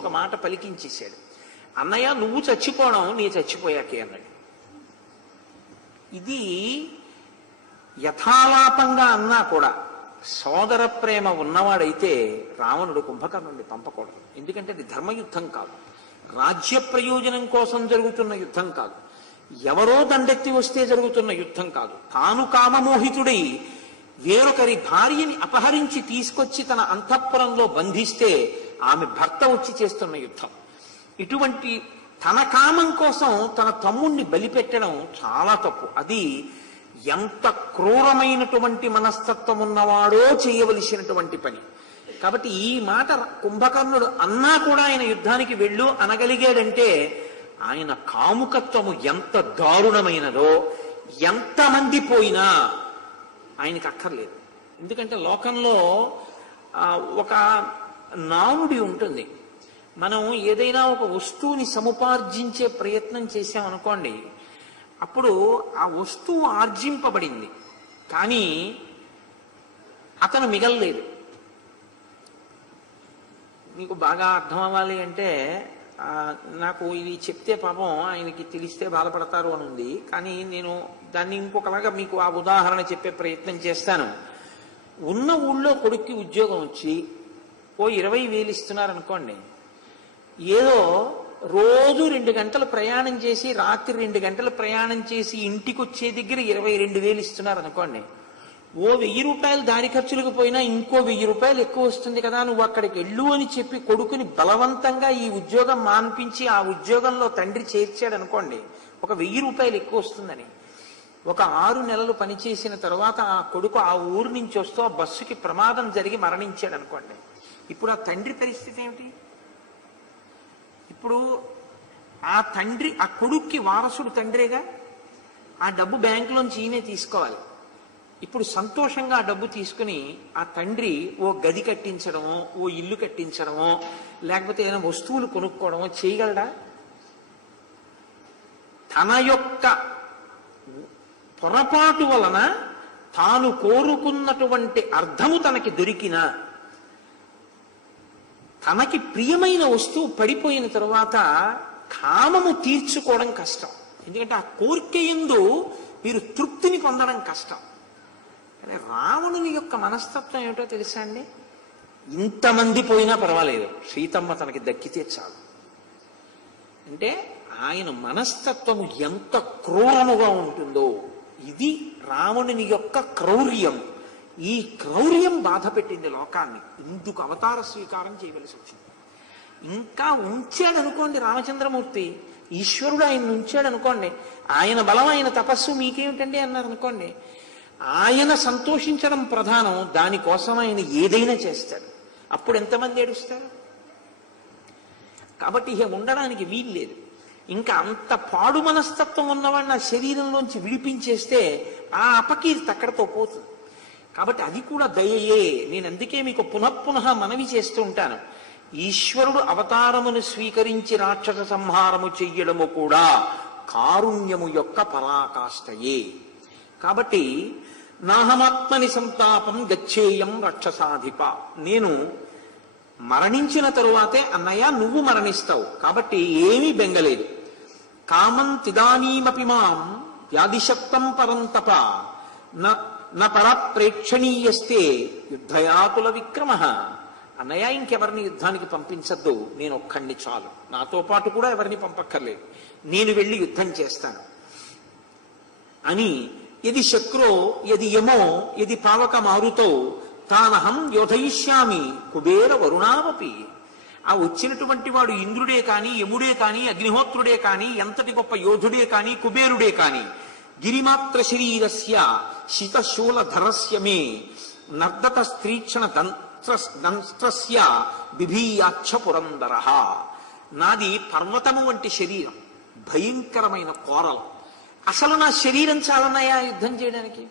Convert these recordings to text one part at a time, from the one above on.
ఒక మాట పలికించేశాడు. అన్నయ్య నువ్వు చచ్చిపోవడం నీ చచ్చిపోయాకే అన్నాడు. ఇది యథాలాపంగా అన్నా కూడా సోదర ప్రేమ ఉన్నవాడైతే రావణుడు కుంభకర్ణుడిని పంపకూడదు. ఎందుకంటే అది ధర్మయుద్ధం కాదు, రాజ్య ప్రయోజనం కోసం జరుగుతున్న యుద్ధం కాదు, ఎవరో దండెత్తి వస్తే జరుగుతున్న యుద్ధం కాదు. తాను కామమోహితుడై వేరొకరి భార్యని అపహరించి తీసుకొచ్చి తన అంతఃపురంలో బంధిస్తే ఆమె భర్త వచ్చి చేస్తున్న యుద్ధం. ఇటువంటి తన కామం కోసం తన తమ్ముణ్ణి బలిపెట్టడం చాలా తప్పు. అది ఎంత క్రూరమైనటువంటి మనస్తత్వం ఉన్నవాడో చేయవలసినటువంటి పని. కాబట్టి ఈ మాట కుంభకర్ణుడు అన్నా కూడా ఆయన యుద్ధానికి వెళ్ళు అనగలిగాడంటే ఆయన కాముకత్వము ఎంత దారుణమైనదో ఎంతమంది పోయినా ఆయనకి అక్కర్లేదు. ఎందుకంటే లోకంలో ఒక నానుడి ఉంటుంది. మనం ఏదైనా ఒక వస్తువుని సముపార్జించే ప్రయత్నం చేశామనుకోండి, అప్పుడు ఆ వస్తువు ఆర్జింపబడింది కానీ అతను మిగల్లేదు. మీకు బాగా అర్థం అవ్వాలి అంటే నాకు ఇది చెప్తే పాపం ఆయనకి తెలిస్తే బాధపడతారు అని ఉంది, కానీ నేను దాన్ని ఇంకొకలాగా మీకు ఆ ఉదాహరణ చెప్పే ప్రయత్నం చేస్తాను. ఉన్న ఊళ్ళో కొడుక్కి ఉద్యోగం వచ్చి 20,000 ఇస్తున్నారనుకోండి, ఏదో రోజు 2 గంటలు ప్రయాణం చేసి రాత్రి 2 గంటలు ప్రయాణం చేసి ఇంటికి వచ్చే దగ్గర 22,000 ఇస్తున్నారనుకోండి, 1,000 రూపాయలు దారి ఖర్చులకు పోయినా ఇంకో 1,000 రూపాయలు ఎక్కువ వస్తుంది కదా, నువ్వు అక్కడికి వెళ్ళు అని చెప్పి కొడుకుని బలవంతంగా ఈ ఉద్యోగం మాన్పించి ఆ ఉద్యోగంలో తండ్రి చేర్చాడు అనుకోండి, ఒక 1,000 రూపాయలు ఎక్కువ వస్తుందని. ఒక 6 నెలలు పనిచేసిన తర్వాత ఆ కొడుకు ఆ ఊరు నుంచి వస్తూ ఆ బస్సుకి ప్రమాదం జరిగి మరణించాడు అనుకోండి, ఇప్పుడు ఆ తండ్రి పరిస్థితి ఏమిటి? ఇప్పుడు ఆ తండ్రి ఆ కొడుక్కి వారసుడు తండ్రేగా, ఆ డబ్బు బ్యాంకులోంచి ఈయనే తీసుకోవాలి. ఇప్పుడు సంతోషంగా ఆ డబ్బు తీసుకుని ఆ తండ్రి ఓ గది కట్టించడమో ఓ ఇల్లు కట్టించడమో లేకపోతే ఏదైనా వస్తువులు కొనుక్కోవడమో చేయగలడా? తన యొక్క పొరపాటు వలన తాను కోరుకున్నటువంటి అర్థము తనకి దొరికినా తనకి ప్రియమైన వస్తువు పడిపోయిన తరువాత కామము తీర్చుకోవడం కష్టం. ఎందుకంటే ఆ కోరిక యందు మీరు తృప్తిని పొందడం కష్టం. రావణుని యొక్క మనస్తత్వం ఏమిటో తెలుసా అండి? ఇంతమంది పోయినా పర్వాలేదు, సీతమ్మ తనకి దక్కితే చాలు. అంటే ఆయన మనస్తత్వము ఎంత క్రూరముగా ఉంటుందో, ఇది రావణుని యొక్క క్రౌర్యం. ఈ క్రౌర్యం బాధ పెట్టింది లోకాన్ని, ఇందుకు అవతార స్వీకారం చేయవలసి వచ్చింది. ఇంకా ఉంచాడు అనుకోండి రామచంద్రమూర్తి, ఈశ్వరుడు ఆయన ఉంచాడు అనుకోండి, ఆయన బలం ఆయన తపస్సు మీకేమిటండి అన్నారు అనుకోండి, ఆయన సంతోషించడం ప్రధానం, దానికోసం ఆయన ఏదైనా చేస్తాడు. అప్పుడు ఎంతమంది ఏడుస్తారు? కాబట్టి ఇక ఉండడానికి వీలు లేదు. ఇంకా అంత పాడు మనస్తత్వం ఉన్నవాడిని ఆ శరీరంలోంచి విడిపించేస్తే ఆ అపకీర్తి అక్కడతో పోతుంది. కాబట్టి అది కూడా దయయే. నేను అందుకే మీకు పునఃపునః మనవి చేస్తూ ఉంటాను, ఈశ్వరుడు అవతారమును స్వీకరించి రాక్షస సంహారము చెయ్యడము కూడా కారుణ్యము యొక్క పరాకాష్ఠయే. కాబట్టి నాహమాత్మని సంతాపం గచ్చేయం రక్షసాధిప, నేను మరణించిన తరువాతే అన్నయ్య నువ్వు మరణిస్తావు, కాబట్టి ఏమీ బెంగలేదు. కామం తిదానీమపి మాం వ్యాధిశక్తం పరంతప న పరప్రేక్షణీయస్తే యుద్ధయాతుల విక్రమ. అన్నయ్య ఇంకెవరిని యుద్ధానికి పంపించద్దు, నేను ఒక్కడిని చాలు, నాతో పాటు కూడా ఎవరిని పంపక్కర్లేదు, నేను వెళ్ళి యుద్ధం చేస్తాను అని. యది శక్రో యది యమో యది పావక మారుతో తానహం యోధయిష్యామి కుబేర వరుణావపి. ఆ వచ్చినటువంటి వాడు ఇంద్రుడే కాని యముడే కాని అగ్నిహోత్రుడే కాని ఎంతటి గొప్ప యోధుడే కాని కుబేరుడే కాని గిరిమాత్ర శరీరస్య శితశూలధరస్య మే నర్దత స్త్రీక్షణ దంస్త్రస్య బిభీయాక్ష పురందర. నాది పర్వతము వంటి శరీరం, భయంకరమైన కోరలు. అసలు నా శరీరం చాలన్నాయా యుద్ధం చేయడానికి?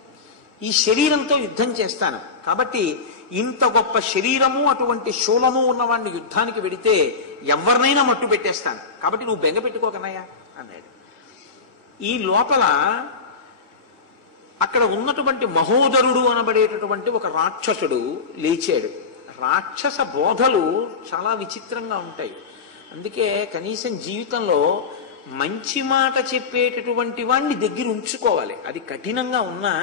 ఈ శరీరంతో యుద్ధం చేస్తాను. కాబట్టి ఇంత గొప్ప శరీరము అటువంటి శూలము ఉన్నవాడిని యుద్ధానికి వెడితే ఎవరినైనా మట్టు పెట్టేస్తాను, కాబట్టి నువ్వు బెంగ పెట్టుకోకనయ్యా అన్నాడు. ఈ లోపల అక్కడ ఉన్నటువంటి మహోదరుడు అనబడేటటువంటి ఒక రాక్షసుడు లేచాడు. రాక్షస బోధలు చాలా విచిత్రంగా ఉంటాయి. అందుకే కనీసం జీవితంలో మంచి మాట చెప్పేటటువంటి వాడిని దగ్గర ఉంచుకోవాలి. అది కఠినంగా ఉన్నా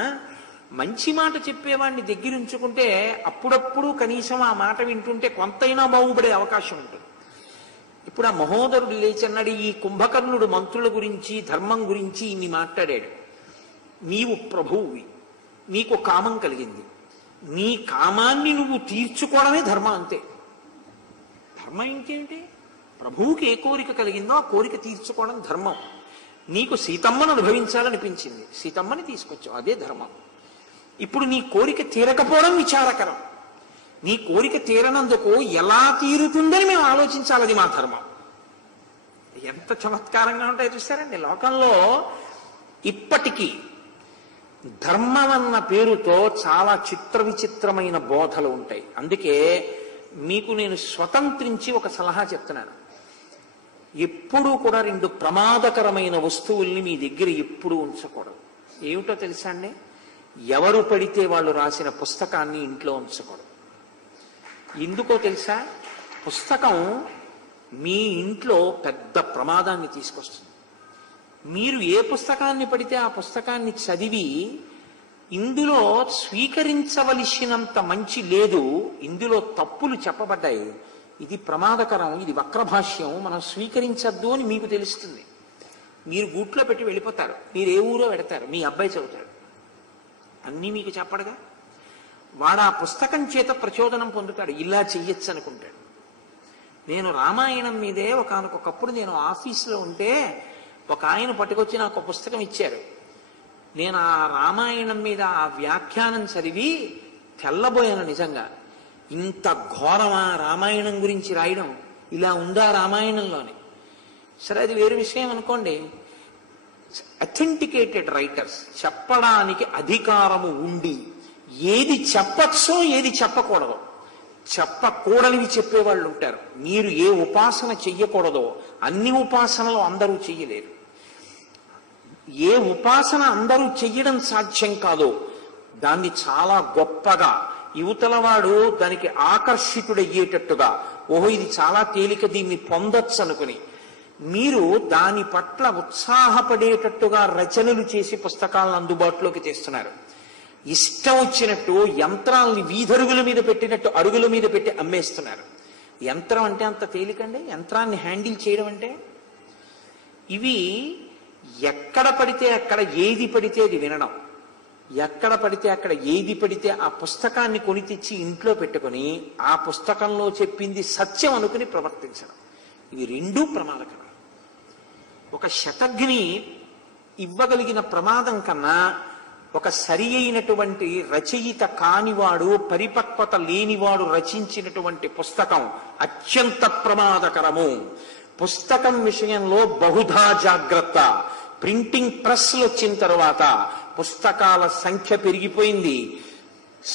మంచి మాట చెప్పేవాడిని దగ్గర ఉంచుకుంటే అప్పుడప్పుడు కనీసం ఆ మాట వింటుంటే కొంతైనా బాగుపడే అవకాశం ఉంటుంది. ఇప్పుడు ఆ మహోదరుడు లేచన్నాడు, ఈ కుంభకర్ణుడు మంత్రుల గురించి ధర్మం గురించి ఇన్ని మాట్లాడాడు. నీవు ప్రభువువి, నీకు కామం కలిగింది, నీ కామాన్ని నువ్వు తీర్చుకోవడమే ధర్మం, అంతే. ధర్మం ఇంకేంటి? ప్రభువుకి ఏ కోరిక కలిగిందో ఆ కోరిక తీర్చుకోవడం ధర్మం. నీకు సీతమ్మను అనుభవించాలనిపించింది, సీతమ్మని తీసుకొచ్చావు, అదే ధర్మం. ఇప్పుడు నీ కోరిక తీరకపోవడం విచారకరం. నీ కోరిక తీరనందుకు ఎలా తీరుతుందని మేము ఆలోచించాలి, అది మా ధర్మం. ఎంత చమత్కారంగా ఉంటాయో చూస్తారండి. లోకంలో ఇప్పటికీ ధర్మం అన్న పేరుతో చాలా చిత్ర విచిత్రమైన బోధలు ఉంటాయి. అందుకే మీకు నేను స్వతంత్రించి ఒక సలహా చెప్తున్నాను. ఎప్పుడూ కూడా 2 ప్రమాదకరమైన వస్తువుల్ని మీ దగ్గర ఎప్పుడూ ఉంచకూడదు. ఏమిటో తెలుసా అండి? ఎవరు పడితే వాళ్ళు రాసిన పుస్తకాన్ని ఇంట్లో ఉంచకూడదు. ఎందుకో తెలుసా? పుస్తకం మీ ఇంట్లో పెద్ద ప్రమాదాన్ని తీసుకొస్తుంది. మీరు ఏ పుస్తకాన్ని పడితే ఆ పుస్తకాన్ని చదివి ఇందులో స్వీకరించవలసినంత మంచి లేదు, ఇందులో తప్పులు చెప్పబడ్డాయి, ఇది ప్రమాదకరం, ఇది వక్రభాష్యం, మనం స్వీకరించద్దు అని మీకు తెలుస్తుంది. మీరు గూట్లో పెట్టి వెళ్ళిపోతారు. మీరు ఏ ఊరో పెడతారు, మీ అబ్బాయి చదువుతాడు, అన్నీ మీకు చెప్పడుగా. వాడు ఆ పుస్తకం చేత ప్రచోదనం పొందుతాడు, ఇలా చెయ్యొచ్చు అనుకుంటాడు. నేను రామాయణం మీదే ఒకనకొకప్పుడు నేను ఆఫీసులో ఉంటే ఒక ఆయన పట్టుకొచ్చి నాకు ఒక పుస్తకం ఇచ్చారు. నేను ఆ రామాయణం మీద ఆ వ్యాఖ్యానం చదివి తెల్లబోయాను. నిజంగా ఇంత ఘోరమా రామాయణం గురించి రాయడం, ఇలా ఉందా రామాయణంలోని? సరే, అది వేరు విషయం అనుకోండి. అథెంటికేటెడ్ రైటర్స్, చెప్పడానికి అధికారము ఉండి ఏది చెప్పచ్చో ఏది చెప్పకూడదో, చెప్పకూడనివి చెప్పేవాళ్ళు ఉంటారు. మీరు ఏ ఉపాసన చెయ్యకూడదో అన్ని ఉపాసనలు అందరూ చెయ్యలేరు. ఏ ఉపాసన అందరూ చెయ్యడం సాధ్యం కాదో దాన్ని చాలా గొప్పగా యువతలవాడు దానికి ఆకర్షితుడయ్యేటట్టుగా, ఓహో ఇది చాలా తేలిక, దీన్ని పొందొచ్చు అనుకుని మీరు దాని పట్ల ఉత్సాహపడేటట్టుగా రచనలు చేసి పుస్తకాలను అందుబాటులోకి తెస్తున్నారు. ఇష్టం వచ్చినట్టు యంత్రాలని వీధరుగుల మీద పెట్టినట్టు అరుగుల మీద పెట్టి అమ్మేస్తున్నారు. యంత్రం అంటే అంత తేలికండి? యంత్రాన్ని హ్యాండిల్ చేయడం అంటే? ఇవి ఎక్కడ పడితే అక్కడ ఏది పడితే అది వినడం, ఎక్కడ పడితే అక్కడ ఏది పడితే ఆ పుస్తకాన్ని కొని తెచ్చి ఇంట్లో పెట్టుకొని ఆ పుస్తకంలో చెప్పింది సత్యం అనుకుని ప్రవర్తించడం, ఇవి 2 ప్రమాదకరం. ఒక శతఘ్ని ఇవ్వగలిగిన ప్రమాదం కన్నా ఒక సరి అయినటువంటి రచయిత కానివాడు, పరిపక్వత లేనివాడు రచించినటువంటి పుస్తకం అత్యంత ప్రమాదకరము. పుస్తకం విషయంలో బహుధా జాగ్రత్త. ప్రింటింగ్ ప్రెస్లు వచ్చిన తర్వాత పుస్తకాల సంఖ్య పెరిగిపోయింది.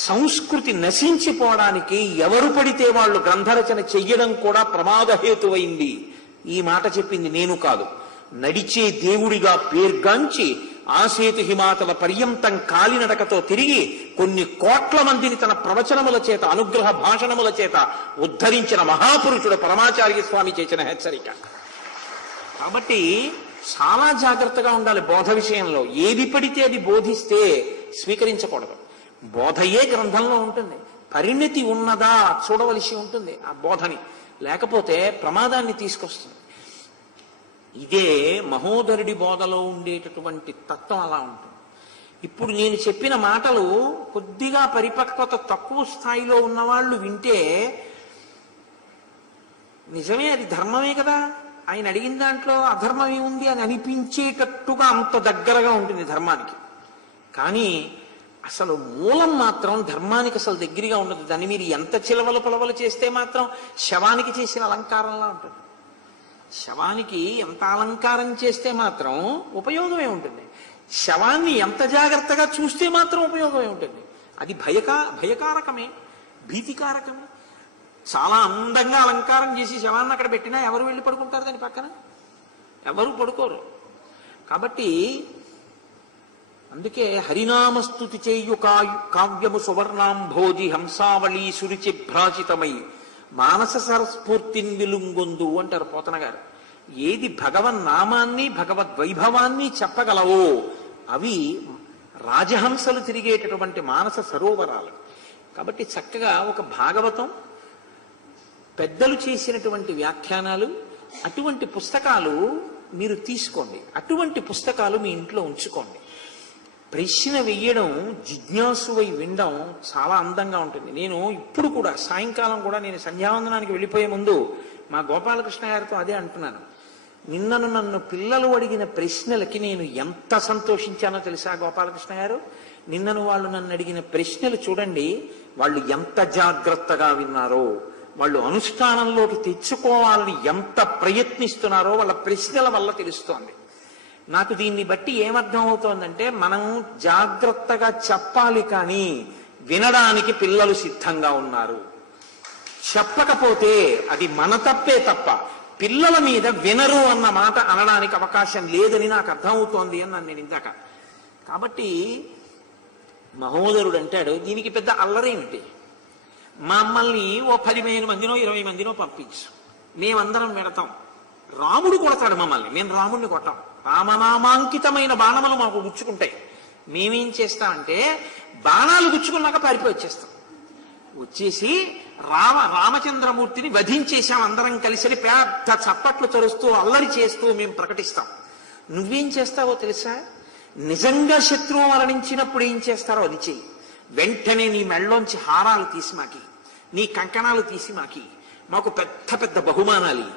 సంస్కృతి నశించిపోవడానికి ఎవరు పడితే వాళ్ళు గ్రంథరచన చెయ్యడం కూడా ప్రమాదహేతువైంది. ఈ మాట చెప్పింది నేను కాదు. నడిచే దేవుడిగా పేర్గాంచి ఆసేతు హిమాతల పర్యంతం కాలినడకతో తిరిగి కొన్ని కోట్ల మందిని తన ప్రవచనముల చేత, అనుగ్రహ భాషణముల చేత ఉద్ధరించిన మహాపురుషుడు పరమాచార్య స్వామి చేసిన హెచ్చరిక. కాబట్టి చాలా జాగ్రత్తగా ఉండాలి బోధ విషయంలో. ఏది పడితే అది బోధిస్తే స్వీకరించకూడదు. బోధయే గ్రంథంలో ఉంటుంది, పరిణతి ఉన్నదా చూడవలసి ఉంటుంది ఆ బోధని, లేకపోతే ప్రమాదాన్ని తీసుకొస్తుంది. ఇదే మహోదరుడి బోధలో ఉండేటటువంటి తత్వం అలా ఉంటుంది. ఇప్పుడు నేను చెప్పిన మాటలు కొద్దిగా పరిపక్వత తక్కువ స్థాయిలో ఉన్నవాళ్ళు వింటే నిజమే, అది ధర్మమే కదా, ఆయన అడిగిన దాంట్లో అధర్మం ఏముంది అని అనిపించేటట్టుగా అంత దగ్గరగా ఉంటుంది ధర్మానికి. కానీ అసలు మూలం మాత్రం ధర్మానికి అసలు దగ్గరగా ఉండదు. దాన్ని మీరు ఎంత చిలవల పొలవలు చేస్తే మాత్రం శవానికి చేసిన అలంకారంలా ఉంటుంది. శవానికి ఎంత అలంకారం చేస్తే మాత్రం ఉపయోగమే ఉంటుంది, శవాన్ని ఎంత జాగ్రత్తగా చూస్తే మాత్రం ఉపయోగమే ఉంటుంది. అది భయకారకమే, భీతికారకమే. చాలా అందంగా అలంకారం చేసి శవాన్ని అక్కడ పెట్టినా ఎవరు వెళ్ళి పడుకుంటారు దాని పక్కన? ఎవరు పడుకోరు. కాబట్టి అందుకే హరినామస్తుతి చేయు కావ్యము సువర్ణాంభోజి హంసావళి సురుచి భ్రాజితమై మానస సరస్ఫూర్తిని విలుంగొందు అంటారు పోతన గారు. ఏది భగవన్నామాన్ని భగవద్వైభవాన్ని చెప్పగలవో అవి రాజహంసలు తిరిగేటటువంటి మానస సరోవరాలు. కాబట్టి చక్కగా ఒక భాగవతం, పెద్దలు చేసినటువంటి వ్యాఖ్యానాలు, అటువంటి పుస్తకాలు మీరు తీసుకోండి. అటువంటి పుస్తకాలు మీ ఇంట్లో ఉంచుకోండి. ప్రశ్న వెయ్యడం, జిజ్ఞాసువై వినడం చాలా అందంగా ఉంటుంది. నేను ఇప్పుడు కూడా సాయంకాలం కూడా నేను సంధ్యావందనానికి వెళ్ళిపోయే ముందు మా గోపాలకృష్ణ గారితో అదే అంటున్నాను. నన్ను పిల్లలు అడిగిన ప్రశ్నలకి నేను ఎంత సంతోషించానో తెలుసా గోపాలకృష్ణ గారు? వాళ్ళు నన్ను అడిగిన ప్రశ్నలు చూడండి, వాళ్ళు ఎంత జాగ్రత్తగా విన్నారో, వాళ్ళు అనుష్ఠానంలోకి తెచ్చుకోవాలని ఎంత ప్రయత్నిస్తున్నారో వాళ్ళ ప్రశ్నల వల్ల తెలుస్తోంది. నాకు దీన్ని బట్టి ఏమర్థం అవుతోందంటే, మనం జాగ్రత్తగా చెప్పాలి కానీ వినడానికి పిల్లలు సిద్ధంగా ఉన్నారు. చెప్పకపోతే అది మన తప్పే తప్ప పిల్లల మీద వినరు అన్న మాట అనడానికి అవకాశం లేదని నాకు అర్థమవుతోంది అని నేను ఇందాక. కాబట్టి మహోదరుడు అంటాడు, దీనికి పెద్ద అల్లరేమిటి, మమ్మల్ని ఓ 15 మందినో 20 మందినో పంపించు, మేమందరం పెడతాం. రాముడు కొడతాడు మమ్మల్ని, మేము రాముడిని కొట్టాం. రామనామాంకితమైన బాణములు మాకు గుచ్చుకుంటాయి. మేమేం చేస్తామంటే బాణాలు గుచ్చుకున్నాక పారిపోయి వచ్చేసి రామచంద్రమూర్తిని వధించేశాం అందరం కలిసి పెద్ద చప్పట్లు చరుస్తూ అల్లరి చేస్తూ మేము ప్రకటిస్తాం. నువ్వేం చేస్తావో తెలుసా? నిజంగా శత్రువు మరణించినప్పుడు ఏం చేస్తారో అది చెయ్యి. వెంటనే నీ మెళ్ళలోంచి హారాలు తీసి మాకి, నీ కంకణాలు తీసి మాకు పెద్ద పెద్ద బహుమానాలు,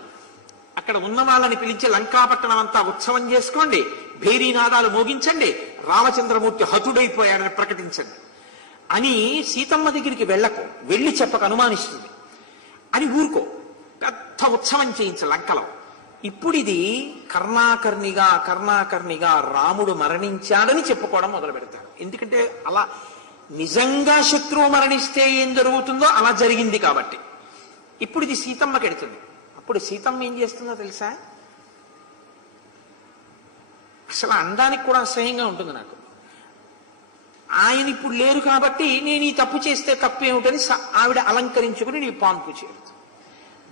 అక్కడ ఉన్న వాళ్ళని పిలిచి లంకాపట్టణం అంతా ఉత్సవం చేసుకోండి, భేరీనాదాలు మోగించండి, రామచంద్రమూర్తి హతుడైపోయాడని ప్రకటించండి అని సీతమ్మ దగ్గరికి వెళ్ళకు, వెళ్ళి చెప్పక అనుమానిస్తుంది అని ఊరుకో. పెద్ద ఉత్సవం చేయించు లంకలో. ఇప్పుడు ఇది కర్ణాకర్ణిగా రాముడు మరణించాడని చెప్పుకోవడం మొదలు పెడతాడు. ఎందుకంటే అలా నిజంగా శత్రువు మరణిస్తే ఏం జరుగుతుందో అలా జరిగింది కాబట్టి. ఇప్పుడు ఇది సీతమ్మకి ఎడుతుంది. అప్పుడు సీతమ్మ ఏం చేస్తుందో తెలుసా? అసలు అనడానికి కూడా అసహ్యంగా ఉంటుంది నాకు. ఆయన ఇప్పుడు లేరు కాబట్టి నేను ఈ తప్పు చేస్తే తప్పు ఏమిటని ఆవిడ అలంకరించుకుని నీ పాన్పు చేరుతుంది.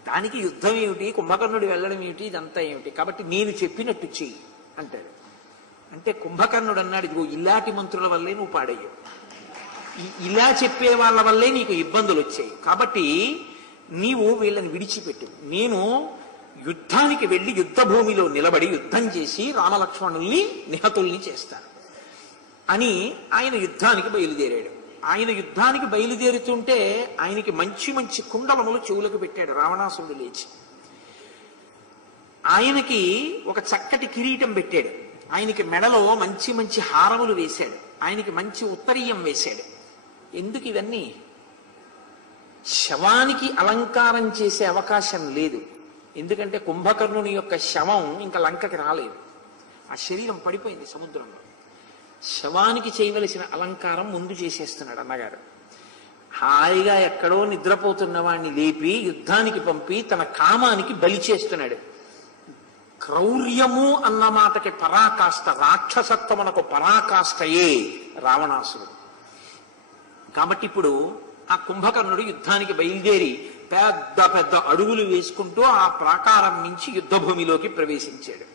దానికి యుద్ధం ఏమిటి, కుంభకర్ణుడు వెళ్ళడం ఏమిటి, ఇదంతా ఏమిటి? కాబట్టి నేను చెప్పినట్టు చెయ్యి అంటాడు. అంటే కుంభకర్ణుడు అన్నాడు, ఇదిగో ఇలాంటి మంత్రుల వల్లే నువ్వు పాడయ్యావు, ఇలా చెప్పే వాళ్ళ వల్లే నీకు ఇబ్బందులు వచ్చాయి, కాబట్టి నీవు వీళ్ళని విడిచిపెట్టు. నేను యుద్ధానికి వెళ్ళి యుద్ధ భూమిలో నిలబడి యుద్ధం చేసి రామలక్ష్మణుల్ని నిహతుల్ని చేస్తాను అని ఆయన యుద్ధానికి బయలుదేరాడు. ఆయన యుద్ధానికి బయలుదేరుతుంటే ఆయనకి మంచి మంచి కుండలములు చెవులకు పెట్టాడు రావణాసురుడు లేచి. ఆయనకి ఒక చక్కటి కిరీటం పెట్టాడు, ఆయనకి మెడలో మంచి మంచి హారములు వేశాడు, ఆయనకి మంచి ఉత్తరీయం వేశాడు. ఎందుకు ఇవన్నీ? శవానికి అలంకారం చేసే అవకాశం లేదు. ఎందుకంటే కుంభకర్ణుని యొక్క శవం ఇంకా లంకకి రాలేదు, ఆ శరీరం పడిపోయింది సముద్రంలో. శవానికి చేయవలసిన అలంకారం ముందు చేసేస్తున్నాడు అన్నగారు. హాయిగా ఎక్కడో నిద్రపోతున్న వాడిని లేపి యుద్ధానికి పంపి తన కామానికి బలి చేస్తున్నాడు. క్రౌర్యము అన్న మాటకి పరాకాష్ట, రాక్షసత్వమునకు పరాకాష్టయే రావణాసురుడు. కాబట్టి ఇప్పుడు ఆ కుంభకర్ణుడు యుద్ధానికి బయలుదేరి పెద్ద పెద్ద అడుగులు వేసుకుంటూ ఆ ప్రాకారం నుంచి యుద్ధ భూమిలోకి ప్రవేశించాడు.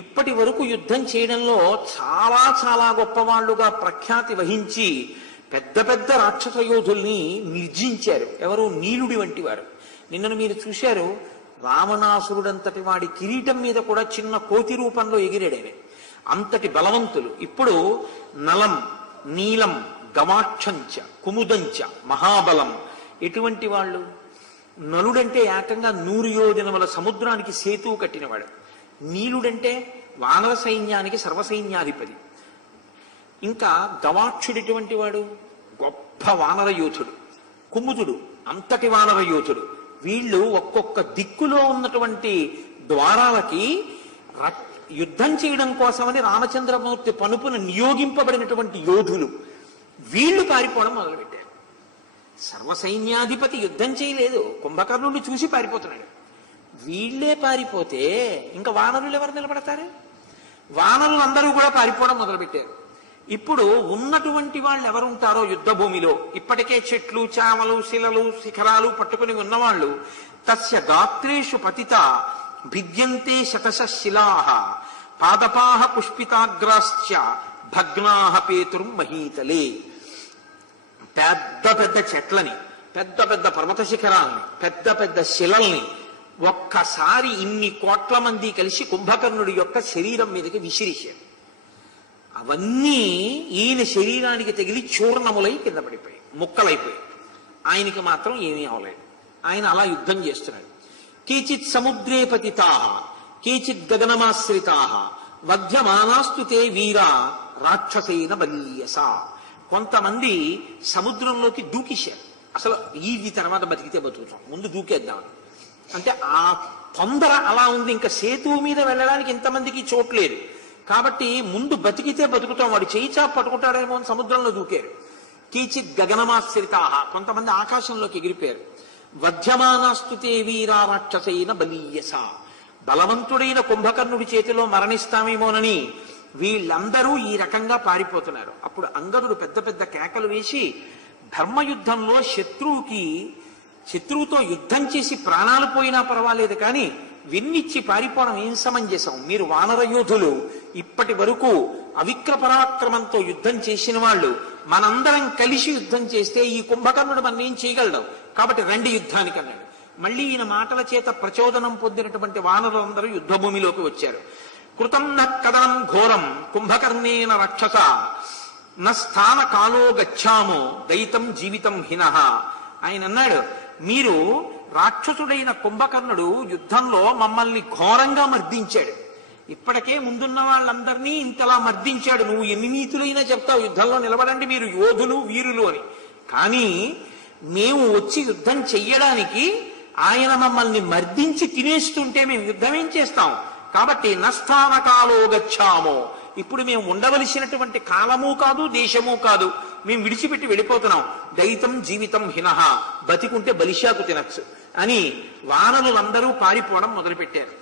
ఇప్పటి వరకు యుద్ధం చేయడంలో చాలా చాలా గొప్పవాళ్లుగా ప్రఖ్యాతి వహించి పెద్ద పెద్ద రాక్షస యోధుల్ని నిర్జించారు. ఎవరు? నీలుడి వంటి వారు. నిన్నను మీరు చూశారు, రావణాసురుడంతటి వాడి కిరీటం మీద కూడా చిన్న కోతి రూపంలో ఎగిరాడేనే, అంతటి బలవంతులు. ఇప్పుడు నలం, నీలం, గవాక్షంచ, కుముదంచ, మహాబలం ఎటువంటి వాళ్ళు? నలుడంటే ఏకంగా 100 యోజనముల సముద్రానికి సేతువు కట్టినవాడు. నీలుడంటే వానర సైన్యానికి సర్వసైన్యాధిపతి. ఇంకా గవాక్షుడు ఎటువంటి వాడు? గొప్ప వానర యోధుడు. కుముదుడు అంతటి వానర యోధుడు. వీళ్ళు ఒక్కొక్క దిక్కులో ఉన్నటువంటి ద్వారాలకి యుద్ధం చేయడం కోసమని రామచంద్రమూర్తి పనుపున నియోగింపబడినటువంటి యోధులు. వీళ్ళు పారిపోవడం మొదలుపెట్టారు. సర్వసైన్యాధిపతి యుద్ధం చేయలేదు, కుంభకర్ణుడిని చూసి పారిపోతున్నాడు. వీళ్లే పారిపోతే ఇంకా వానరులు ఎవరు నిలబడతారు? వానరులు అందరూ కూడా పారిపోవడం మొదలుపెట్టారు. ఇప్పుడు ఉన్నటువంటి వాళ్ళు ఎవరుంటారో యుద్ధ భూమిలో ఇప్పటికే చెట్లు చామలు శిలలు శిఖరాలు పట్టుకుని ఉన్నవాళ్ళు తస్య గాత్రేషు పతిత భిద్యంతే శతశ శిలాః పాదపాః పుష్పితాగ్రాశ్చ భగ్నాః పేతుర్ం మహీతలే. పెద్ద పెద్ద చెట్లని, పెద్ద పెద్ద పర్వత శిఖరాల్ని, పెద్ద పెద్ద శిలల్ని ఒక్కసారి ఇన్ని కోట్ల మంది కలిసి కుంభకర్ణుడి యొక్క శరీరం మీదకి విసిరిశారు. అవన్నీ ఈయన శరీరానికి తగిలి చూర్ణములై కింద పడిపోయాయి, ముక్కలైపోయాయి. ఆయనకి మాత్రం ఏమీ అవలేదు. ఆయన అలా యుద్ధం చేస్తున్నాడు. కేచిత్ సముద్రే పతితాః కేచిత్ గగనమాశ్రితాః వధ్యమానాస్తు తే వీరా రాక్షసేన బలీయస. కొంతమంది సముద్రంలోకి దూకిశారు. అసలు ఈ తర్వాత బతికితే బతుకుతాం, ముందు దూకేద్దామని. అంటే ఆ తొందర అలా ఉంది. ఇంకా సేతువు మీద వెళ్ళడానికి ఇంతమందికి చోట్లేదు కాబట్టి ముందు బతికితే బతుకుతాం, వాడు చేయి చాపు పట్టుకుంటాడేమో అని సముద్రంలో దూకారు. కీచిత్ గగనమాశ్రితాః, కొంతమంది ఆకాశంలోకి ఎగిరిపోయారు. వధ్యమానాస్తుతే వీరా రాక్షసైన బలీయస, బలవంతుడైన కుంభకర్ణుడి చేతిలో మరణిస్తామేమోనని వీళ్ళందరూ ఈ రకంగా పారిపోతున్నారు. అప్పుడు అంగదుడు పెద్ద పెద్ద కేకలు వేసి, ధర్మయుద్ధంలో శత్రువుతో యుద్ధం చేసి ప్రాణాలు పోయినా పర్వాలేదు కానీ వెన్నిచ్చి పారిపోవడం ఏం సమంజసం? మీరు వానర యోధులు, ఇప్పటి వరకు అవిక్ర పరాక్రమంతో యుద్ధం చేసిన వాళ్ళు, మనందరం కలిసి యుద్ధం చేస్తే ఈ కుంభకర్ణుడు మన ఏం చేయగలడు, కాబట్టి రండి యుద్ధానికి అన్నాడు. మళ్ళీ ఈయన మాటల చేత ప్రచోదనం పొందినటువంటి వానరులందరూ యుద్ధ భూమిలోకి వచ్చారు. కృతం న కదనం ఘోరం కుంభకర్ణేన రక్షస న స్థాన కాలో గచ్చామో దయితం జీవితం హినః. ఆయన అన్నాడు, మీరు రాక్షసుడైన కుంభకర్ణుడు యుద్ధంలో మమ్మల్ని ఘోరంగా మర్దించాడు. ఇప్పటికే ముందున్న వాళ్ళందరినీ ఇంతలా మర్దించాడు. నువ్వు ఎన్ని నీతులైనా చెప్తావు, యుద్ధంలో నిలబడండి మీరు యోధులు వీరులు అని. కానీ మేము వచ్చి యుద్ధం చెయ్యడానికి ఆయన మమ్మల్ని మర్దించి తినేస్తుంటే మేము యుద్ధం ఏం చేస్తాం? కాబట్టి నస్థాన కాలో గచ్చామో, ఇప్పుడు మేము ఉండవలసినటువంటి కాలము కాదు దేశము కాదు, మేము విడిచిపెట్టి వెళ్ళిపోతున్నాం. దయితం జీవితం హినః, బతికుంటే బలిశాకు తినచ్చు అని వానరులందరూ పారిపోవడం మొదలుపెట్టారు.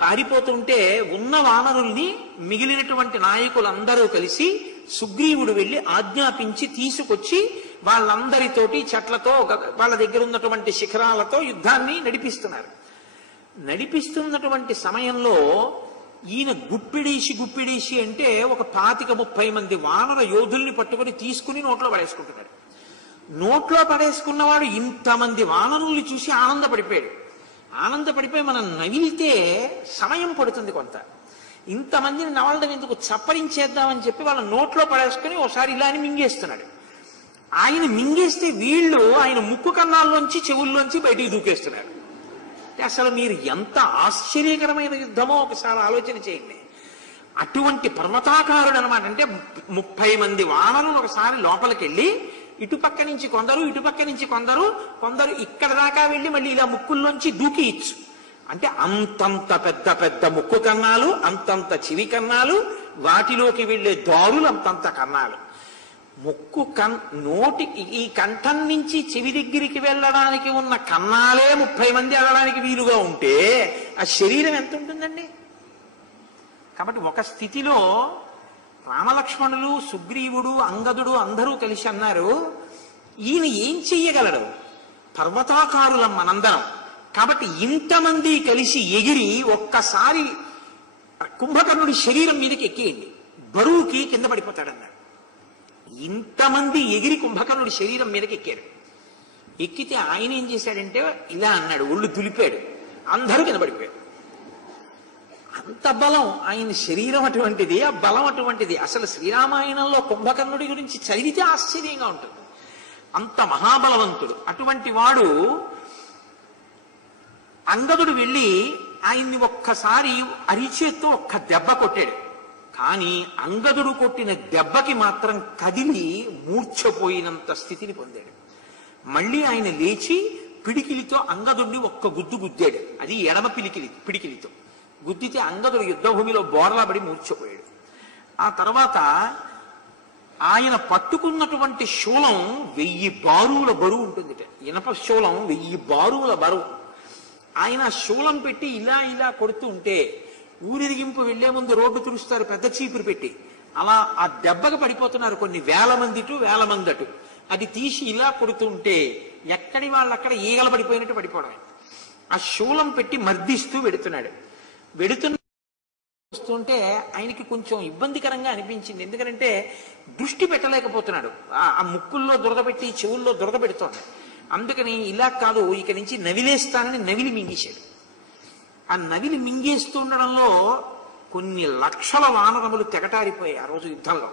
పారిపోతుంటే ఉన్న వానరుల్ని మిగిలినటువంటి నాయకులందరూ కలిసి సుగ్రీవుడు వెళ్లి ఆజ్ఞాపించి తీసుకొచ్చి వాళ్ళందరితోటి చెట్లతో వాళ్ళ దగ్గర ఉన్నటువంటి శిఖరాలతో యుద్ధాన్ని నడిపిస్తున్నటువంటి సమయంలో ఈయన గుప్పిడేసి అంటే ఒక 25-30 మంది వానర యోధుల్ని పట్టుకుని తీసుకుని నోట్లో పడేసుకుంటున్నాడు. నోట్లో పడేసుకున్నవాడు ఇంతమంది వానరుల్ని చూసి ఆనందపడిపోయి మనం నవిలితే సమయం పడుతుంది కొంత, ఇంతమందిని నవలడం ఎందుకు, చప్పరించేద్దామని చెప్పి వాళ్ళ నోట్లో పడేసుకుని ఒకసారి ఇలా అని మింగేస్తున్నాడు. ఆయన మింగేస్తే వీళ్ళు ఆయన ముక్కు కన్నాల్లోంచి చెవుల్లోంచి బయటికి దూకేస్తున్నారు. అసలు మీరు ఎంత ఆశ్చర్యకరమైన యుద్ధమో ఒకసారి ఆలోచన చేయండి. అటువంటి పర్వతాకారుడు అనమాట. అంటే 30 మంది వానరులు ఒకసారి లోపలికి వెళ్ళి ఇటుపక్క నుంచి కొందరు, ఇటుపక్క నుంచి కొందరు ఇక్కడ దాకా వెళ్ళి మళ్ళీ ఇలా ముక్కుల్లోంచి దూకియచ్చు. అంటే అంతంత పెద్ద పెద్ద ముక్కు కన్నాలు, అంతంత చెవి కన్నాలు, వాటిలోకి వెళ్లే దారులు అంతంత కన్నాలు. ముక్కు నోటి ఈ కంఠం నుంచి చెవి దగ్గరికి వెళ్ళడానికి ఉన్న కన్నాలే 30 మంది వెళ్ళడానికి వీలుగా ఉంటే ఆ శరీరం ఎంత ఉంటుందండి? కాబట్టి ఒక స్థితిలో రామలక్ష్మణులు, సుగ్రీవుడు, అంగదుడు అందరూ కలిసి అన్నారు, ఈయన ఏం చెయ్యగలడు? పర్వతాకారులం మనందరం, కాబట్టి ఇంతమంది కలిసి ఎగిరి ఒక్కసారి కుంభకర్ణుడి శరీరం మీదకి ఎక్కేయండి, బరువుకి కింద పడిపోతాడన్నారు. ఇంతమంది ఎగిరి కుంభకర్ణుడి శరీరం మీదకి ఎక్కారు. ఎక్కితే ఆయన ఏం చేశాడంటే ఇలా అన్నాడు, ఒళ్ళు దులిపాడు, అందరూ కింద పడిపోయారు. అంత బలం ఆయన శరీరం అటువంటిది, ఆ బలం అటువంటిది. అసలు శ్రీరామాయణంలో కుంభకర్ణుడి గురించి చదివితే ఆశ్చర్యంగా ఉంటుంది. అంత మహాబలవంతుడు. అటువంటి వాడు అంగదుడు వెళ్ళి ఆయన్ని ఒక్కసారి అరిచేత్తో ఒక్క దెబ్బ కొట్టాడు. కానీ అంగదుడు కొట్టిన దెబ్బకి మాత్రం కదిలి మూర్ఛపోయినంత స్థితిని పొందాడు. మళ్ళీ ఆయన లేచి పిడికిలితో అంగదుడిని ఒక్క గుద్దు గుద్దాడు. అది ఎడమ పిడికిలితో గుద్దితే అంగదుడు యుద్ధభూమిలో బోర్లా పడి మూర్ఛపోయాడు. ఆ తర్వాత ఆయన పట్టుకున్నటువంటి శూలం 1000 బారువుల బరువు ఉంటుంది. ఇనప శూలం 1000 బారువుల బరువు. ఆయన శూలం పెట్టి ఇలా ఇలా కొడుతూ ఉంటే ఊరిరిగింపు వెళ్లే ముందు రోడ్డు తుడుస్తారు పెద్ద చీపురు పెట్టి, అలా ఆ దెబ్బకు పడిపోతున్నారు కొన్ని వేల మంది అటు. అది తీసి ఇలా కొడుతుంటే ఎక్కడి వాళ్ళక్కడ ఈగల పడిపోయినట్టు పడిపోవడమే. ఆ శూలం పెట్టి మర్దిస్తూ వెడుతున్నాడు. వస్తుంటే ఆయనకి కొంచెం ఇబ్బందికరంగా అనిపించింది. ఎందుకంటే దృష్టి పెట్టలేకపోతున్నాడు. ఆ ముక్కుల్లో దురద పెట్టి చెవుల్లో దురద పెడుతోంది. అందుకని ఇలా కాదు, ఇక నుంచి నవిలేస్తానని నవిలి మింగేశాడు. ఆ నవిలి మింగేస్తుండడంలో కొన్ని లక్షల వానరములు తెగటారిపోయాయి ఆ రోజు యుద్ధంలో.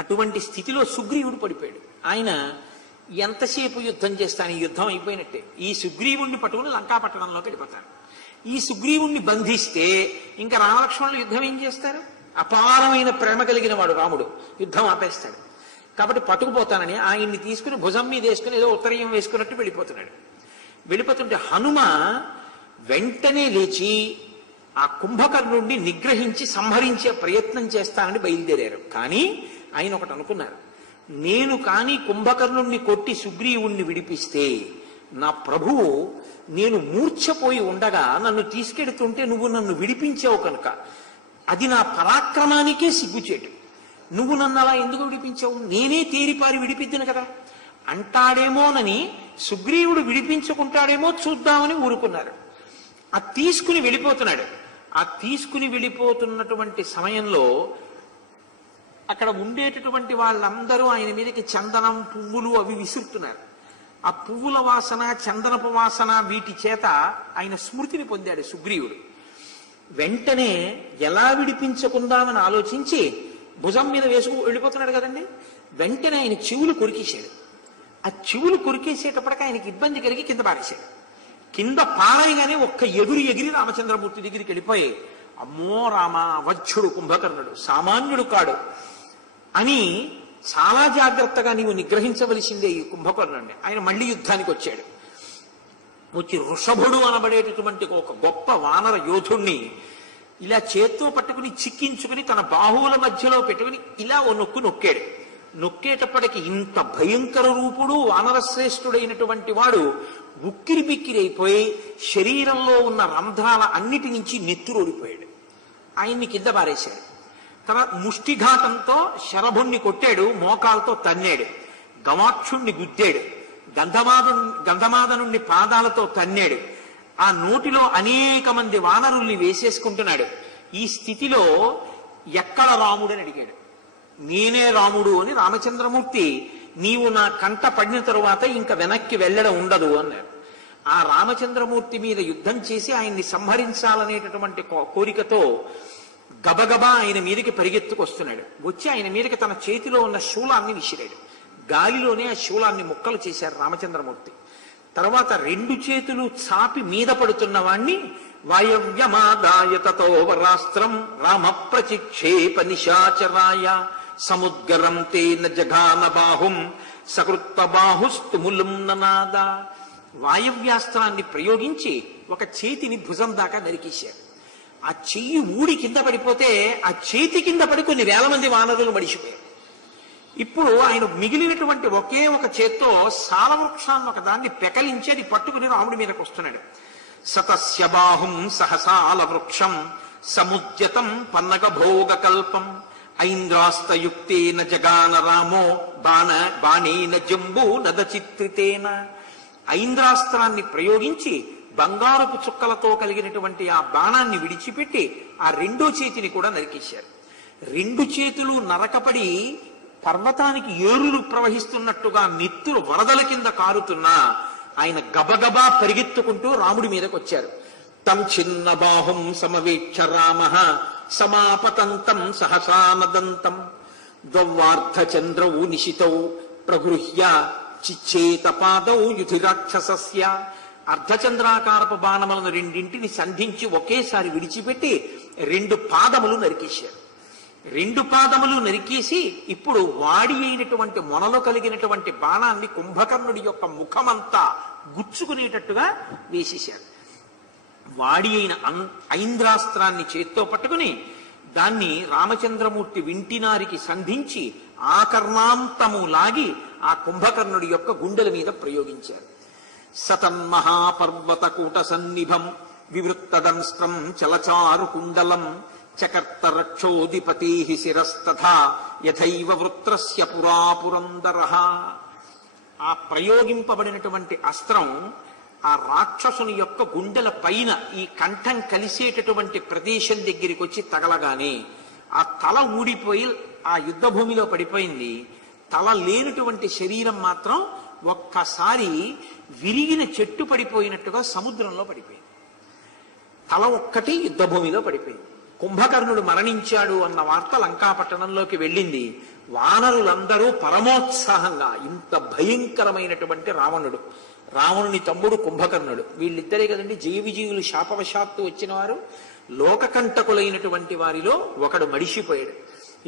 అటువంటి స్థితిలో సుగ్రీవుడు పడిపోయాడు. ఆయన ఎంతసేపు యుద్ధం చేస్తాను, ఈ యుద్ధం అయిపోయినట్టే. ఈ సుగ్రీవుణ్ణి పట్టుకుని లంకాపట్టణంలోకి వెళ్ళిపోతాను. ఈ సుగ్రీవుణ్ణి బంధిస్తే ఇంకా రామలక్ష్మణులు యుద్ధం ఏం చేస్తారు? అపారమైన ప్రేమ కలిగిన వాడు రాముడు, యుద్ధం ఆపేస్తాడు. కాబట్టి పట్టుకుపోతానని ఆయన్ని తీసుకుని భుజం మీద వేసుకుని ఏదో ఉత్తరీయం వేసుకున్నట్టు వెళ్ళిపోతున్నాడు. వెళ్ళిపోతుంటే హనుమ వెంటనే లేచి ఆ కుంభకర్ణుడిని నిగ్రహించి సంహరించే ప్రయత్నం చేస్తానని బయలుదేరారు. కానీ ఆయన ఒకటి అనుకున్నారు, నేను కానీ కుంభకర్ణుణ్ణి కొట్టి సుగ్రీవుణ్ణి విడిపిస్తే నా ప్రభువు నేను మూర్ఛపోయి ఉండగా నన్ను తీసుకెడుతుంటే నువ్వు నన్ను విడిపించావు కనుక అది నా పరాక్రమానికే సిగ్గుచేటు. నువ్వు నన్ను అలా ఎందుకు విడిపించావు? నేనే తేరిపారి విడిపిద్దును కదా అంటాడేమోనని సుగ్రీవుడు విడిపించుకుంటాడేమో చూద్దామని ఊరుకున్నారు. ఆ తీసుకుని వెళ్ళిపోతున్నాడు. ఆ తీసుకుని వెళ్ళిపోతున్నటువంటి సమయంలో అక్కడ ఉండేటటువంటి వాళ్ళందరూ ఆయన మీదకి చందనం పువ్వులు అవి విసురుతున్నారు. ఆ పువ్వుల వాసన చందనపు వాసన వీటి చేత ఆయన స్మృతిని పొందాడు సుగ్రీవుడు. వెంటనే ఎలా విడిపించుకుందామని ఆలోచించి భుజం మీద వేసుకు వెళ్ళిపోతున్నాడు కదండి. వెంటనే ఆయన చెవులు కొరికేశాడు. ఆ చెవులు కొరికేసేటప్పటికి ఆయనకి ఇబ్బంది కలిగి కింద పారేశాడు. కింద పారేయగానే ఒక్క ఎగిరి రామచంద్రమూర్తి దగ్గరికి వెళ్ళిపోయి, అమ్మో రామ, వజ్రుడు కుంభకర్ణుడు సామాన్యుడు కాడు అని చాలా జాగ్రత్తగా నీవు నిగ్రహించవలసిందే ఈ కుంభకర్ణుడిని. ఆయన మళ్ళీ యుద్ధానికి వచ్చాడు. వచ్చి వృషభుడు అనబడేటటువంటి ఒక గొప్ప వానర యోధుణ్ణి ఇలా చేత్తో పట్టుకుని చిక్కించుకుని తన బాహువుల మధ్యలో పెట్టుకుని ఇలా ఓ నొక్కాడు. నొక్కేటప్పటికి ఇంత భయంకర రూపుడు వానరశ్రేష్ఠుడైనటువంటి వాడు ఉక్కిరి బిక్కిరైపోయి శరీరంలో ఉన్న రంధ్రాల అన్నిటి నుంచి నెత్తురోడిపోయాడు. ఆయన్ని కింద పారేశాడు. తర్వాత ముష్టిఘాతంతో శరభుణ్ణి కొట్టాడు, మోకాలతో తన్నాడు, గవాక్షుణ్ణి గుద్దాడు, గంధమాదనుణ్ణి పాదాలతో తన్నాడు. ఆ నోటిలో అనేక మంది వానరుల్ని వేసేసుకుంటున్నాడు. ఈ స్థితిలో ఎక్కడ రాముడు అని అడిగాడు. నేనే రాముడు అని రామచంద్రమూర్తి, నీవు నా కంట పడిన తరువాత ఇంకా వెనక్కి వెళ్ళడం ఉండదు అన్నాడు. ఆ రామచంద్రమూర్తి మీద యుద్ధం చేసి ఆయన్ని సంహరించాలనేటటువంటి కోరికతో గబగబా ఆయన మీదకి పరిగెత్తుకొస్తున్నాడు. వచ్చి ఆయన మీదకి తన చేతిలో ఉన్న శూలాన్ని విసిరాడు. గాలిలోనే ఆ శూలాన్ని ముక్కలు చేశారు రామచంద్రమూర్తి. తర్వాత రెండు చేతులు చాపి మీద పడుతున్న వాణ్ణి వాయవ్యమాదాయ తతో వరాస్త్రం రామ ప్రచిక్షేప నిశాచరాయ సముద్గరం తేన జఘాన బాహుం సకృత్వ బాహుస్తుములం ననాద. వాయవ్యాస్త్రాన్ని ప్రయోగించి ఒక చేతిని భుజం దాకా నరికేశారు. ఆ చెయ్యి ఊడి కింద పడిపోతే ఆ చేతి కింద పడి కొన్ని వేల మంది వానరులు మడిచిపోయారు. ఇప్పుడు ఆయన మిగిలినటువంటి ఒకే ఒక చేత్తో సాలవృక్షాన్ని ఒక దాన్ని పెకలించి అది పట్టుకుని రాముడి మీదకి వస్తున్నాడు. సతస్య బాహుం సహసాల వృక్షం సముద్యతం పన్నగ భోగ కల్పం ఐంద్రాస్తయుక్తేన జగాన రామో బాణేన జంబూ నదచిత్రితేన. ఐంద్రాస్త్రాన్ని ప్రయోగించి బంగారపు చుక్కలతో కలిగినటువంటి ఆ బాణాన్ని విడిచిపెట్టి ఆ రెండో చేతిని కూడా నరికేశారు. రెండు చేతులు నరకపడి పర్వతానికి ఏరులు ప్రవహిస్తున్నట్టుగా నెత్తులు వరదల కింద కారుతున్నా ఆయన గబగబా పరిగెత్తుకుంటూ రాముడి మీదకి వచ్చారు. తం చిన్న బాహుం సమవేక్ష రామ సమాపతంతం సహసానదంతం ద్వార్ధచంద్రౌ నిశితౌ ప్రగృహ్య చిచ్చేత పాదౌ యుధిరాక్షసస్య. అర్ధచంద్రాకారపు బాణములను రెండింటిని సంధించి ఒకేసారి విడిచిపెట్టి రెండు పాదములు నరికేశారు. రెండు పాదములు నరికేసి ఇప్పుడు వాడి అయినటువంటి మొనలో కలిగినటువంటి బాణాన్ని కుంభకర్ణుడి యొక్క ముఖమంతా గుచ్చుకునేటట్టుగా వేసేశారు. వాడి అయిన ఐంద్రాస్త్రాన్ని చేత్తో పట్టుకుని దాన్ని రామచంద్రమూర్తి వింటినారికి సంధించి ఆకర్ణాంతము లాగి ఆ కుంభకర్ణుడి యొక్క గుండెల మీద ప్రయోగించారు. సతన్మహాపర్వత కూట సన్నిభం వివృత్తదంస్త్రం చలచారు కుండలం చకర్త రక్షోధిపతి శిరస్తథా యథైవ వృత్రస్య పురాపురందరః. ఆ ప్రయోగింపబడినటువంటి అస్త్రం ఆ రాక్షసుని యొక్క గుండెల పైన ఈ కంఠం కలిసేటటువంటి ప్రదేశం దగ్గరికి వచ్చి తగలగానే ఆ తల ఊడిపోయి ఆ యుద్ధ భూమిలో పడిపోయింది. తల లేనటువంటి శరీరం మాత్రం ఒక్కసారి విరిగిన చెట్టు పడిపోయినట్టుగా సముద్రంలో పడిపోయింది. తల ఒక్కటి యుద్ధ భూమిలో పడిపోయింది. కుంభకర్ణుడు మరణించాడు అన్న వార్త లంకాపట్టణంలోకి వెళ్ళింది. వానరులందరూ పరమోత్సాహంగా, ఇంత భయంకరమైనటువంటి రావణుని తమ్ముడు కుంభకర్ణుడు, వీళ్ళిద్దరే కదండి జయ విజయులు శాపవశాత్తు వచ్చిన వారు. లోకకంటకులైనటువంటి వారిలో ఒకడు మడిసిపోయాడు.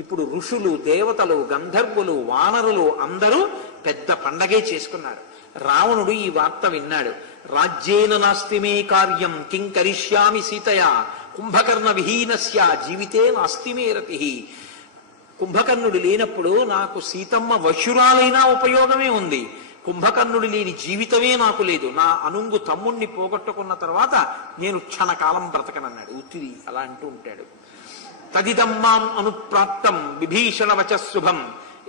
ఇప్పుడు ఋషులు, దేవతలు, గంధర్వులు, వానరులు అందరూ పెద్ద పండగే చేసుకున్నారు. రావణుడు ఈ వార్త విన్నాడు. రాజ్యేన నాస్తి మే కార్యం కిం కరిష్యామి సీతయా కుంభకర్ణ విహీనస్య జీవితే నాస్తి మే రతిః. కుంభకర్ణుడు లేనప్పుడు నాకు సీతమ్మ వశురాలైనా ఉపయోగమే ఉంది, కుంభకర్ణుడు లేని జీవితమే నాకు లేదు. నా అనుంగు తమ్ముణ్ణి పోగొట్టుకున్న తర్వాత నేను క్షణకాలం బ్రతకనన్నాడు. ఉత్తిది అలా అంటూ ఉంటాడు. తదిదం మాం అనుప్రాప్తం విభీషణ వచశుభం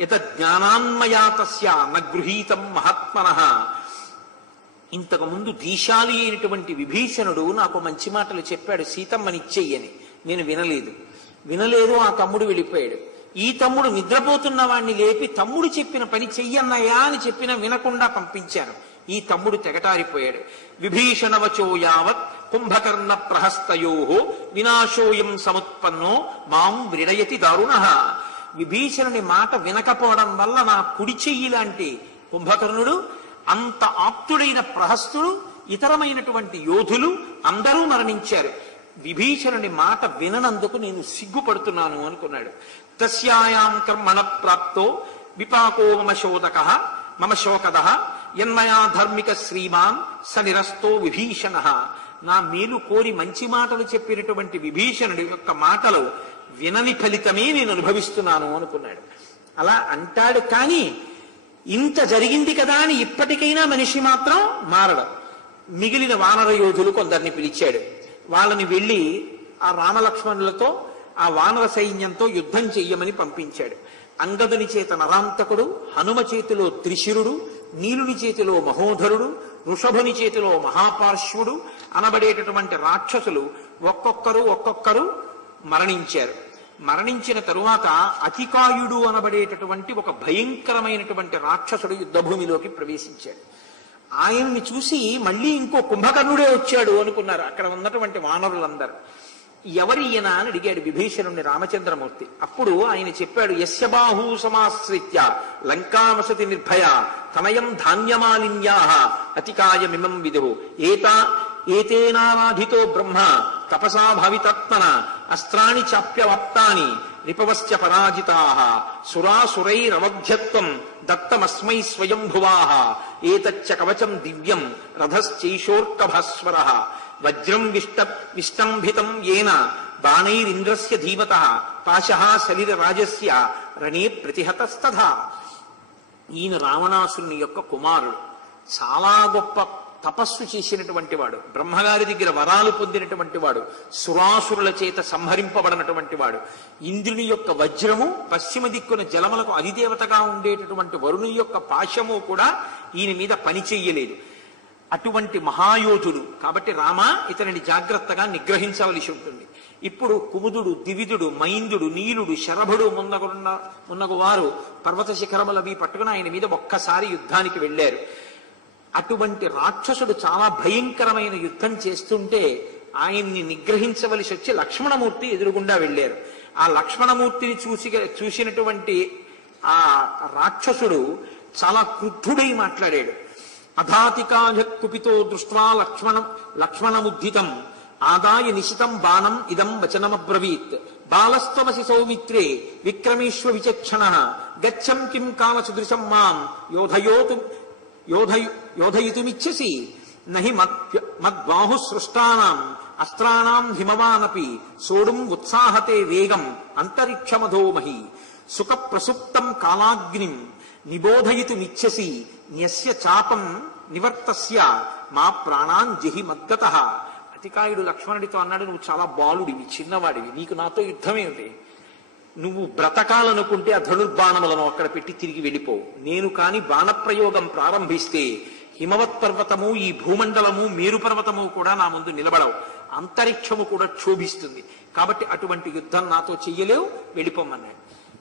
యత జ్ఞానాన్మయా తస్య నగృహీతం మహాత్మనః. ఇంతకు ముందు దీశాలి అయినటువంటి విభీషణుడు నాకు మంచి మాటలు చెప్పాడు, సీతమ్మనిచ్చెయ్యని. నేను వినలేదు. ఆ తమ్ముడు వెళ్ళిపోయాడు. ఈ తమ్ముడు నిద్రపోతున్న వాణ్ణి లేపి తమ్ముడు చెప్పిన పని చెయ్యన్నయ్యా అని చెప్పినా వినకుండా పంపించాను. ఈ తమ్ముడు తెగటారిపోయాడు. విభీషణవచో యావత్ కుంభకర్ణ ప్రహస్తయో వినాశోయం సముత్పన్నో మాం వ్రిడయతి దారుణః. విభీషణుని మాట వినకపోవడం వల్ల నా కుడి చెయ్యి లాంటి కుంభకర్ణుడు, అంత ఆప్తుడైన ప్రహస్తుడు, ఇతరమైనటువంటి యోధులు అందరూ మరణించారు. విభీషణుని మాట విననందుకు నేను సిగ్గుపడుతున్నాను అనుకున్నాడు. తస్యాయాం కర్మణ ప్రాప్తో విపాకో మమ శోకదః యన్మయా ధర్మిక శ్రీమాన్ స నిరస్తో విభీషణః. నా మేలు కోరి మంచి మాటలు చెప్పినటువంటి విభీషణుడి యొక్క మాటలు వినని ఫలితమే నేను అనుభవిస్తున్నాను అనుకున్నాడు. అలా అంటాడు. కానీ ఇంత జరిగింది కదా అని ఇప్పటికైనా మనిషి మాత్రం మారడం. మిగిలిన వానర యోధులు కొందరిని పిలిచాడు. వాళ్ళని వెళ్ళి ఆ రామలక్ష్మణులతో ఆ వానర సైన్యంతో యుద్ధం చెయ్యమని పంపించాడు. అంగదుని చేత నరాంతకుడు, హనుమ చేతిలో త్రిశిరుడు, నీలుని చేతిలో మహోధరుడు, వృషభుని చేతిలో మహాపార్శ్వుడు అనబడేటటువంటి రాక్షసులు ఒక్కొక్కరు మరణించారు. మరణించిన తరువాత అతికాయుడు అనబడేటటువంటి ఒక భయంకరమైనటువంటి రాక్షసుడు యుద్ధభూమిలోకి ప్రవేశించాడు. ఆయన్ని చూసి మళ్ళీ ఇంకో కుంభకర్ణుడే వచ్చాడు అనుకున్నారు అక్కడ ఉన్నటువంటి వానరులందరూ. ఎవరి ఈయన అని అడిగాడు విభీషణుని రామచంద్రమూర్తి. అప్పుడు ఆయన చెప్పాడు, యస్య బాహూ సమాశ్రిత్య లంకావసతి నిర్భయ తనయం ధాన్యమాలిన్యాః అతికాయమిమం విదుః ఏతేనారాధితో బ్రహ్మ తపసా భవితాత్మన అస్త్రాణి చాప్యవాప్తాని రిపవశ్చ పరాజితాః సురాసురైరవధ్యత్వం దత్తమస్మై స్వయంభువాః ఏతచ్చ కవచం దివ్యం రథశ్చైషోర్కభాస్వరః వజ్రం విష్టంభితం ఏన బాణైరింద్రస్య ధీమతః పాశః సలిలరాజస్య రణే ప్రతిహతస్తథా. ఈయన రావణాసురుని యొక్క కుమారుడు, చాలా గొప్ప తపస్సు చేసినటువంటి వాడు, బ్రహ్మగారి దగ్గర వరాలు పొందినటువంటి వాడు, సురాసురుల చేత సంహరింపబడినటువంటి వాడు. ఇంద్రుని యొక్క వజ్రము, పశ్చిమ దిక్కున జలములకు అధిదేవతగా ఉండేటటువంటి వరుణుని యొక్క పాశము కూడా ఈయన మీద పని చెయ్యలేదు. అటువంటి మహాయోధుడు కాబట్టి రామ ఇతనిని జాగ్రత్తగా నిగ్రహించవలసి ఉంటుంది. ఇప్పుడు కుముదుడు, దివిదుడు, మైందుడు, నీలుడు, శరభుడు మున్నగు వారు పర్వత శిఖరములవి పట్టుకుని ఆయన మీద ఒక్కసారి యుద్ధానికి వెళ్ళారు. అటువంటి రాక్షసుడు చాలా భయంకరమైన యుద్ధం చేస్తుంటే ఆయన్ని నిగ్రహించవలసి వచ్చి లక్ష్మణమూర్తి ఎదురుగుండా వెళ్ళారు. ఆ లక్ష్మణమూర్తిని చూసినటువంటి ఆ రాక్షసుడు చాలా క్రుద్ధుడై మాట్లాడాడు. అధాతికాయ కుపితో దృష్ట్వా లక్ష్మణముద్ధితం ఆదాయ నిశితం బాణం ఇదం వచనమబ్రవీత్ బాలస్త్వమసి సౌమిత్రే విక్రమేశ్వ విచక్షణః గచ్చం కిం కామసుదృశం మాం యోధయితుమిచ్చసి నహి మద్బాహు సృష్టానాం అస్త్రాణాం హిమవానపి సోడుం ఉత్సాహతే వేగం అంతరిక్షమధోమహి సుఖ ప్రసుప్తం కాలాగ్నిం నిబోధయితుమిచ్చసి న్యస్య చాపం నివర్తస్య మా ప్రాణాన్ జహి మద్గతః. అతికాయుడు లక్ష్మణుడితో అన్నాడు, నువ్వు చాలా బాలుడివి, చిన్నవాడివి, నీకు నాతో యుద్ధం ఏమిటి? నువ్వు బ్రతకాలనుకుంటే ఆ ధనుర్బాణములను అక్కడ పెట్టి తిరిగి వెళ్ళిపోవు. నేను కాని బాణప్రయోగం ప్రారంభిస్తే హిమవత్ పర్వతము, ఈ భూమండలము, మేరు పర్వతము కూడా నా ముందు నిలబడవు, అంతరిక్షము కూడా క్షోభిస్తుంది. కాబట్టి అటువంటి యుద్ధం నాతో చెయ్యలేవు, వెళ్ళిపోమన్నాడు.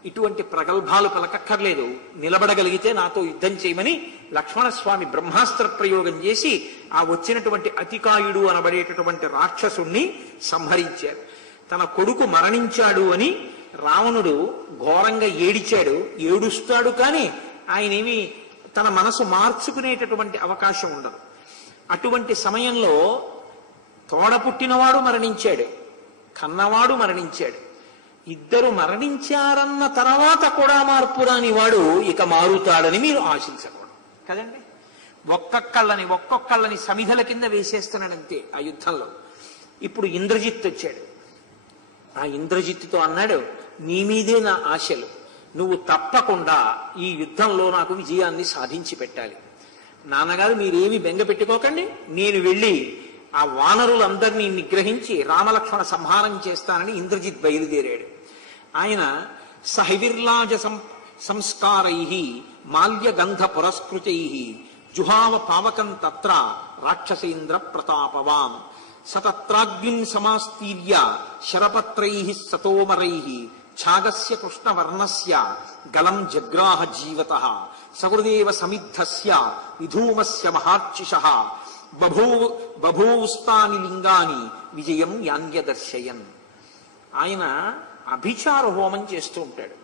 ఇటువంటి ప్రగల్భాలు పలకక్కర్లేదు, నిలబడగలిగితే నాతో యుద్ధం చేయమని లక్ష్మణస్వామి బ్రహ్మాస్త్ర ప్రయోగం చేసి ఆ వచ్చినటువంటి అతికాయుడు అనబడేటటువంటి రాక్షసుణ్ణి సంహరించారు. తన కొడుకు మరణించాడు అని రావణుడు ఘోరంగా ఏడిచాడు. ఏడుస్తాడు కానీ ఆయనేమి తన మనసు మార్చుకునేటటువంటి అవకాశం ఉండదు. అటువంటి సమయంలో తోడపుట్టినవాడు మరణించాడు, కన్నవాడు మరణించాడు. ఇద్దరు మరణించారన్న తర్వాత కూడా మార్పు రాని వాడు ఇక మారుతాడని మీరు ఆశించకూడదు కదండి. ఒక్కొక్కళ్ళని సమిధల కింద వేసేస్తున్నాడంతే ఆ యుద్ధంలో. ఇప్పుడు ఇంద్రజిత్ వచ్చాడు. ఆ ఇంద్రజిత్తుతో అన్నాడు, నీ మీదే నా ఆశలు, నువ్వు తప్పకుండా ఈ యుద్ధంలో నాకు విజయాన్ని సాధించి పెట్టాలి. నాన్నగారు మీరేమి బెంగ పెట్టుకోకండి, నేను వెళ్ళి ఆ వానరులందరినీ నిగ్రహించి రామలక్ష్మణ సంహారం చేస్తానని ఇంద్రజిత్ బయలుదేరాడు. ఆయన సహవిర్లాజ సంస్కారై మాల్యగంధ పురస్కృతై జుహావ పావకం తత్ర రాక్షసేంద్ర ప్రతాపవాన్ సతత్రాగ్నిం సమాస్తీర్య శరపత్రై సతోమరై ఛాగస్య కృష్ణవర్ణస్య గలం జగ్రాహ జీవతః సహృదేవ సమిద్ధస్య విధూమస్య మహార్చిషః బభూవుస్తాని లింగాని విజయం యాన్యదర్శయన్. ఆయన అభిచార హోమం చేస్తూ ఉంటాడు.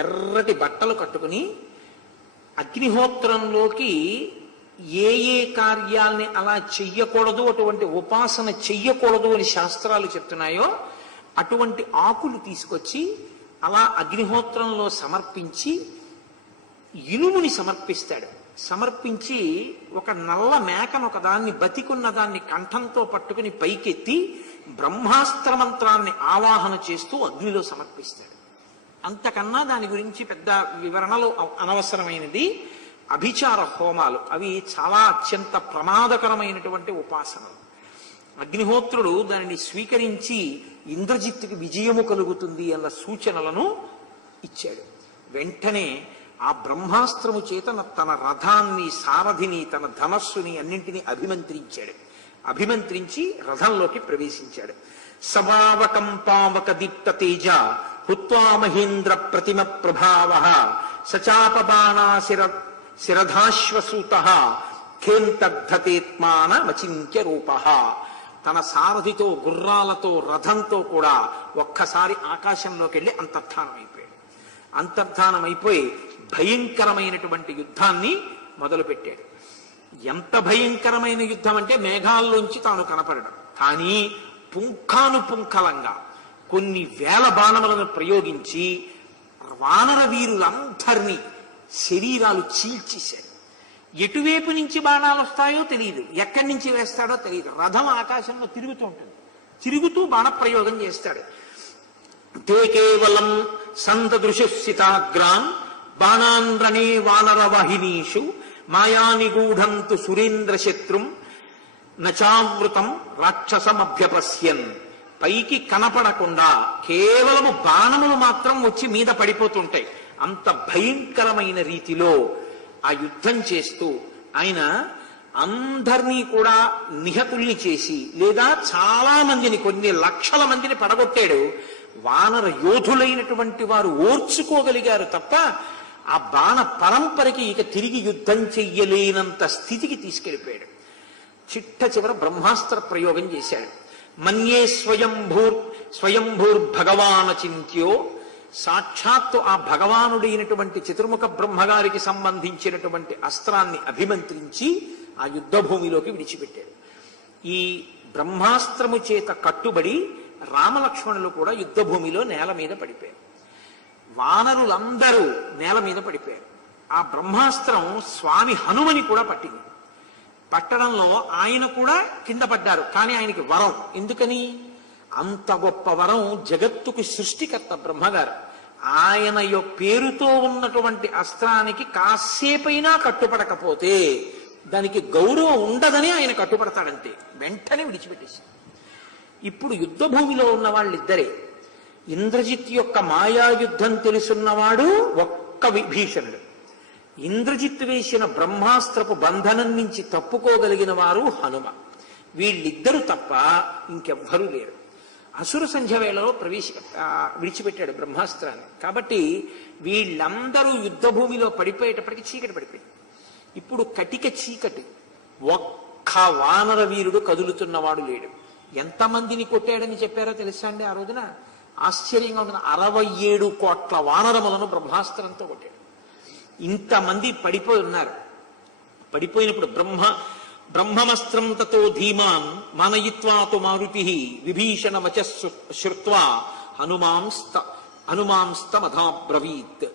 ఎర్రటి బట్టలు కట్టుకుని అగ్నిహోత్రంలోకి ఏ ఏ కార్యాల్ని అలా చెయ్యకూడదు, అటువంటి ఉపాసన చెయ్యకూడదు అని శాస్త్రాలు చెప్తున్నాయో అటువంటి ఆకులు తీసుకొచ్చి అలా అగ్నిహోత్రంలో సమర్పించి ఇనుముని సమర్పిస్తాడు. సమర్పించి ఒక నల్ల మేకను ఒకదాన్ని బతికున్న దాన్ని కంఠంతో పట్టుకుని పైకెత్తి బ్రహ్మాస్త్ర మంత్రాన్ని ఆవాహన చేస్తూ అగ్నిలో సమర్పిస్తాడు. అంతకన్నా దాని గురించి పెద్ద వివరణలు అనవసరమైనది. అభిచార హోమాలు అవి చాలా అత్యంత ప్రమాదకరమైనటువంటి ఉపాసనలు. అగ్నిహోత్రుడు దానిని స్వీకరించి ఇంద్రజిత్తుకి విజయము కలుగుతుంది అన్న సూచనలను ఇచ్చాడు. వెంటనే ఆ బ్రహ్మాస్త్రము చేత తన రథాన్ని, సారథిని, తన ధనస్సుని అన్నింటినీ అభిమంత్రించాడు. అభిమంత్రించి రథంలోకి ప్రవేశించాడు. సభావకం పావక దీప్త తేజ హుత్వా మహేంద్ర ప్రతిమ ప్రభావ సచాప బాణా శిరధాశ్వసూత ఖేంతగ్ధతేత్మాన మచింత్య రూప. తన సారథితో, గుర్రాలతో, రథంతో కూడా ఒక్కసారి ఆకాశంలోకి వెళ్ళి అంతర్ధానమైపోయాడు. అంతర్ధానమైపోయి భయంకరమైనటువంటి యుద్ధాన్ని మొదలుపెట్టాడు. ఎంత భయంకరమైన యుద్ధం అంటే మేఘాల్లోంచి తాను కనపడడం, కానీ పుంఖానుపుంఖలంగా కొన్ని వేల బాణములను ప్రయోగించి వానర వీరులందరినీ శరీరాలు చీల్చేశాడు. ఎటువైపు నుంచి బాణాలు వస్తాయో తెలియదు, ఎక్కడి నుంచి వేస్తాడో తెలియదు. రథం ఆకాశంలో తిరుగుతూ ఉంటుంది, తిరుగుతూ బాణప్రయోగం చేస్తాడు. తే కేవలం సంతదృశితాగ్రాన్ బాణాంధ్రనే వానర వాహినీషు మాయానిగూఢంతు సురేంద్ర శత్రుం నచావృతం రాక్షసమభ్యపశ్యన్. పైకి కనపడకుండా కేవలము బాణములు మాత్రం వచ్చి మీద పడిపోతుంటాయి. అంత భయంకరమైన రీతిలో ఆ యుద్ధం చేస్తూ ఆయన అందరినీ కూడా నిహతుల్ని చేసి, లేదా చాలా మందిని, కొన్ని లక్షల మందిని పడగొట్టాడు. వానర యోధులైనటువంటి వారు ఓర్చుకోగలిగారు తప్ప ఆ బాణ పరంపరకి ఇక తిరిగి యుద్ధం చెయ్యలేనంత స్థితికి తీసుకెళ్ళిపోయాడు. చిట్ట చివర బ్రహ్మాస్త్ర ప్రయోగం చేశాడు. మన్యే స్వయంభూర్భగవాన్ చింత్యో. సాక్షాత్తు ఆ భగవానుడైనటువంటి చతుర్ముఖ బ్రహ్మగారికి సంబంధించినటువంటి అస్త్రాన్ని అభిమంత్రించి ఆ యుద్ధ భూమిలోకి విడిచిపెట్టాడు. ఈ బ్రహ్మాస్త్రము చేత కట్టుబడి రామలక్ష్మణులు కూడా యుద్ధ భూమిలో నేల మీద పడిపోయారు. వానరులందరూ నేల మీద పడిపోయారు. ఆ బ్రహ్మాస్త్రం స్వామి హనుమని కూడా పట్టింది. పట్టడంలో ఆయన కూడా కింద పడ్డారు. కానీ ఆయనకి వరం. ఎందుకని? అంత గొప్ప వరం జగత్తుకి సృష్టికర్త బ్రహ్మగారు. ఆయన పేరుతో ఉన్నటువంటి అస్త్రానికి కాసేపైనా కట్టుపడకపోతే దానికి గౌరవం ఉండదని ఆయన కట్టుపడతాడంతే. వెంటనే విడిచిపెట్టేసి ఇప్పుడు యుద్ధ భూమిలో ఉన్న వాళ్ళిద్దరే. ఇంద్రజిత్ యొక్క మాయాయుద్ధం తెలుసున్నవాడు ఒక్క విభీషణుడు. ఇంద్రజిత్ వేసిన బ్రహ్మాస్త్రపు బంధనం నుంచి తప్పుకోగలిగిన వారు హనుమ. వీళ్ళిద్దరూ తప్ప ఇంకెవ్వరూ లేరు. అసుర సంధ్య వేళలో విడిచిపెట్టాడు బ్రహ్మాస్త్రాన్ని. కాబట్టి వీళ్ళందరూ యుద్ధ భూమిలో పడిపోయేటప్పటికి చీకటి పడిపోయింది. ఇప్పుడు కటిక చీకటి. ఒక్క వానర వీరుడు కదులుతున్నవాడు లేడు. ఎంతమందిని కొట్టాడని చెప్పారో తెలుసా అండి ఆ రోజున? ఆశ్చర్యంగా ఉంటుంది. 67 కోట్ల వానరములను బ్రహ్మాస్త్రంతో కొట్టాడు. ఇంతమంది పడిపోయి ఉన్నారు. పడిపోయినప్పుడు బ్రహ్మమస్త్రం తతో ధీమాన్ మానయిత్వాతు మారుతి విభీషణ వచ శ్రుత్వా హనుమాంస్తమధాబ్రవీత్.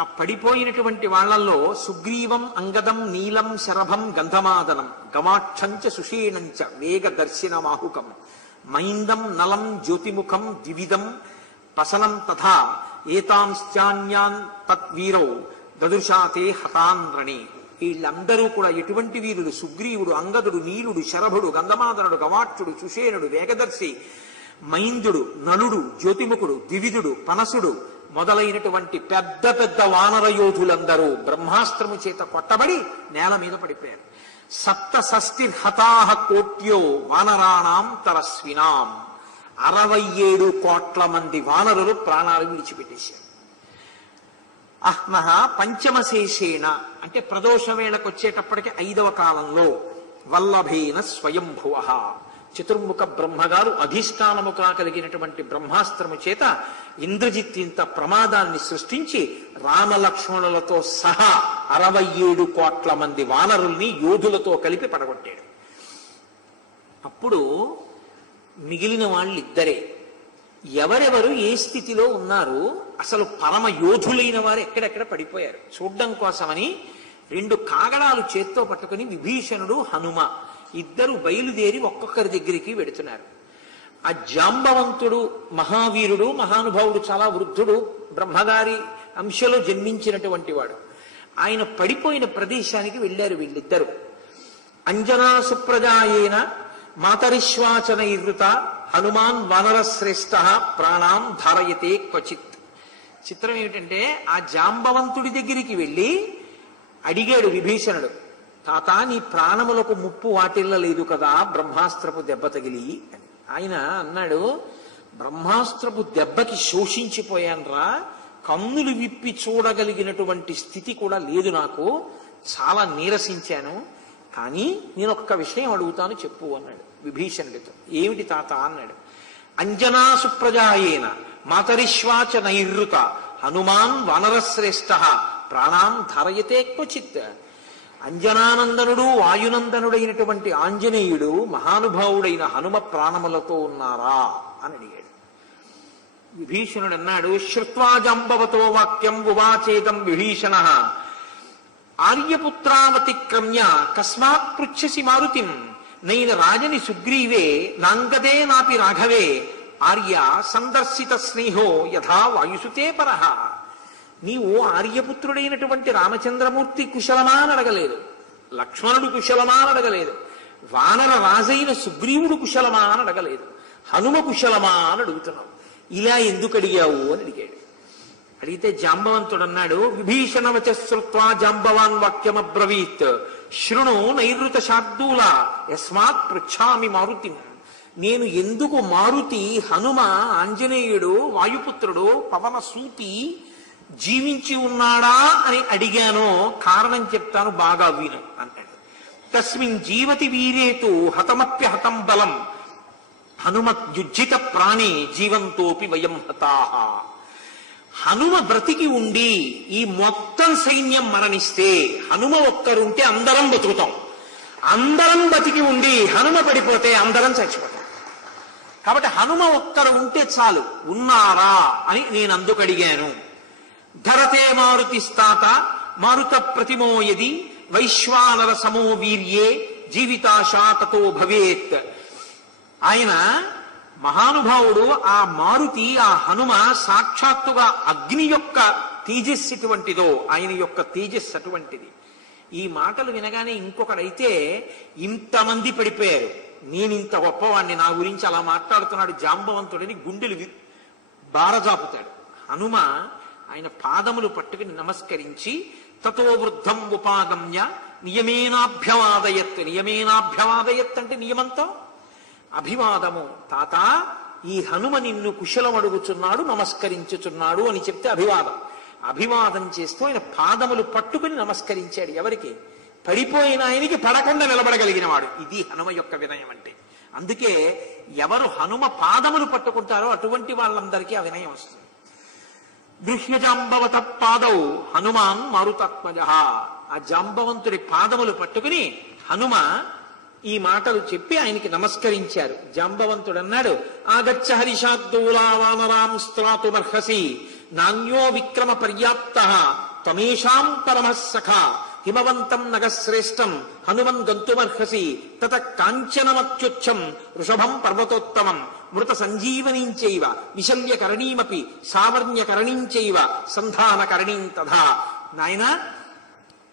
ఆ పడిపోయినటువంటి వాళ్లలో సుగ్రీవం అంగదం నీలం శరభం గంధమాదనం గమాక్షంచ సుషేణంచ వేగదర్శినమాహుకం మైందం నలం జ్యోతిముఖం ద్వివిధం పసలం తథా ఏతాంశ్చాన్యాన్ తద్వీరౌ దదుషాతే హతాన్ రణే. వీళ్ళందరూ కూడా ఎటువంటి వీరుడు? సుగ్రీవుడు, అంగదుడు, నీలుడు, శరభుడు, గంధమాదనుడు, గవాక్షుడు, సుషేణుడు, వేగదర్శి, మైందుడు, నలుడు, జ్యోతిముఖుడు, ద్వివిధుడు, పనసుడు మొదలైనటువంటి పెద్ద పెద్ద వానర యోధులందరూ బ్రహ్మాస్త్రము చేత కొట్టబడి నేల మీద పడిపోయారు. 67 కోట్యో వానరాణాం తరస్వినాం. 67 కోట్ల మంది వానరులు ప్రాణాలు విడిచిపెట్టేశారు. అహ్నః పంచమశేషేణ అంటే ప్రదోష వేళకు వచ్చేటప్పటికి 5వ కాలంలో వల్లభేన స్వయంభువ చతుర్ముఖ బ్రహ్మగారు అధిష్టానము కాగలిగినటువంటి బ్రహ్మాస్త్రము చేత ఇంద్రజిత్ ఇంత ప్రమాదాన్ని సృష్టించి రామలక్ష్మణులతో సహా 67 కోట్ల మంది వానరుల్ని యోధులతో కలిపి పడగొట్టాడు. అప్పుడు మిగిలిన వాళ్ళిద్దరే. ఎవరెవరు ఏ స్థితిలో ఉన్నారు, అసలు పరమ యోధులైన వారు ఎక్కడెక్కడ పడిపోయారు చూడ్డం కోసమని 2 కాగడాలు చేత్తో పట్టుకుని విభీషణుడు, హనుమ ఇద్దరు బయలుదేరి ఒక్కొక్కరి దగ్గరికి వెడుతున్నారు. ఆ జాంబవంతుడు మహావీరుడు, మహానుభావుడు, చాలా వృద్ధుడు, బ్రహ్మగారి అంశలో జన్మించినటువంటి వాడు. ఆయన పడిపోయిన ప్రదేశానికి వెళ్ళారు వీళ్ళిద్దరు. అంజనా సుప్రజాయేన మాతరిశ్వాచన ఇర్రుత హనుమాన్ వానరశ్రేష్ఠ ప్రాణాం ధారయతే క్వచిత్. చిత్రం ఏమిటంటే ఆ జాంబవంతుడి దగ్గరికి వెళ్ళి అడిగాడు విభీషణుడు, తాత నీ ప్రాణములకు ముప్పు వాటిల్లలేదు కదా బ్రహ్మాస్త్రపు దెబ్బ తగిలి అని. ఆయన అన్నాడు, బ్రహ్మాస్త్రపు దెబ్బకి శోషించిపోయాన్రా, కన్నులు విప్పి చూడగలిగినటువంటి స్థితి కూడా లేదు నాకు, చాలా నీరసించాను. కానీ నేను ఒక్క విషయం అడుగుతాను చెప్పు అన్నాడు విభీషణుడితో. ఏమిటి తాత అన్నాడు. అంజనా సుప్రజాయేన మాతరిశ్వాచ నైర్రుత హనుమాన్ వానరశ్రేష్ఠ ప్రాణాం ధారయతే క్వచిత్. అంజనానందనుడు, వాయునందనుడైనటువంటి ఆంజనేయుడు, మహానుభావుడైన హనుమ ప్రాణములతో ఉన్నారా అని అడిగాడు. విభీషణుడు అన్నాడు, శ్రుత్వా జాంబవతో వాక్యం ఉవాచేదం విభీషణ ఆర్యపుత్రామతిక్రమ్య కస్మాత్ పృచ్ఛసి మారుతిం నైన రాజని సుగ్రీవే నాంగదే నాపి రాఘవే ఆర్య సందర్శిత స్నేహో యథా వాయుసుతే పరః. నీవు ఆర్యపుత్రుడైనటువంటి రామచంద్రమూర్తి కుశలమా అని అడగలేదు, లక్ష్మణుడు కుశలమా అని అడగలేదు, వానర రాజైన సుగ్రీవుడు కుశలమా అని అడగలేదు, హనుమ కుశలమా అని అడుగుతున్నావు. ఇలా ఎందుకు అడిగావు అని అడిగాడు. అడిగితే జాంబవంతుడు అన్నాడు, విభీషణవచ శ్రుత్వా జాంబవాన్ వాక్యమబ్రవీత్ శృణు నైరుత శార్దూల యస్మాత్ పృచ్ఛామి మారుతిం. నేను ఎందుకు మారుతి, హనుమ, ఆంజనేయుడు, వాయుపుత్రుడు, పవన సూతి జీవించి ఉన్నాడా అని అడిగానో కారణం చెప్తాను, బాగా విను అన్నాడు. తస్మిన్ జీవతి వీరేతు హతమప్యహతం బలం హనుమద్యుజ్జిత ప్రాణే జీవంతోపి వయం హతాః. హనుమ బ్రతికి ఉండి ఈ మొత్తం సైన్యం మరణిస్తే, హనుమ ఒక్కరుంటే అందరం బతుకుతాం, అందరం బతికి ఉండి హనుమ పడిపోతే అందరం చచ్చిపోతాం. కాబట్టి హనుమ ఒక్కరు ఉంటే చాలు, ఉన్నారా అని నేను అందుకు అడిగాను. ధరతే మారుతిస్తాత మారుత ప్రతిమో యది వైశ్వానర సమో వీర్యే జీవితాశా తతో భవేత్. ఆయన మహానుభావుడు, ఆ మారుతి, ఆ హనుమ సాక్షాత్తుగా అగ్ని యొక్క తేజస్సు ఎటువంటిదో ఆయన యొక్క తేజస్సు అటువంటిది. ఈ మాటలు వినగానే ఇంకొకడైతే ఇంతమంది పడిపోయారు, నేనింత గొప్పవాణ్ణి, నా గురించి అలా మాట్లాడుతున్నాడు జాంబవంతుడని గుండెలు బారజాపుతాడు. హనుమ ఆయన పాదములు పట్టుకుని నమస్కరించి తతో వృద్ధం ఉపాగమ్య నియమేనాభ్యవాదయత్. నియమేనాభ్యవాదయత్ అంటే నియమంతో అభివాదము. తాత, ఈ హనుమ నిన్ను కుశలం అడుగుచున్నాడు, నమస్కరించుచున్నాడు అని చెప్తే అభివాదం. అభివాదం చేస్తూ ఆయన పాదములు పట్టుకుని నమస్కరించాడు. ఎవరికి? పడిపోయిన ఆయనకి పడకుండా నిలబడగలిగిన వాడు. ఇది హనుమ యొక్క వినయం అంటే. అందుకే ఎవరు హనుమ పాదములు పట్టుకుంటారో అటువంటి వాళ్ళందరికీ ఆ వినయం వస్తుంది. గృహ్య జాంబవత పాదౌ హనుమాన్ మారుతాత్మజ. ఆ జాంబవంతుడి పాదములు పట్టుకుని హనుమ ఈ మాటలు చెప్పి ఆయనకి నమస్కరించారు. జాంబవంతుడు అన్నాడు, ఆగచ్చ హరిషాద్దూలా వానరాం స్త్రాతుమర్హసి నాణ్యో విక్రమ పర్యాప్త త్వమేషాం పరమః సఖా హిమవంతం నగశ్రేష్టం హనుమన్ గంతుమర్హసి తత కాంచనమత్యుచ్చం వృషభం పర్వతోత్తమం మృత సంజీవనీంచైవ విశల్యకరణీమపి సావర్ణ్యకరణీంచైవ సంధానకరణీం తథా. నాయనా,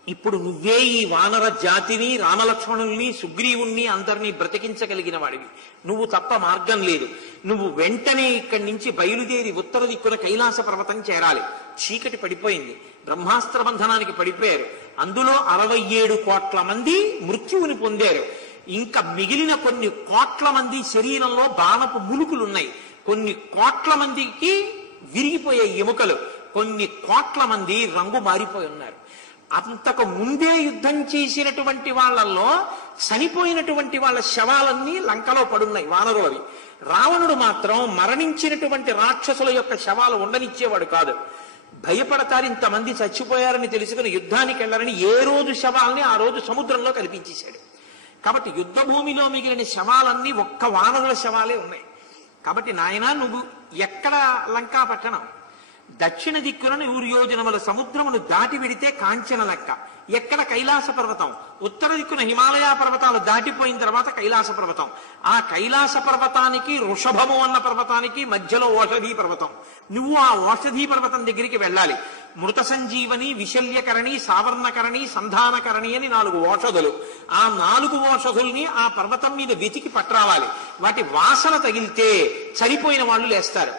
ఇప్పుడు నువ్వే ఈ వానర జాతిని, రామలక్ష్మణుల్ని, సుగ్రీవుణ్ణి అందరినీ బ్రతికించగలిగిన వాడివి. నువ్వు తప్ప మార్గం లేదు. నువ్వు వెంటనే ఇక్కడి నుంచి బయలుదేరి ఉత్తర దిక్కున కైలాస పర్వతం చేరాలి. చీకటి పడిపోయింది, బ్రహ్మాస్త్ర బంధనానికి పడిపోయారు. అందులో 67 కోట్ల మంది మృత్యువుని పొందారు. ఇంకా మిగిలిన కొన్ని కోట్ల మంది శరీరంలో బాణపు ములుకులున్నాయి. కొన్ని కోట్ల మందికి విరిగిపోయే ఎముకలు, కొన్ని కోట్ల మంది రంగు మారిపోయి ఉన్నారు. అంతకు ముందే యుద్ధం చేసినటువంటి వాళ్ళల్లో చనిపోయినటువంటి వాళ్ళ శవాలన్నీ లంకలో పడున్నాయి, వానరులవి. రావణుడు మాత్రం మరణించినటువంటి రాక్షసుల యొక్క శవాలు ఉండనిచ్చేవాడు కాదు. భయపడతారు, ఇంతమంది చచ్చిపోయారని తెలుసుకుని యుద్ధానికి వెళ్ళారని ఏ రోజు శవాల్ని ఆ రోజు సముద్రంలో కల్పించేశాడు. కాబట్టి యుద్ధ భూమిలో మిగిలిన శవాలన్నీ ఒక్క వానరుల శవాలే ఉన్నాయి. కాబట్టి నాయన, నువ్వు ఎక్కడ లంకా పట్టణం? దక్షిణ దిక్కున 100 యోజనముల సముద్రమును దాటి వెడితే కాంచన లెక్క. ఎక్కడ? కైలాస పర్వతం. ఉత్తర దిక్కున హిమాలయ పర్వతాలు దాటిపోయిన తర్వాత కైలాస పర్వతం. ఆ కైలాస పర్వతానికి, వృషభము అన్న పర్వతానికి మధ్యలో ఓషధీ పర్వతం. నువ్వు ఆ ఓషధీ పర్వతం దగ్గరికి వెళ్ళాలి. మృత సంజీవని, విశల్యకరణి, సావర్ణకరణి, సంధానకరణి అని 4 ఓషధులు. ఆ 4 ఓషధుల్ని ఆ పర్వతం మీద వెతికి పట్టరావాలి. వాటి వాసన తగిలితే చనిపోయిన వాళ్ళు లేస్తారు.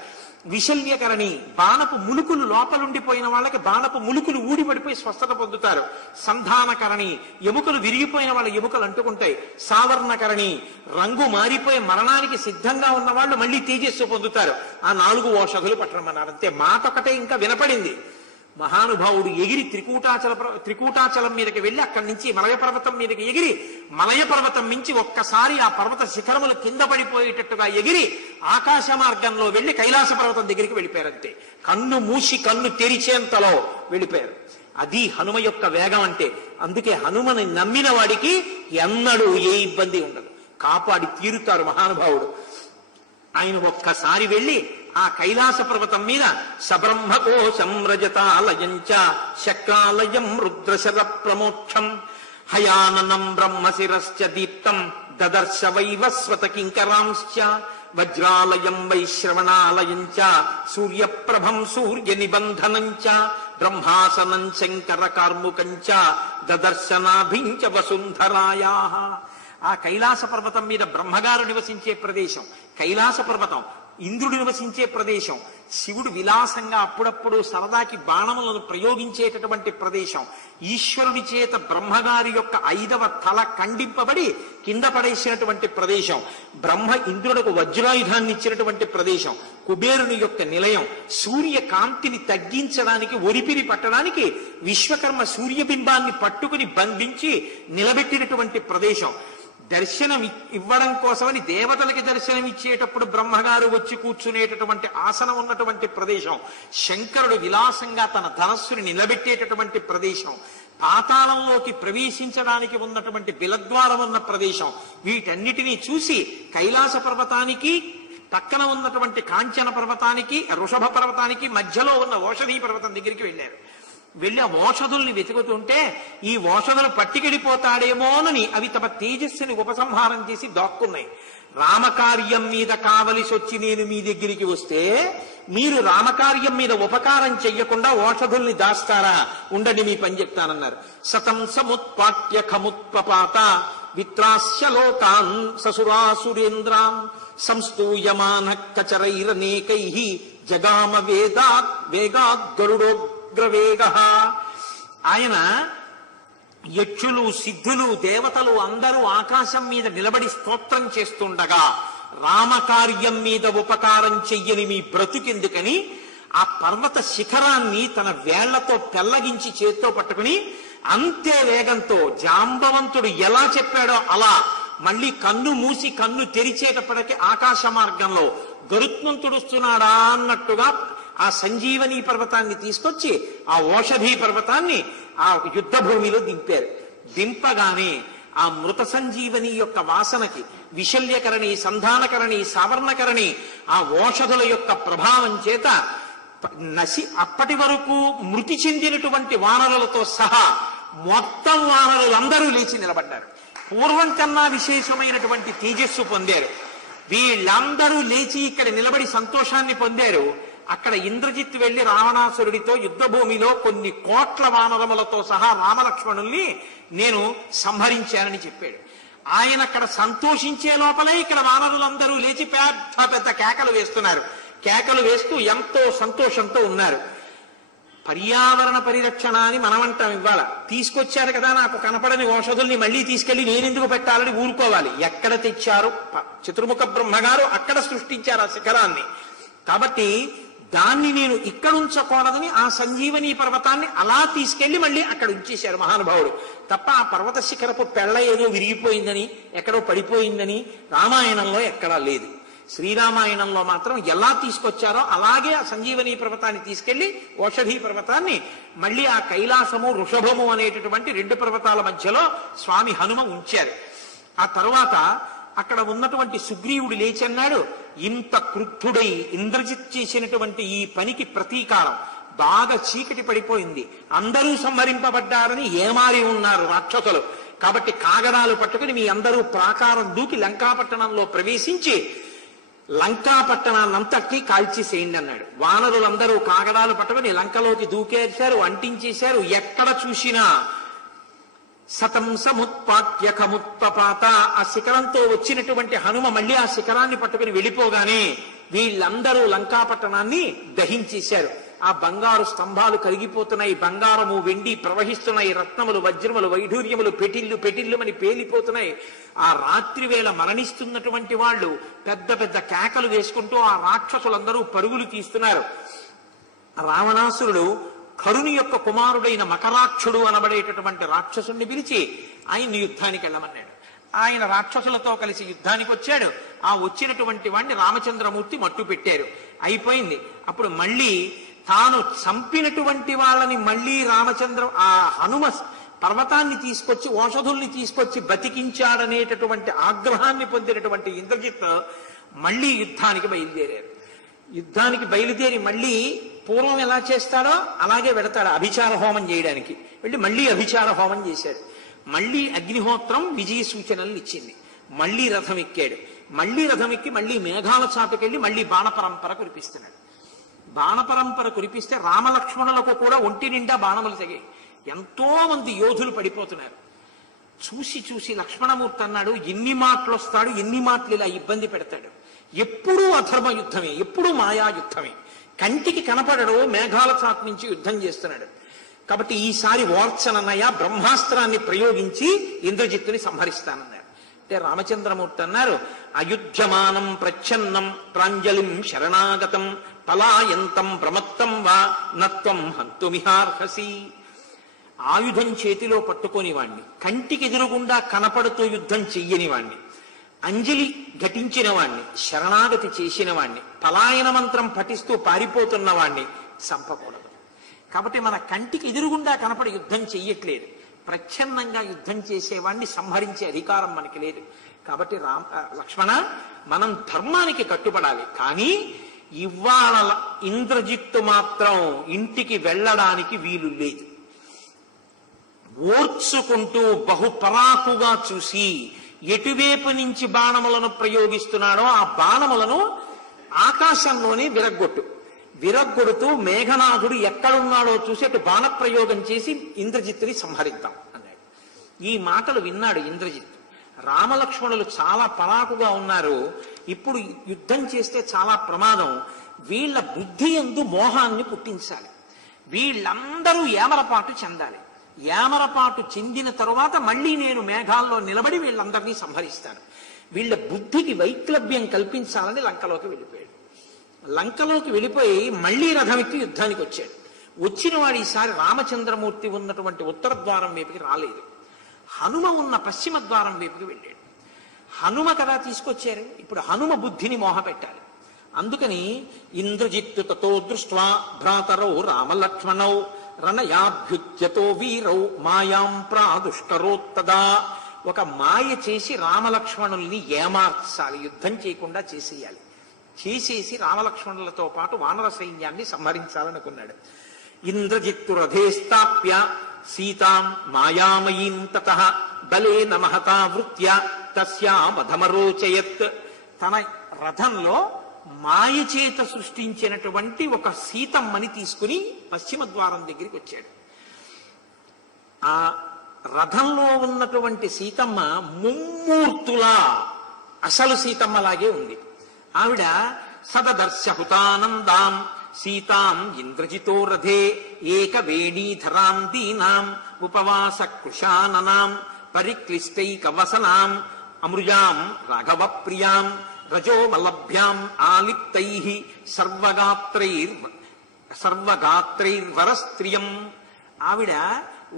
విశల్యకరణి, బాణపు ములుకులు లోపలుండిపోయిన వాళ్ళకి బాణపు ములుకులు ఊడిపడిపోయి స్వస్థత పొందుతారు. సంధానకరణి, ఎముకలు విరిగిపోయిన వాళ్ళ ఎముకలు అంటుకుంటాయి. సావర్ణకరణి, రంగు మారిపోయి మరణానికి సిద్ధంగా ఉన్న వాళ్ళు మళ్ళీ తేజస్సు పొందుతారు. ఆ 4 ఓషధులు పట్టమన్నారు. అంతే. మాట ఒకటే ఇంకా వినపడింది. మహానుభావుడు ఎగిరి త్రికూటాచలం మీదకి వెళ్ళి అక్కడి నుంచి మలయ పర్వతం మీదకి ఎగిరి, మలయ పర్వతం నుంచి ఒక్కసారి ఆ పర్వత శిఖరములు కింద పడిపోయేటట్టుగా ఎగిరి ఆకాశ మార్గంలో వెళ్లి కైలాస పర్వతం దగ్గరికి వెళ్ళిపోయారంతే. కన్ను మూసి కన్ను తెరిచేంతలో వెళ్ళిపోయారు. అది హనుమ యొక్క వేగం అంటే. అందుకే హనుమని నమ్మిన వాడికి ఎన్నడూ ఏ ఇబ్బంది ఉండదు, కాపాడి తీరుతారు మహానుభావుడు. ఆయన ఒక్కసారి వెళ్ళి ఆ కైలాస పర్వతం మీద సబ్రహ్మకోశం రజతాలయంచ శక్రాలయం రుద్రశర ప్రమోక్షం హయాననం బ్రహ్మశిరశ్చ దీప్తం దదర్శ వైవస్వత కింకరాంశ్చ వజ్రాలయం వైశ్రవణాలయంచ సూర్యప్రభం సూర్య నిబంధనంచ బ్రహ్మాసనం శంకర కార్ముకంచ దదర్శనాభించ వసుంధరాయా. ఆ కైలాస పర్వతం మీద బ్రహ్మగారు నివసించే ప్రదేశం కైలాస పర్వతం, ఇంద్రుడు నివసించే ప్రదేశం, శివుడు విలాసంగా అప్పుడప్పుడు సరదాకి బాణములను ప్రయోగించేటటువంటి ప్రదేశం, ఈశ్వరుడి చేత బ్రహ్మగారి యొక్క 5వ తల ఖండింపబడి కింద పడేసినటువంటి ప్రదేశం, బ్రహ్మ ఇంద్రుడికి వజ్రాయుధాన్ని ఇచ్చినటువంటి ప్రదేశం, కుబేరుని యొక్క నిలయం, సూర్య కాంతిని తగ్గించడానికి, ఒరిపిరి పట్టడానికి విశ్వకర్మ సూర్యబింబాన్ని పట్టుకుని బంధించి నిలబెట్టినటువంటి ప్రదేశం, దర్శనం ఇవ్వడం కోసమని దేవతలకి దర్శనం ఇచ్చేటప్పుడు బ్రహ్మగారు వచ్చి కూర్చునేటటువంటి ఆసనం ఉన్నటువంటి ప్రదేశం, శంకరుడు విలాసంగా తన ధనస్సుని నిలబెట్టేటటువంటి ప్రదేశం, పాతాళంలోకి ప్రవేశించడానికి ఉన్నటువంటి బిలద్వారం ఉన్న ప్రదేశం, వీటన్నిటినీ చూసి కైలాస పర్వతానికి పక్కన ఉన్నటువంటి కాంచన పర్వతానికి, వృషభ పర్వతానికి మధ్యలో ఉన్న ఓషధీ పర్వతం దగ్గరికి వెళ్ళారు. వెళ్ళి ఆ ఓషధుల్ని వెతుకుతుంటే ఈ ఓషధులు పట్టికెడిపోతాడేమోనని అవి తమ తేజస్సుని ఉపసంహారం చేసి దాక్కున్నాయి. రామకార్యం మీద కావలసి వచ్చి నేను మీ దగ్గరికి వస్తే మీరు రామకార్యం మీద ఉపకారం చెయ్యకుండా ఓషధుల్ని దాస్తారా? ఉండండి, మీ పని చెప్తానన్నారు. సతం సముత్పాట్య ఖముత్పపాత విత్రాస్య లోకాన్ ససురాసురేంద్రాన్ సంస్తూయమాన కచరైరనేకై జగామ వేగాద్ గరుడోగ్రవేగ. ఆయన యక్షులు, సిద్ధులు, దేవతలు అందరూ ఆకాశం మీద నిలబడి స్తోత్రం చేస్తుండగా రామకార్యం మీద ఉపకారం చెయ్యని మీ బ్రతుకెందుకని ఆ పర్వత శిఖరాన్ని తన వేళ్లతో పెళ్లగించి చేత్తో పట్టుకుని అంతే వేగంతో జాంబవంతుడు ఎలా చెప్పాడో అలా మళ్ళీ కన్ను మూసి కన్ను తెరిచేటప్పటికి ఆకాశ మార్గంలో గరుత్మంతుడుస్తున్నాడా అన్నట్టుగా ఆ సంజీవని పర్వతాన్ని తీసుకొచ్చి ఆ ఓషధీ పర్వతాన్ని ఆ యుద్ధ భూమిలో దింపారు. దింపగానే ఆ మృత సంజీవని యొక్క వాసనకి విశల్యకరణి, సంధానకరణి, సావర్ణకరణి ఆ ఓషధుల యొక్క ప్రభావం చేత అప్పటి వరకు మృతి చెందినటువంటి వానరులతో సహా మొత్తం వానరులందరూ లేచి నిలబడ్డారు. పూర్వం కన్నా విశేషమైనటువంటి తేజస్సు పొందారు. వీళ్ళందరూ లేచి ఇక్కడ నిలబడి సంతోషాన్ని పొందారు. అక్కడ ఇంద్రజిత్తు వెళ్లి రావణాసురుడితో యుద్ధ భూమిలో కొన్ని కోట్ల వానరములతో సహా రామలక్ష్మణుల్ని నేను సంహరించానని చెప్పాడు. ఆయన అక్కడ సంతోషించే లోపలే ఇక్కడ వానరులందరూ లేచి పెద్ద పెద్ద కేకలు వేస్తున్నారు. కేకలు వేస్తూ ఎంతో సంతోషంతో ఉన్నారు. పర్యావరణ పరిరక్షణ అని మనమంటాం. ఇవాళ తీసుకొచ్చారు కదా, నాకు కనపడని ఓషధుల్ని మళ్ళీ తీసుకెళ్లి నేనెందుకు పెట్టాలని ఊరుకోవాలి. ఎక్కడ తెచ్చారు? చతుర్ముఖ బ్రహ్మగారు అక్కడ సృష్టించారు ఆ శిఖరాన్ని. కాబట్టి దాన్ని నేను ఇక్కడ ఉంచకూడదని ఆ సంజీవని పర్వతాన్ని అలా తీసుకెళ్లి మళ్ళీ అక్కడ ఉంచేశారు మహానుభావుడు. తప్ప ఆ పర్వత శిఖరపు పెళ్ల ఏదో విరిగిపోయిందని, ఎక్కడో పడిపోయిందని రామాయణంలో ఎక్కడా లేదు. శ్రీరామాయణంలో మాత్రం ఎలా తీసుకొచ్చారో అలాగే ఆ సంజీవని పర్వతాన్ని తీసుకెళ్లి ఓషధీ పర్వతాన్ని మళ్ళీ ఆ కైలాసము, వృషభము అనేటటువంటి రెండు పర్వతాల మధ్యలో స్వామి హనుమ ఉంచారు. ఆ తర్వాత అక్కడ ఉన్నటువంటి సుగ్రీవుడు లేచన్నాడు, ఇంత క్రుద్ధుడై ఇంద్రజిత్ చేసినటువంటి ఈ పనికి ప్రతీకారం. బాగా చీకటి పడిపోయింది, అందరూ సంహరింపబడ్డారని ఏమారి ఉన్నారు రాక్షసులు. కాబట్టి కాగడాలు పట్టుకుని మీ అందరూ ప్రాకారం దూకి లంకాపట్టణంలో ప్రవేశించి లంకాపట్టణాన్నంతటి కాల్చేసేయండి అన్నాడు. వానరులందరూ కాగడాలు పట్టుకుని లంకలోకి దూకేశారు, అంటించేశారు. ఎక్కడ చూసినా సతం సముత్పాట్య ఖముత్పపాత. ఆ శిఖరంతో వచ్చినటువంటి హనుమ మళ్ళీ ఆ శిఖరాన్ని పట్టుకుని వెళ్ళిపోగానే వీళ్ళందరూ లంకాపట్టణాన్ని దహించేశారు. ఆ బంగారు స్తంభాలు కరిగిపోతున్నాయి, బంగారము వెండి ప్రవహిస్తున్నాయి, రత్నములు, వజ్రములు, వైఢూర్యములు పెటిల్లుమని పేలిపోతున్నాయి. ఆ రాత్రి వేళ మరణిస్తున్నటువంటి వాళ్ళు పెద్ద పెద్ద కేకలు వేసుకుంటూ ఆ రాక్షసులందరూ పరుగులు తీస్తున్నారు. రావణాసురుడు కరుని యొక్క కుమారుడైన మకరాక్షుడు అనబడేటటువంటి రాక్షసుని పిలిచి ఆయన్ని యుద్ధానికి వెళ్ళమన్నాడు. ఆయన రాక్షసులతో కలిసి యుద్ధానికి వచ్చాడు. ఆ వచ్చినటువంటి వాడిని రామచంద్రమూర్తి మట్టు పెట్టారు. అయిపోయింది. అప్పుడు మళ్ళీ తాను చంపినటువంటి వాళ్ళని మళ్ళీ ఆ హనుమ పర్వతాన్ని తీసుకొచ్చి ఓషధుల్ని తీసుకొచ్చి బతికించాడనేటటువంటి ఆగ్రహాన్ని పొందినటువంటి ఇంద్రజిత్ మళ్ళీ యుద్ధానికి బయలుదేరారు. యుద్ధానికి బయలుదేరి మళ్ళీ పూర్వం ఎలా చేస్తాడో అలాగే వెడతాడు అభిచార హోమం చేయడానికి. వెళ్ళి మళ్ళీ అభిచార హోమం చేశాడు. మళ్ళీ అగ్నిహోత్రం విజయ సూచనలు ఇచ్చింది. మళ్ళీ రథం ఎక్కాడు. మళ్ళీ రథం ఎక్కి మళ్ళీ మేఘాల చాటుకెళ్ళి మళ్ళీ బాణపరంపర కురిపిస్తున్నాడు. బాణపరంపర కురిపిస్తే రామలక్ష్మణులకు కూడా ఒంటి నిండా బాణములు తెగాయి. ఎంతో మంది యోధులు పడిపోతున్నారు. చూసి చూసి లక్ష్మణమూర్తి అన్నాడు, ఎన్ని మాటలు వస్తాడు, ఎన్ని మాటలు ఇలా ఇబ్బంది పెడతాడు. ఎప్పుడూ అధర్మ యుద్ధమే, ఎప్పుడూ మాయా యుద్ధమే. కంటికి కనపడడు, మేఘాల చాటు నుంచి యుద్ధం చేస్తున్నాడు. కాబట్టి ఈసారి ఓర్చనన్నయ్య బ్రహ్మాస్త్రాన్ని ప్రయోగించి ఇంద్రజిత్తుని సంహరిస్తానన్నారు. అంటే రామచంద్రమూర్తి అన్నారు, అయుధ్యమానం ప్రచ్ఛన్నం ప్రాంజలిం శరణాగతం పలాయంతం ప్రమత్తం వా నత్వం హంతుమిహార్హసి. ఆయుధం చేతిలో పట్టుకొని వాణ్ణి, కంటికి ఎదురుగుండా కనపడుతూ యుద్ధం చెయ్యని వాణ్ణి, అంజలి ఘటించిన వాణ్ణి, శరణాగతి చేసిన వాణ్ణి, పలాయన మంత్రం పఠిస్తూ పారిపోతున్న వాణ్ణి చంపకూడదు. కాబట్టి మన కంటికి ఎదురుగుండా కనపడి యుద్ధం చెయ్యట్లేదు, ప్రచ్ఛన్నంగా యుద్ధం చేసేవాణ్ణి సంహరించే అధికారం మనకి లేదు. కాబట్టి లక్ష్మణ, మనం ధర్మానికి కట్టుబడాలి. కానీ ఇవాళ ఇంద్రజిత్తు మాత్రం ఇంటికి వెళ్ళడానికి వీలు లేదు. ఓర్చుకుంటూ బహుపరాకుగా చూసి ఎటువైపు నుంచి బాణములను ప్రయోగిస్తున్నాడో ఆ బాణములను ఆకాశంలోనే విరగ్గొడుతూ మేఘనాథుడు ఎక్కడున్నాడో చూసి అటు బాణప్రయోగం చేసి ఇంద్రజిత్తుని సంహరిద్దాం అన్నాడు. ఈ మాటలు విన్నాడు ఇంద్రజిత్తు. రామలక్ష్మణులు చాలా పరాకుగా ఉన్నారు, ఇప్పుడు యుద్ధం చేస్తే చాలా ప్రమాదం, వీళ్ళ బుద్ధి యందు మోహాన్ని పుట్టించాలి, వీళ్ళందరూ ఏమరపాటు చెందాలి, ఏమరపాటు చెందిన తరువాత మళ్ళీ నేను మేఘాల్లో నిలబడి వీళ్ళందరినీ సంహరిస్తాను, వీళ్ళ బుద్ధికి వైక్లభ్యం కల్పించాలని లంకలోకి వెళ్ళిపోయాడు. లంకలోకి వెళ్ళిపోయి మళ్లీ రథమెక్కి యుద్ధానికి వచ్చాడు. వచ్చిన వాడు ఈసారి రామచంద్రమూర్తి ఉన్నటువంటి ఉత్తర ద్వారం వైపుకి రాలేదు, హనుమ ఉన్న పశ్చిమ ద్వారం వైపుకి వెళ్ళాడు. హనుమ కదా తీసుకొచ్చారు, ఇప్పుడు హనుమ బుద్ధిని మోహ పెట్టాలి. అందుకని ఇంద్రజిత్తు తతో దృష్ట్వా భ్రాతరౌ రామలక్ష్మణౌ రణయాభ్యుజ్యతో వీరౌ మాయాం ప్రాదుష్కరోత్తదా. ఒక మాయ చేసి రామలక్ష్మణుల్ని ఏమార్చాలి, యుద్ధం చేయకుండా చేసేయాలి, చేసేసి రామలక్ష్మణులతో పాటు వానర సైన్యాన్ని సంహరించాలనుకున్నాడు. ఇంద్రజిత్తు రథేస్తాప్య సీతాం మాయామయీం తతః బలేన మహతా వృత్య తస్యామధమరోచయత్. తన రథంలో మాయ చేత సృష్టించినటువంటి ఒక సీతమ్మని తీసుకుని పశ్చిమ ద్వారం దగ్గరికి వచ్చాడు. ఆ రథంలో ఉన్నటువంటి సీతమ్మ ముమ్మూర్తులా అసలు సీతమ్మలాగే ఉంది. ఆవిడ సదదర్శహుతానందాం సీతాం ఇంద్రజితో రథే ఏకవేణీధరాం దీనాం ఉపవాస కృశాననాం పరిక్లిష్టైకవసనాం అమృజాం రాఘవ ప్రియాం రజోమలభ్యాం ఆలిప్తైః సర్వగాత్రైర్వరస్త్రియం. ఆవిడ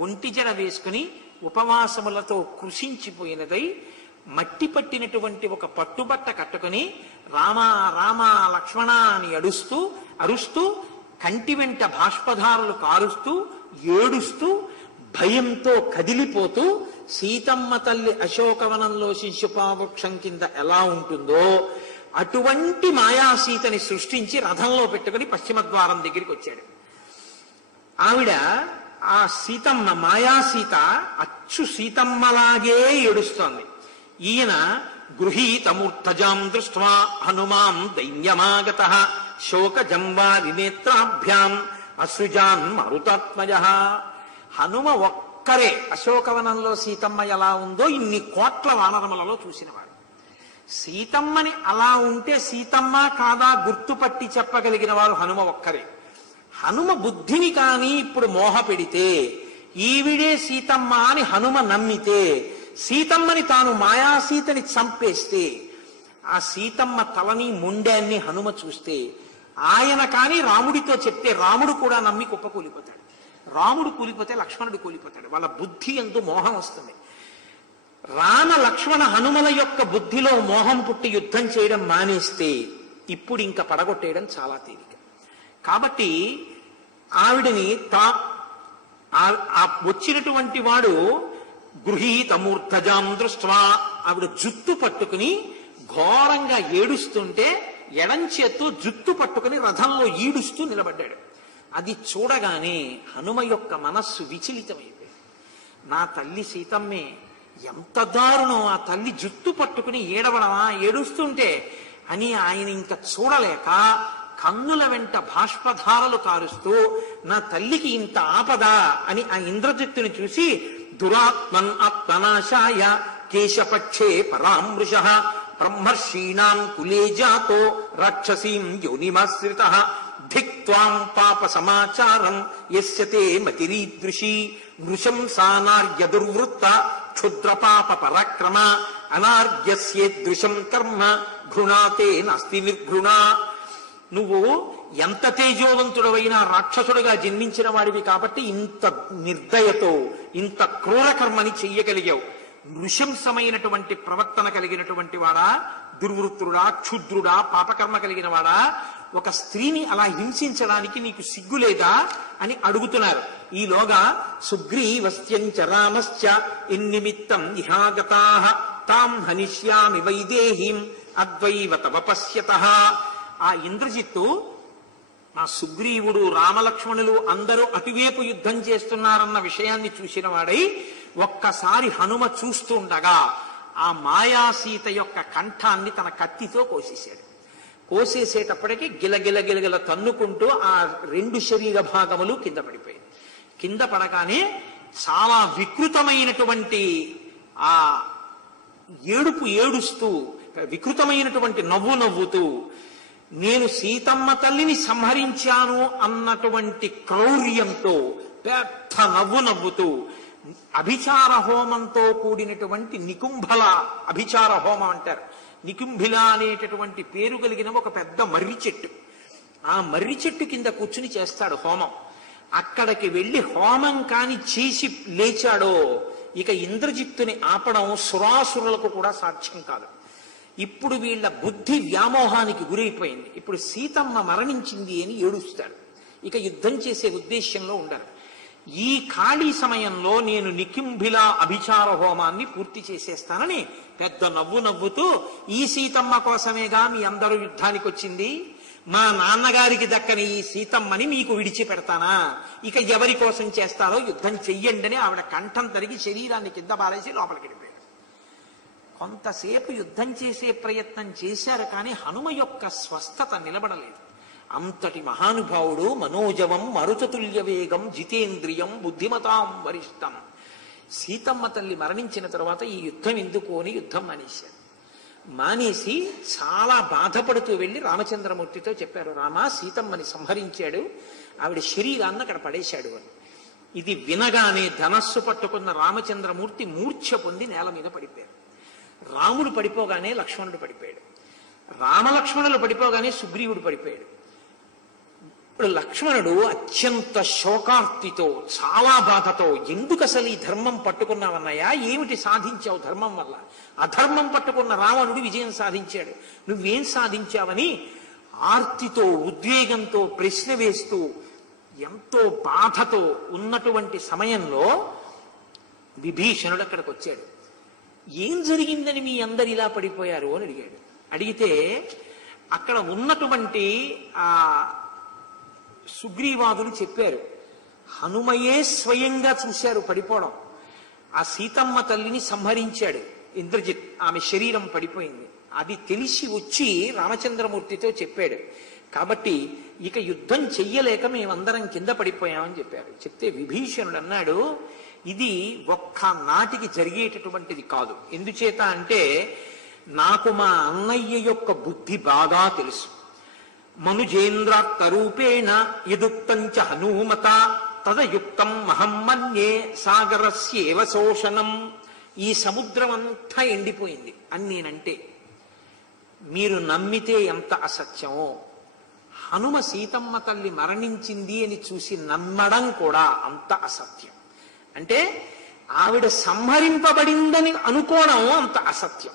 ఒంటి జడ వేసుకుని ఉపవాసములతో కృషించిపోయినదై మట్టి పట్టినటువంటి ఒక పట్టుబట్ట కట్టుకుని రామ రామ లక్ష్మణ అని అరుస్తూ కంటి వెంట బాష్పధారులు కారుస్తూ ఏడుస్తూ భయంతో కదిలిపోతూ సీతమ్మ తల్లి అశోకవనంలో శిశుపావృక్షం కింద ఎలా ఉంటుందో అటువంటి మాయాసీతని సృష్టించి రథంలో పెట్టుకుని పశ్చిమ ద్వారం దగ్గరికి వచ్చాడు. ఆవిడ ఆ సీతమ్మ మాయాసీత అచ్చు సీతమ్మలాగే ఏడుస్తోంది. ఈయన గృహీతమూర్ధజాం దృష్ట్వా హనుమాం దైన్యమాగతః శోకజం వారి నేత్రాభ్యాం అసృజాన్ మరుతాత్మజః. హనుమ ఒక్కరే అశోకవనంలో సీతమ్మ ఎలా ఉందో ఇన్ని కోట్ల వానరములలో చూసినవాడు. సీతమ్మని అలా ఉంటే సీతమ్మ కాదా గుర్తుపట్టి చెప్పగలిగిన వారు హనుమ ఒక్కరే. హనుమ బుద్ధిని కాని ఇప్పుడు మోహ పెడితే ఈవిడే సీతమ్మ అని హనుమ నమ్మితే సీతమ్మని తాను మాయాసీతని చంపేస్తే ఆ సీతమ్మ తలని మొండాన్ని హనుమ చూస్తే ఆయన కాని రాముడితో చెప్తే రాముడు కూడా నమ్మి కుప్పకూలిపోతాడు. రాముడు కూలిపోతే లక్ష్మణుడు కూలిపోతాడు. వాళ్ళ బుద్ధి యందు మోహం వస్తుంది. రామ లక్ష్మణ హనుమల యొక్క బుద్ధిలో మోహం పుట్టి యుద్ధం చేయడం మానేస్తే ఇప్పుడు ఇంకా పడగొట్టేయడం చాలా తేలిక. కాబట్టి ఆవిడని వచ్చినటువంటి వాడు గృహీతమూర్ధజాం దృష్ట్వా ఆవిడ జుత్తు పట్టుకుని ఘోరంగా ఏడుస్తుంటే ఎడంచేత్తో జుత్తు పట్టుకుని రథంలో ఈడుస్తూ నిలబడ్డాడు. అది చూడగానే హనుమ యొక్క మనస్సు విచలితమైపోయింది. నా తల్లి సీతమ్మే, ఎంత దారుణం, ఆ తల్లి జుత్తు పట్టుకుని ఏడవడమా ఏడుస్తుంటే అని ఆయన ఇంకా చూడలేక కన్నుల వెంట బాష్పధారలు కారుస్తూ నా తల్లికి ఇంత ఆపద అని ఆ ఇంద్రజిత్తుని చూసి దురాత్మన్ ఆత్మనాశాయ కేశపక్షే పరామృషః బ్రహ్మర్షీణాం కులే జాతో రాక్షసీం యోనిమాశ్రితః ధిక్త్వాం పాప సమాచారం యస్య తే మతిరీదృశీ నృశంసానార్య దుర్వృత్త క్షుద్ర పాప పరాక్రమ అనార్యస్యేదృశం కర్మ ఘృణాతే నాస్తి నిర్ఘృణా. నువ్వు ఎంత తేజోవంతుడవైనా రాక్షసుడిగా జన్మించిన వాడివి కాబట్టి ఇంత నిర్దయతో ఇంత క్రూర కర్మని చెయ్యగలిగావు. నృశంసమైనటువంటి ప్రవర్తన కలిగినటువంటి వాడా, దుర్వృత్తుడా, క్షుద్రుడా, పాపకర్మ కలిగిన వాడా, ఒక స్త్రీని అలా హింసించడానికి నీకు సిగ్గులేదా అని అడుగుతున్నారు. ఈలోగా సుగ్రీవస్త్యంచ రామశ్చ ఇన్నిమిత్తం ఇహాగతాః తాం హనిష్యామి వైదేహీం అద్వైవ తవ పశ్యతః. ఆ ఇంద్రజిత్తు ఆ సుగ్రీవుడు రామలక్ష్మణులు అందరూ అటువైపు యుద్ధం చేస్తున్నారన్న విషయాన్ని చూసిన వాడై ఒక్కసారి హనుమ చూస్తుండగా ఆ మాయాసీత యొక్క కంఠాన్ని తన కత్తితో కోసేశాడు. కోసేసేటప్పటికి గిలగిల తన్నుకుంటూ ఆ రెండు శరీర భాగములు కింద పడిపోయాయి. కింద పడగానే చాలా వికృతమైనటువంటి ఆ ఏడుస్తూ వికృతమైనటువంటి నవ్వు నవ్వుతూ నేను సీతమ్మ తల్లిని సంహరించాను అన్నటువంటి క్రౌర్యంతో పెద్ద నవ్వు నవ్వుతూ అభిచార హోమంతో కూడినటువంటి నికుంభల అభిచార హోమం అంటారు. నికుంభిల అనేటటువంటి పేరు కలిగిన ఒక పెద్ద మర్రి చెట్టు, ఆ మర్రి చెట్టు కింద కూర్చుని చేస్తాడు హోమం. అక్కడికి వెళ్లి హోమం కాని చేసి లేచాడో ఇక ఇంద్రజిత్తుని ఆపడం సురాసురులకు కూడా సాధ్యం కాదు. ఇప్పుడు వీళ్ళ బుద్ధి వ్యామోహానికి గురైపోయింది. ఇప్పుడు సీతమ్మ మరణించింది అని ఏడుస్తాడు. ఇక యుద్ధం చేసే ఉద్దేశ్యంలో ఉండరు. ఈ ఖాళీ సమయంలో నేను నికుంభిల అభిచార హోమాన్ని పూర్తి చేసేస్తానని పెద్ద నవ్వు నవ్వుతూ, ఈ సీతమ్మ కోసమేగా మీ అందరూ యుద్ధానికి వచ్చింది, మా నాన్నగారికి దక్కని ఈ సీతమ్మని మీకు విడిచిపెడతానా, ఇక ఎవరి కోసం చేస్తారో యుద్ధం చెయ్యండి అని ఆవిడ కంఠం తరిగి శరీరాన్ని కింద పారేసి లోపలికి వెళ్ళిపోయాడు. కొంతసేపు యుద్ధం చేసే ప్రయత్నం చేశారు, కానీ హనుమ యొక్క స్వస్థత నిలబడలేదు. అంతటి మహానుభావుడు, మనోజవం మరుతతుల్య వేగం జితేంద్రియం బుద్ధిమతాం వరిష్టం. సీతమ్మ తల్లి మరణించిన తర్వాత ఈ యుద్ధం ఎందుకు అని యుద్ధం మానేశారు. మానేసి చాలా బాధపడుతూ వెళ్ళి రామచంద్రమూర్తితో చెప్పారు, రామా సీతమ్మని సంహరించాడు, ఆవిడ శరీరాన్ని అక్కడ పడేశాడు అని. ఇది వినగానే ధనస్సు పట్టుకున్న రామచంద్రమూర్తి మూర్ఛ పొంది నేల మీద పడిపోయారు. రాముడు పడిపోగానే లక్ష్మణుడు పడిపోయాడు, రామలక్ష్మణులు పడిపోగానే సుగ్రీవుడు పడిపోయాడు. ఇప్పుడు లక్ష్మణుడు అత్యంత శోకార్తితో చాలా బాధతో, ఎందుకు అసలు ఈ ధర్మం పట్టుకున్నావన్నయ్యా, ఏమిటి సాధించావు ధర్మం వల్ల, అధర్మం పట్టుకున్న రావణుడు విజయం సాధించాడు, నువ్వేం సాధించావని ఆర్తితో ఉద్వేగంతో ప్రశ్న వేస్తూ ఎంతో బాధతో ఉన్నటువంటి సమయంలో విభీషణుడు అక్కడికి వచ్చాడు. ఏం జరిగిందని మీ అందరు ఇలా పడిపోయారు అని అడిగాడు. అడిగితే అక్కడ ఉన్నటువంటి ఆ సుగ్రీవాదులు చెప్పారు, హనుమయే స్వయంగా చూశారు పడిపోవడం, ఆ సీతమ్మ తల్లిని సంహరించాడు ఇంద్రజిత్, ఆమె శరీరం పడిపోయింది, అది తెలిసి వచ్చి రామచంద్రమూర్తితో చెప్పాడు. కాబట్టి ఇక యుద్ధం చెయ్యలేక మేమందరం కింద పడిపోయామని చెప్పారు. చెప్తే విభీషణుడు అన్నాడు, ఇది ఒక్క నాటికి జరిగేటటువంటిది కాదు. ఎందుచేత అంటే నాకు మా అన్నయ్య యొక్క బుద్ధి బాగా తెలుసు. మనుజేంద్రాత్తరూపేణ యదుక్తంచ హనుమత తదయుక్తం మహం మన్యే సాగరస్యేవ శోషణం. ఈ సముద్రం అంతా ఎండిపోయింది అని నేనంటే మీరు నమ్మితే ఎంత అసత్యమో, హనుమ సీతమ్మ తల్లి మరణించింది అని చూసి నమ్మడం కూడా అంత అసత్యం. అంటే ఆవిడ సంహరింపబడిందని అనుకోవడం అంత అసత్యం.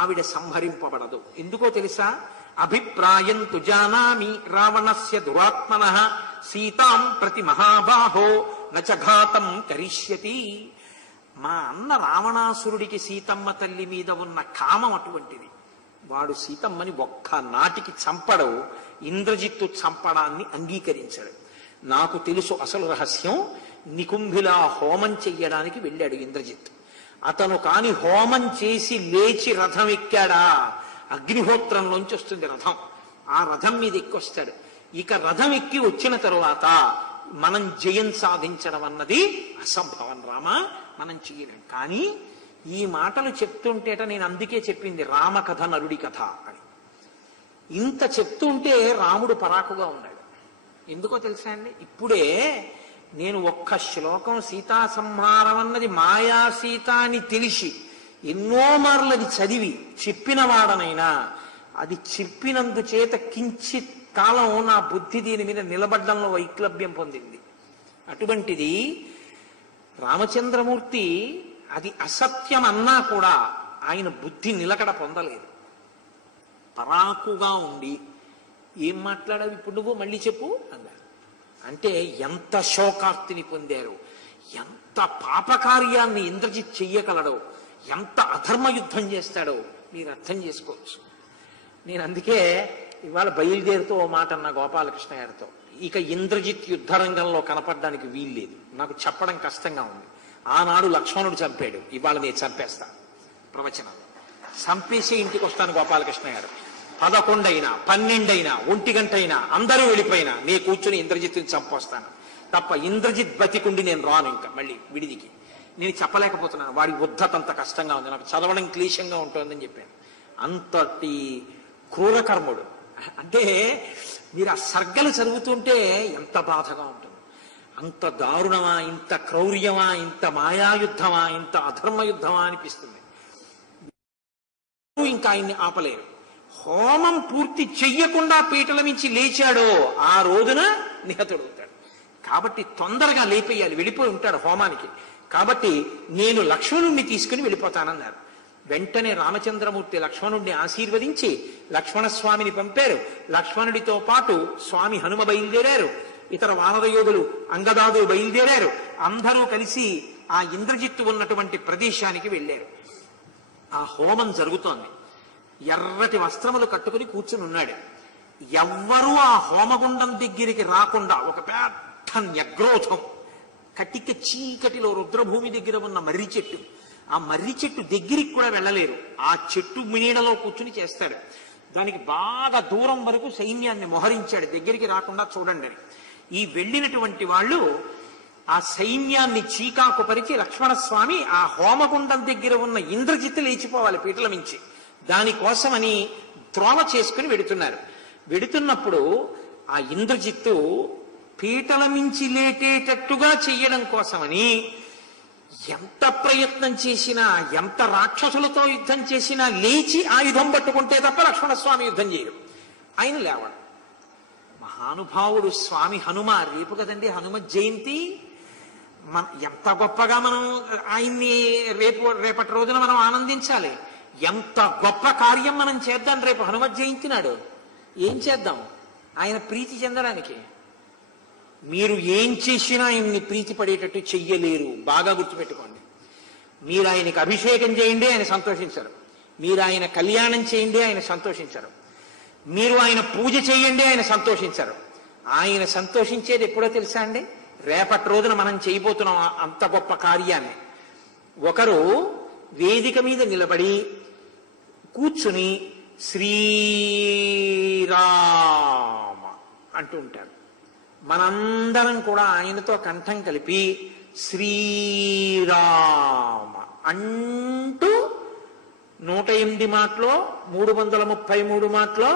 ఆవిడ సంహరింపబడదు. ఎందుకో తెలుసా? అభిప్రాయం తు జానామి రావణస్య దురాత్మనః సీతాం ప్రతి మహాబాహో నచఘాతం కరిష్యతి. మా అన్న రావణాసురుడికి సీతమ్మ తల్లి మీద ఉన్న కామం అటువంటిది. వాడు సీతమ్మని ఒక్క నాటికి చంపడు, ఇంద్రజిత్తు చంపడాన్ని అంగీకరించాడు. నాకు తెలుసు అసలు రహస్యం. నికుంభిలా హోమం చెయ్యడానికి వెళ్ళాడు ఇంద్రజిత్తు. అతను కాని హోమం చేసి లేచి రథం ఎక్కాడా, అగ్నిహోత్రంలోంచి వస్తుంది రథం, ఆ రథం మీద ఎక్కొస్తాడు. ఇక రథం ఎక్కి వచ్చిన తరువాత మనం జయం సాధించడం అన్నది అసంభవం రామా, మనం చెయ్యలేం. కానీ ఈ మాటలు చెప్తుంటేట నేను అందుకే చెప్పింది రామకథ నరుడి కథ అని. ఇంత చెప్తుంటే రాముడు పరాకుగా ఉన్నాడు. ఎందుకో తెలుసా అండి? ఇప్పుడే నేను ఒక్క శ్లోకం సీతా సంహారం అన్నది మాయా సీత అని తెలిసి ఎన్నో మార్లది చదివి చెప్పిన వాడనైనా అది చెప్పినందుచేత కించిత్ కాలం నా బుద్ధి దీని మీద నిలబడ్డంలో వైక్లభ్యం పొందింది. అటువంటిది రామచంద్రమూర్తి అది అసత్యం అన్నా కూడా ఆయన బుద్ధి నిలకడ పొందలేదు. పరాకుగా ఉండి ఏం మాట్లాడావు ఇప్పుడు నువ్వు మళ్ళీ చెప్పు అన్నారు. అంటే ఎంత శోకార్తిని పొందారు, ఎంత పాపకార్యాన్ని ఇంద్రజిత్ చెయ్యగలడో, ఎంత అధర్మ యుద్ధం చేస్తాడో మీరు అర్థం చేసుకోవచ్చు. నేను అందుకే ఇవాళ బయలుదేరుతూ ఓ మాట అన్న గోపాలకృష్ణ గారితో, ఇక ఇంద్రజిత్ యుద్ధరంగంలో కనపడడానికి వీల్లేదు, నాకు చెప్పడం కష్టంగా ఉంది. ఆనాడు లక్ష్మణుడు చంపాడు, ఇవాళ నేను చంపేస్తా ప్రవచనంలో. చంపేసి ఇంటికి వస్తాను గోపాలకృష్ణ గారు. 11 అయినా 12 అయినా 1 గంట అయినా అందరూ వెళ్ళిపోయినా నే కూర్చుని ఇంద్రజిత్తుని చంపొస్తాను తప్ప ఇంద్రజిత్ బతికుండి నేను రాను ఇంకా మళ్ళీ విడిదికి. నేను చెప్పలేకపోతున్నాను, వాడి ఉద్ధత అంత కష్టంగా ఉంది, నాకు చదవడం క్లేశంగా ఉంటుందని చెప్పాను. అంతటి క్రూరకర్ముడు. అంటే మీరు ఆ సర్గలు చదువుతుంటే ఎంత బాధగా ఉంటుంది. అంత దారుణమా, ఇంత క్రౌర్యమా, ఇంత మాయాయుద్ధమా, ఇంత అధర్మ యుద్ధమా అనిపిస్తుంది. ఇంకా ఆయన్ని ఆపలేరు. హోమం పూర్తి చెయ్యకుండా పీటల నుంచి లేచాడో ఆ రోజున నిహతుడవుతాడు. కాబట్టి తొందరగా లేపేయాలి, వెళ్ళిపోయి ఉంటాడు హోమానికి. కాబట్టి నేను లక్ష్మణుణ్ణి తీసుకుని వెళ్ళిపోతానన్నారు. వెంటనే రామచంద్రమూర్తి లక్ష్మణుణ్ణి ఆశీర్వదించి లక్ష్మణస్వామిని పంపారు. లక్ష్మణుడితో పాటు స్వామి హనుమ బయలుదేరారు. ఇతర వానరయోగులు అంగదాదులు బయలుదేరారు. అందరూ కలిసి ఆ ఇంద్రజిత్తు ఉన్నటువంటి ప్రదేశానికి వెళ్ళారు. ఆ హోమం జరుగుతోంది. ఎర్రటి వస్త్రములు కట్టుకుని కూర్చుని ఉన్నాడు. ఎవ్వరూ ఆ హోమగుండం దగ్గరికి రాకుండా ఒక పెద్ద న్యగ్రోధం, కటిక చీకటిలో రుద్రభూమి దగ్గర ఉన్న మర్రి చెట్టు, ఆ మర్రి చెట్టు దగ్గరికి కూడా వెళ్ళలేరు. ఆ చెట్టు నీడలో కూర్చుని చేస్తాడు. దానికి బాగా దూరం వరకు సైన్యాన్ని మోహరించాడు, దగ్గరికి రాకుండా చూడండి అని. ఈ వెళ్ళినటువంటి వాళ్ళు ఆ సైన్యాన్ని చీకాకు పరిచి లక్ష్మణస్వామి ఆ హోమగుండం దగ్గర ఉన్న ఇంద్రజిత్తు లేచిపోవాలి పీటల మించి, దానికోసమని త్రోవ చేసుకుని వెడుతున్నారు. వెడుతున్నప్పుడు ఆ ఇంద్రజిత్తు పీటల మించి లేటేటట్టుగా చెయ్యడం కోసమని ఎంత ప్రయత్నం చేసినా, ఎంత రాక్షసులతో యుద్ధం చేసినా లేచి ఆయుధం పట్టుకుంటే తప్ప లక్ష్మణస్వామి యుద్ధం చేయరు. ఆయన లేవడం. మహానుభావుడు స్వామి హనుమ. రేపు కదండి హనుమ జయంతి. ఎంత గొప్పగా మనం ఆయన్ని రేపటి రోజున మనం ఆనందించాలి. ఎంత గొప్ప కార్యం మనం చేద్దాం రేపు హనుమ జయంతి నాడు. ఏం చేద్దాం ఆయన ప్రీతి చెందడానికి? మీరు ఏం చేసినా ఆయన్ని ప్రీతి పడేటట్టు చెయ్యలేరు. బాగా గుర్తుపెట్టుకోండి. మీరు ఆయనకి అభిషేకం చేయండి, ఆయన సంతోషించరు. మీరు ఆయన కళ్యాణం చేయండి, ఆయన సంతోషించరు. మీరు ఆయన పూజ చేయండి, ఆయన సంతోషించరు. ఆయన సంతోషించేది ఎప్పుడో తెలుసా అండి? రేపటి రోజున మనం చేయబోతున్నాం అంత గొప్ప కార్యాన్ని. ఒకరు వేదిక మీద నిలబడి కూర్చుని శ్రీరామ అంటూ ఉంటారు. మనందరం కూడా ఆయనతో కంఠం కలిపి శ్రీరామ అంటూ 108 మాటలో 333 మాటలో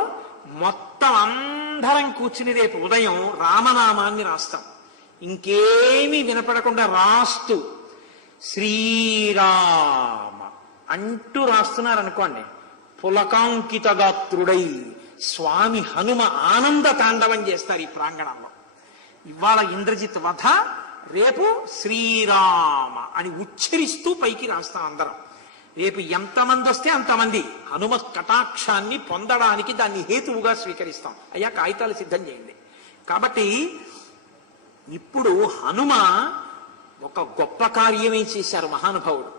మొత్తం అందరం కూర్చుని రేపు ఉదయం రామనామాన్ని రాస్తాం. ఇంకేమీ వినపడకుండా రాస్తూ శ్రీరామ అంటూ రాస్తున్నారనుకోండి, పులకాంకిత గాత్రుడై స్వామి హనుమ ఆనంద తాండవం చేస్తారు ఈ ప్రాంగణంలో. ఇవాళ ఇంద్రజిత్ వధ, రేపు శ్రీరామ అని ఉచ్చరిస్తూ పైకి రాస్తాం అందరం. రేపు ఎంతమంది వస్తే అంతమంది హనుమ కటాక్షాన్ని పొందడానికి దాన్ని హేతువుగా స్వీకరిస్తాం. అయ్యా కాగితాలు సిద్ధం చేయండి. కాబట్టి ఇప్పుడు హనుమ ఒక గొప్ప కార్యమే చేశారు మహానుభావుడు.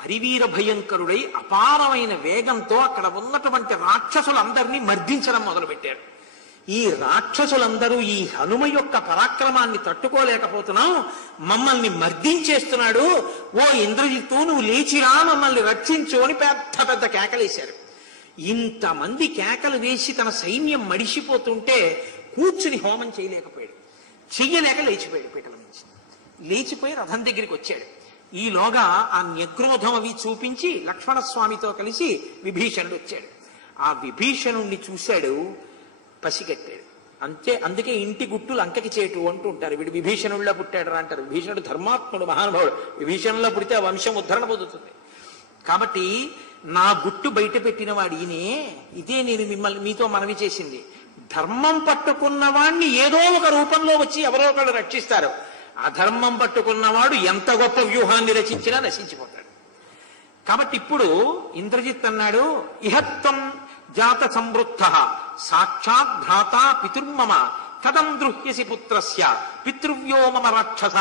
హరివీర భయంకరుడై అపారమైన వేగంతో అక్కడ ఉన్నటువంటి రాక్షసులందరినీ మర్దించడం మొదలుపెట్టారు. ఈ రాక్షసులందరూ ఈ హనుమ యొక్క పరాక్రమాన్ని తట్టుకోలేకపోతున్నాం, మమ్మల్ని మర్దించేస్తున్నాడు, ఓ ఇంద్రజిత్తు నువ్వు లేచిరా మమ్మల్ని రక్షించు అని పెద్ద పెద్ద కేకలేశారు. ఇంతమంది కేకలు వేసి తన సైన్యం మడిసిపోతుంటే కూర్చుని హోమం చేయలేకపోయాడు. చెయ్యలేక లేచిపోయాడు. పీటల నుంచి లేచిపోయి రథం దగ్గరికి వచ్చాడు. ఈలోగా ఆ న్యగ్రోధం అవి చూపించి లక్ష్మణస్వామితో కలిసి విభీషణుడు వచ్చాడు. ఆ విభీషణుణ్ణి చూశాడు, పసిగట్టాడు. అందుకే ఇంటి గుట్టు లంకకి చేటు అంటూ ఉంటారు. వీడు విభీషణుడిలో పుట్టాడు రా అంటారు. విభీషణుడు ధర్మాత్ముడు, మహానుభావుడు. విభీషణుల్లో పుడితే ఆ వంశం ఉద్ధరణ పొందుతుంది. కాబట్టి నా గుట్టు బయట పెట్టిన వాడు ఈయనే. ఇదే నేను మీతో మనవి చేసింది. ధర్మం పట్టుకున్న వాణ్ణి ఏదో ఒక రూపంలో వచ్చి ఎవరో ఒకళ్ళు రక్షిస్తారు. అధర్మం పట్టుకున్నవాడు ఎంత గొప్ప వ్యూహాన్ని రచించినా నశించిపోతాడు. కాబట్టి ఇప్పుడు ఇంద్రజిత్ అన్నాడు, ఇహత్వం జాత సంవృద్ధ సాక్షాత్ భ్రాత పితుర్మమ కథం దృహ్యసి పుత్రస్య పితృవ్యో మమ రాక్షస.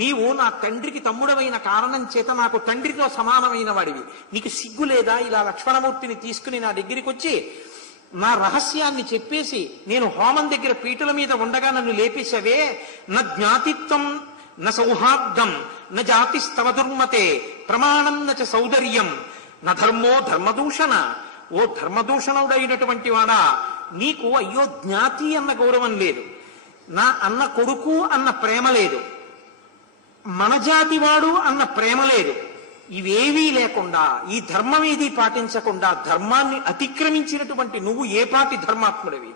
నీవు నా తండ్రికి తమ్ముడమైన కారణం చేత నాకు తండ్రితో సమానమైన వాడివి. నీకు సిగ్గు లేదా? ఇలా లక్ష్మణమూర్తిని తీసుకుని నా దగ్గరికి వచ్చి నా రహస్యాన్ని చెప్పేసి నేను హోమం దగ్గర పీటల మీద ఉండగా నన్ను లేపేశావే. న జ్ఞాతిత్వం న సౌహార్దం న జాతిస్తవ దుర్మతే ప్రమాణం నచ సౌదర్యం న ధర్మో ధర్మదూషణ. ఓ ధర్మదూషణుడైనటువంటి వాడా, నీకు అయ్యో జ్ఞాతి అన్న గౌరవం లేదు, నా అన్న కొడుకు అన్న ప్రేమ లేదు, మన జాతి వాడు అన్న ప్రేమ లేదు. ఇవేవీ లేకుండా, ఈ ధర్మం ఏది పాటించకుండా ధర్మాన్ని అతిక్రమించినటువంటి నువ్వు ఏ పాటి ధర్మాత్ముడివి?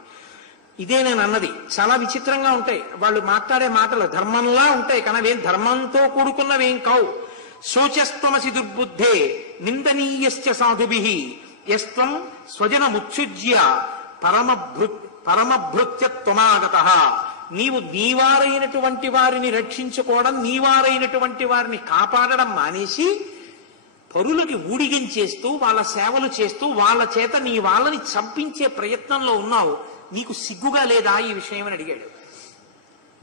ఇదే నేను అన్నది. చాలా విచిత్రంగా ఉంటాయి వాళ్ళు మాట్లాడే మాటలు, ధర్మంలా ఉంటాయి కానీ అవేం ధర్మంతో కూడుకున్నవేం కావు. శోచస్త్వమసి దుర్బుద్ధే నిందనీయశ్చ సాధుభిః యస్త్వం స్వజనముత్సుజ్య పరమభృత్యత్వమాగతః. నీవు నీవారైనటువంటి వారిని రక్షించుకోవడం, నీవారైనటువంటి వారిని కాపాడడం మానేసి పరులకి ఊడిగించేస్తూ వాళ్ళ సేవలు చేస్తూ వాళ్ళ చేత నీ వాళ్ళని చంపించే ప్రయత్నంలో ఉన్నావు. నీకు సిగ్గుగా లేదా ఈ విషయం అని అడిగాడు.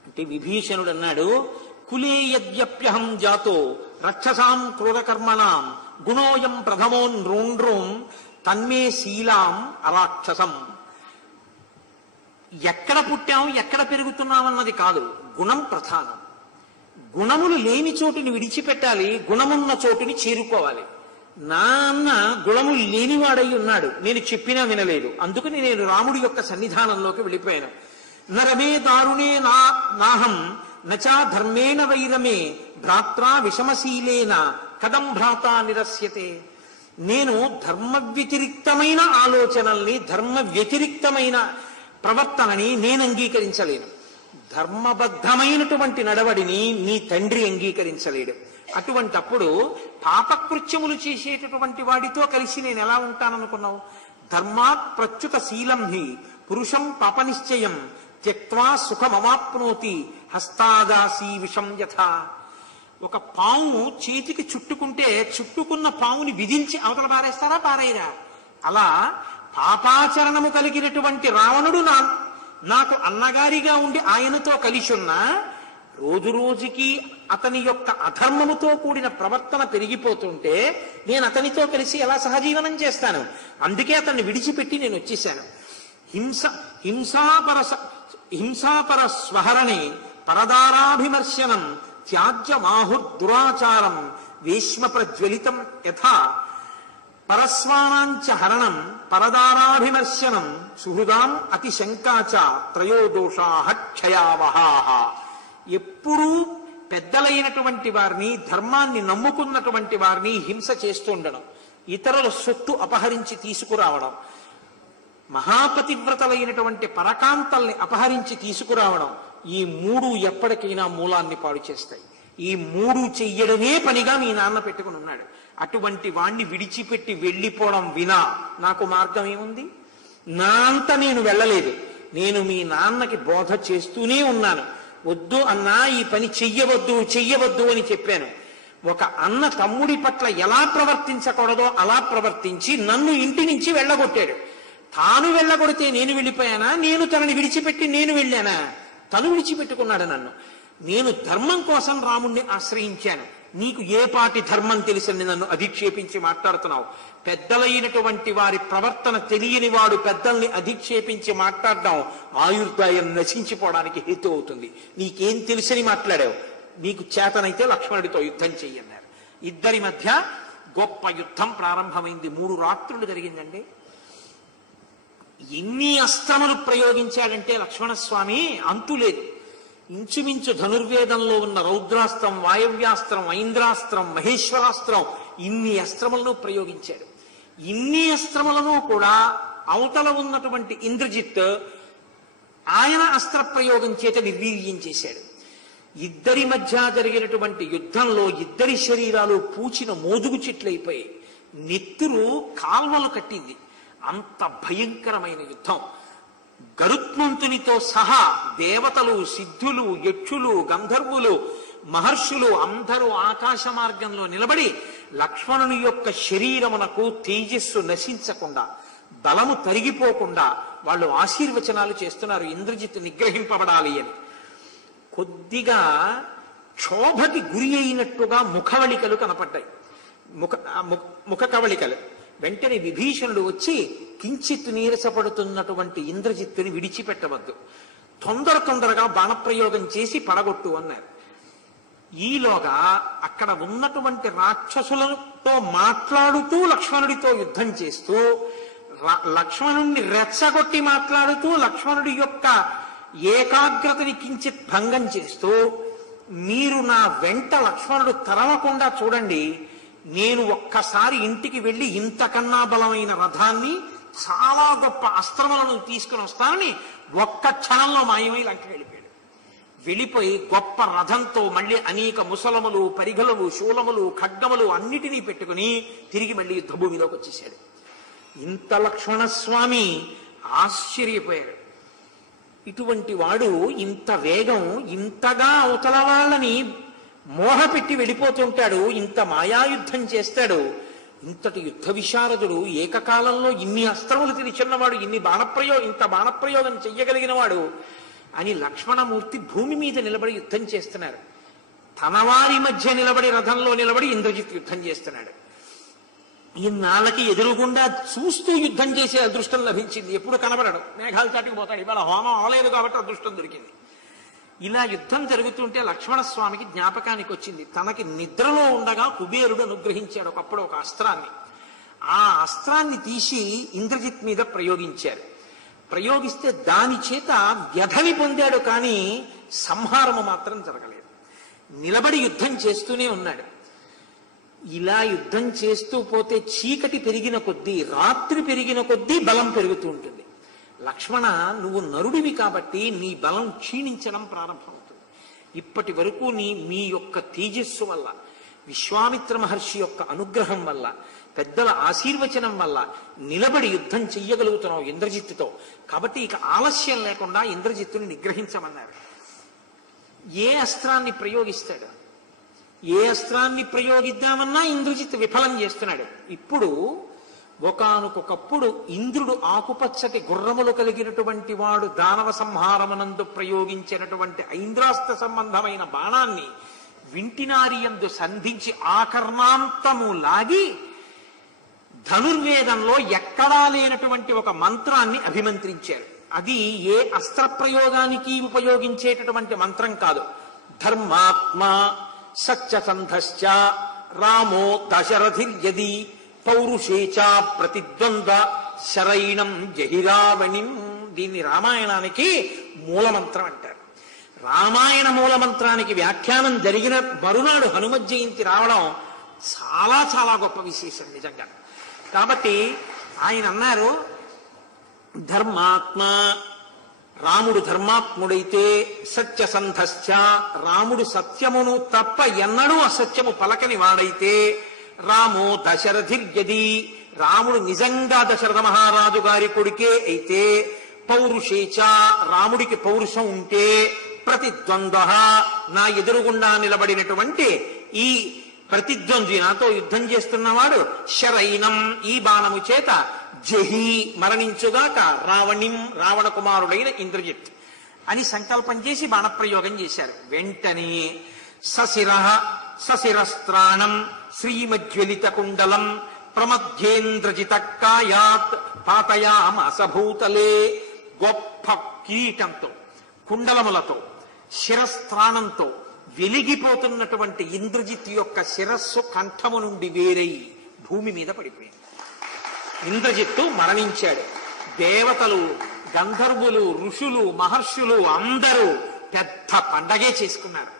అంటే విభీషణుడు అన్నాడు, కులే యద్యప్యహం జాతో రక్షసాం క్రూరకర్మణాం గుణోయం ప్రథమో నృణ్ణ్రుం తన్మే శీలాం అరాక్షసం. ఎక్కడ పుట్టాం ఎక్కడ పెరుగుతున్నామన్నది కాదు, గుణం ప్రధానం. గుణములు లేని చోటుని విడిచిపెట్టాలి, గుణమున్న చోటుని చేరుకోవాలి. నా అన్న గుణములు లేనివాడై ఉన్నాడు, నేను చెప్పినా వినలేదు, అందుకని నేను రాముడి యొక్క సన్నిధానంలోకి వెళ్ళిపోయాను. నరమే దారుణే నాహం నచా ధర్మేణ వైరమే భ్రాత్రా విషమశీలేన కదం భ్రాత నిరస్యతే. నేను ధర్మ వ్యతిరిక్తమైన ఆలోచనల్ని, ధర్మ వ్యతిరిక్తమైన ప్రవర్తనని నేను అంగీకరించలేను. ధర్మబద్ధమైనటువంటి నడవడిని నీ తండ్రి అంగీకరించలేడు. అటువంటప్పుడు పాపకృత్యములు చేసేటటువంటి వాడితో కలిసి నేను ఎలా ఉంటాననుకున్నావు? ధర్మాత్ ప్రచ్యుత శీలం హి పురుషం పాపనిశ్చయం త్యక్త్వా సుఖమవాప్నోతి హస్తాదాసీ విషం యథా. ఒక పాము చేతికి చుట్టుకుంటే చుట్టుకున్న పాముని విధించి అవతల పారేస్తారా? పారేయరా? అలా పాపాచరణము కలిగినటువంటి రావణుడు నాకు అన్నగారిగా ఉండి ఆయనతో కలిసి ఉన్నా రోజు రోజుకి అతని యొక్క అధర్మముతో కూడిన ప్రవర్తన పెరిగిపోతుంటే నేను అతనితో కలిసి ఎలా సహజీవనం చేస్తాను? అందుకే అతన్ని విడిచిపెట్టి నేను వచ్చేసాను. హింసాపర స్వహరణే పరదారాభిమర్శనం త్యాజ్య మాహుర్దురాచారం వేష్మ ప్రజ్వలితం యథా పరస్వానాంచ హరణం పరదారాభిమర్శనం సుహృదాం అతిశంకాచ త్రయోదోషాః క్షయావహాః. ఎప్పుడూ పెద్దలైనటువంటి వారిని, ధర్మాన్ని నమ్ముకున్నటువంటి వారిని హింస చేస్తూ ఉండడం, ఇతరుల సొత్తు అపహరించి తీసుకురావడం, మహాపతివ్రతలైనటువంటి పరకాంతల్ని అపహరించి తీసుకురావడం, ఈ మూడు ఎప్పటికైనా మూలాన్ని పాడు చేస్తాయి. ఈ మూడు చెయ్యడమే పనిగా మీ నాన్న పెట్టుకుని ఉన్నాడు. అటువంటి వాణ్ణి విడిచిపెట్టి వెళ్ళిపోవడం వినా నాకు మార్గం ఏముంది? నా అంత నేను వెళ్ళలేదు. నేను మీ నాన్నకి బోధ చేస్తూనే ఉన్నాను. వద్దు అన్నా, ఈ పని చెయ్యవద్దు అని చెప్పాను. ఒక అన్న తమ్ముడి పట్ల ఎలా ప్రవర్తించకూడదో అలా ప్రవర్తించి నన్ను ఇంటి నుంచి వెళ్ళగొట్టాడు. తాను వెళ్ళగొడితే నేను వెళ్ళిపోయానా? నేను తనని విడిచిపెట్టి నేను వెళ్ళానా? తను విడిచిపెట్టుకున్నాడు నన్ను. నేను ధర్మం కోసం రాముణ్ణి ఆశ్రయించాను. నీకు ఏ పాటి ధర్మం తెలిసింది నన్ను అధిక్షేపించి మాట్లాడుతున్నావు? పెద్దలైనటువంటి వారి ప్రవర్తన తెలియని వాడు పెద్దల్ని అధిక్షేపించి మాట్లాడడం ఆయుర్దాయం నశించిపోవడానికి హేతు అవుతుంది. నీకేం తెలిసని మాట్లాడావు? నీకు చేతనైతే లక్ష్మణుడితో యుద్ధం చెయ్యన్నారు. ఇద్దరి మధ్య గొప్ప యుద్ధం ప్రారంభమైంది. 3 రాత్రులు జరిగిందండి. ఎన్ని అస్త్రములు ప్రయోగించాడంటే లక్ష్మణస్వామి అంతులేదు. ఇంచుమించు ధనుర్వేదంలో ఉన్న రౌద్రాస్త్రం, వాయవ్యాస్త్రం, ఐంద్రాస్త్రం, మహేశ్వరాస్త్రం, ఇన్ని అస్త్రములను ప్రయోగించాడు. ఇన్ని అస్త్రములను కూడా అవతల ఉన్నటువంటి ఇంద్రజిత్ ఆయన అస్త్ర ప్రయోగం చేత నిర్వీర్యం చేశాడు. ఇద్దరి మధ్య జరిగినటువంటి యుద్ధంలో ఇద్దరి శరీరాలు పూచిన మోదుగు చెట్లయిపోయాయి. నెత్తురు కాల్వలు కట్టింది. అంత భయంకరమైన యుద్ధం. గరుత్మంతునితో సహా దేవతలు, సిద్ధులు, యక్షులు, గంధర్వులు, మహర్షులు అందరూ ఆకాశ మార్గంలో నిలబడి లక్ష్మణుని యొక్క శరీరమునకు తేజస్సు నశించకుండా, బలము తరిగిపోకుండా వాళ్ళు ఆశీర్వచనాలు చేస్తున్నారు. ఇంద్రజిత్ నిగ్రహింపబడాలి అని. కొద్దిగా క్షోభకి గురి అయినట్టుగా ముఖవళికలు కనపడ్డాయి. ముఖ కవళికలు. వెంటనే విభీషణుడు వచ్చి కించిత్ నీరసపడుతున్నటువంటి ఇంద్రజిత్తుని విడిచిపెట్టవద్దు, తొందరగా బాణప్రయోగం చేసి పడగొట్టు అన్నారు. ఈలోగా అక్కడ ఉన్నటువంటి రాక్షసులతో మాట్లాడుతూ లక్ష్మణుడితో యుద్ధం చేస్తూ, లక్ష్మణుణ్ణి రెచ్చగొట్టి మాట్లాడుతూ, లక్ష్మణుడి యొక్క ఏకాగ్రతని కించిత్ భంగం చేస్తూ మీరు నా వెంట లక్ష్మణుడు తరలకుండా చూడండి, నేను ఒక్కసారి ఇంటికి వెళ్ళి ఇంతకన్నా బలమైన రథాన్ని చాలా గొప్ప అస్త్రములను తీసుకుని వస్తానని ఒక్క క్షణంలో మాయమై లంక వెళ్ళిపోయాడు. వెళ్ళిపోయి గొప్ప రథంతో మళ్ళీ అనేక ముసలములు, పరిగలలు, శూలములు, ఖడ్గములు అన్నిటినీ పెట్టుకుని తిరిగి మళ్ళీ యుద్ధభూమిలోకి వచ్చేసాడు. ఇంత లక్ష్మణస్వామి ఆశ్చర్యపోయాడు. ఇటువంటి వాడు ఇంత వేగం, ఇంతగా అవతల వాళ్ళని మోహపెట్టి వెళ్ళిపోతుంటాడు, ఇంత మాయాయుద్ధం చేస్తాడు, ఇంతటి యుద్ధ విశారదుడు, ఏకకాలంలో ఇన్ని అస్త్రములు తిరిచిన్నవాడు, ఇంత బాణప్రయోగం చెయ్యగలిగిన వాడు అని లక్ష్మణమూర్తి భూమి మీద నిలబడి యుద్ధం చేస్తున్నారు. తనవారి మధ్య నిలబడి, రథంలో నిలబడి ఇంద్రజిత్ యుద్ధం చేస్తున్నాడు. ఇన్నాళ్ళకి ఎదురుగుండా చూస్తూ యుద్ధం చేసే అదృష్టం లభించింది. ఎప్పుడు కనబడడు, మేఘాలు చాటుకుపోతాడు. ఇవాళ హోమం అవలేదు కాబట్టి అదృష్టం దొరికింది. ఇలా యుద్ధం జరుగుతుంటే లక్ష్మణస్వామికి జ్ఞాపకానికి వచ్చింది, తనకి నిద్రలో ఉండగా కుబేరుడు అనుగ్రహించాడు ఒకప్పుడు ఒక అస్త్రాన్ని. ఆ అస్త్రాన్ని తీసి ఇంద్రజిత్ మీద ప్రయోగించారు. ప్రయోగిస్తే దాని చేత వ్యధని పొందాడు, కానీ సంహారము మాత్రం జరగలేదు. నిలబడి యుద్ధం చేస్తూనే ఉన్నాడు. ఇలా యుద్ధం చేస్తూ పోతే చీకటి పెరిగిన కొద్దీ, రాత్రి పెరిగిన కొద్దీ బలం పెరుగుతూ ఉంటుంది. లక్ష్మణ, నువ్వు నరుడివి కాబట్టి నీ బలం క్షీణించడం ప్రారంభమవుతుంది. ఇప్పటి వరకు మీ యొక్క తేజస్సు వల్ల, విశ్వామిత్ర మహర్షి యొక్క అనుగ్రహం వల్ల, పెద్దల ఆశీర్వచనం వల్ల నిలబడి యుద్ధం చెయ్యగలుగుతున్నావు ఇంద్రజిత్తుతో. కాబట్టి ఇక ఆలస్యం లేకుండా ఇంద్రజిత్తుని నిగ్రహించమన్నారు. ఏ అస్త్రాన్ని ప్రయోగిస్తాడు? ఏ అస్త్రాన్ని ప్రయోగిద్దామన్నా ఇంద్రజిత్ విఫలం చేస్తున్నాడు. ఇప్పుడు ఒకానొకప్పుడు ఇంద్రుడు ఆకుపచ్చటి గుర్రములు కలిగినటువంటి వాడు దానవ సంహారమునందు ప్రయోగించినటువంటి ఐంద్రాస్త్ర సంబంధమైన బాణాన్ని వింటినారియందు సంధించి ఆకర్ణాంతము లాగి ధనుర్వేదంలో ఎక్కడా లేనటువంటి ఒక మంత్రాన్ని అభిమంత్రించారు. అది ఏ అస్త్ర ప్రయోగానికి ఉపయోగించేటటువంటి మంత్రం కాదు. ధర్మాత్మ సత్యసంధశ్చ రామో దశరథిర్యది పౌరుషేచ ప్రతిద్వంద్వ శరైణం జహిరావణిం. దీన్ని రామాయణానికి మూలమంత్రం అంటారు. రామాయణ మూలమంత్రానికి వ్యాఖ్యానం జరిగిన మరునాడు హనుమత్ జయంతి రావడం చాలా చాలా గొప్ప విశేషం నిజంగా. కాబట్టి ఆయన అన్నారు, ధర్మాత్మ, రాముడు ధర్మాత్ముడైతే, సత్యసంధశ్చ, రాముడు సత్యమును తప్ప ఎన్నడూ అసత్యము పలకని వాడైతే, రామో దశరథిర్యది, రాముడు నిజంగా దశరథ మహారాజు గారి కొడుకే అయితే, పౌరుషేచ, రాముడికి పౌరుషం ఉంటే, ప్రతిద్వంద్వ, నా ఎదురుగుండా నిలబడినటువంటి ఈ ప్రతిద్వంద్వి, నాతో యుద్ధం చేస్తున్నవాడు, శరైనం, ఈ బాణము చేత, జహి, మరణించుగాక, రావణిం, రావణ కుమారుడైన ఇంద్రజిత్ అని సంకల్పం చేసి బాణప్రయోగం చేశారు. వెంటనే సశిరస్త్రాణం శ్రీమజ్వలిత కుండలం ప్రమధ్యేంద్రజిత కాయాత్ పాతయామసభూతలే. గొప్ప కిరీటంతో, కుండలములతో, శిరస్త్రాణంతో వెలిగిపోతున్నటువంటి ఇంద్రజిత్ యొక్క శిరస్సు కంఠము నుండి వేరై భూమి మీద పడిపోయింది. ఇంద్రజిత్తు మరణించాడు. దేవతలు, గంధర్వులు, ఋషులు, మహర్షులు అందరూ పెద్ద పండగే చేసుకున్నారు.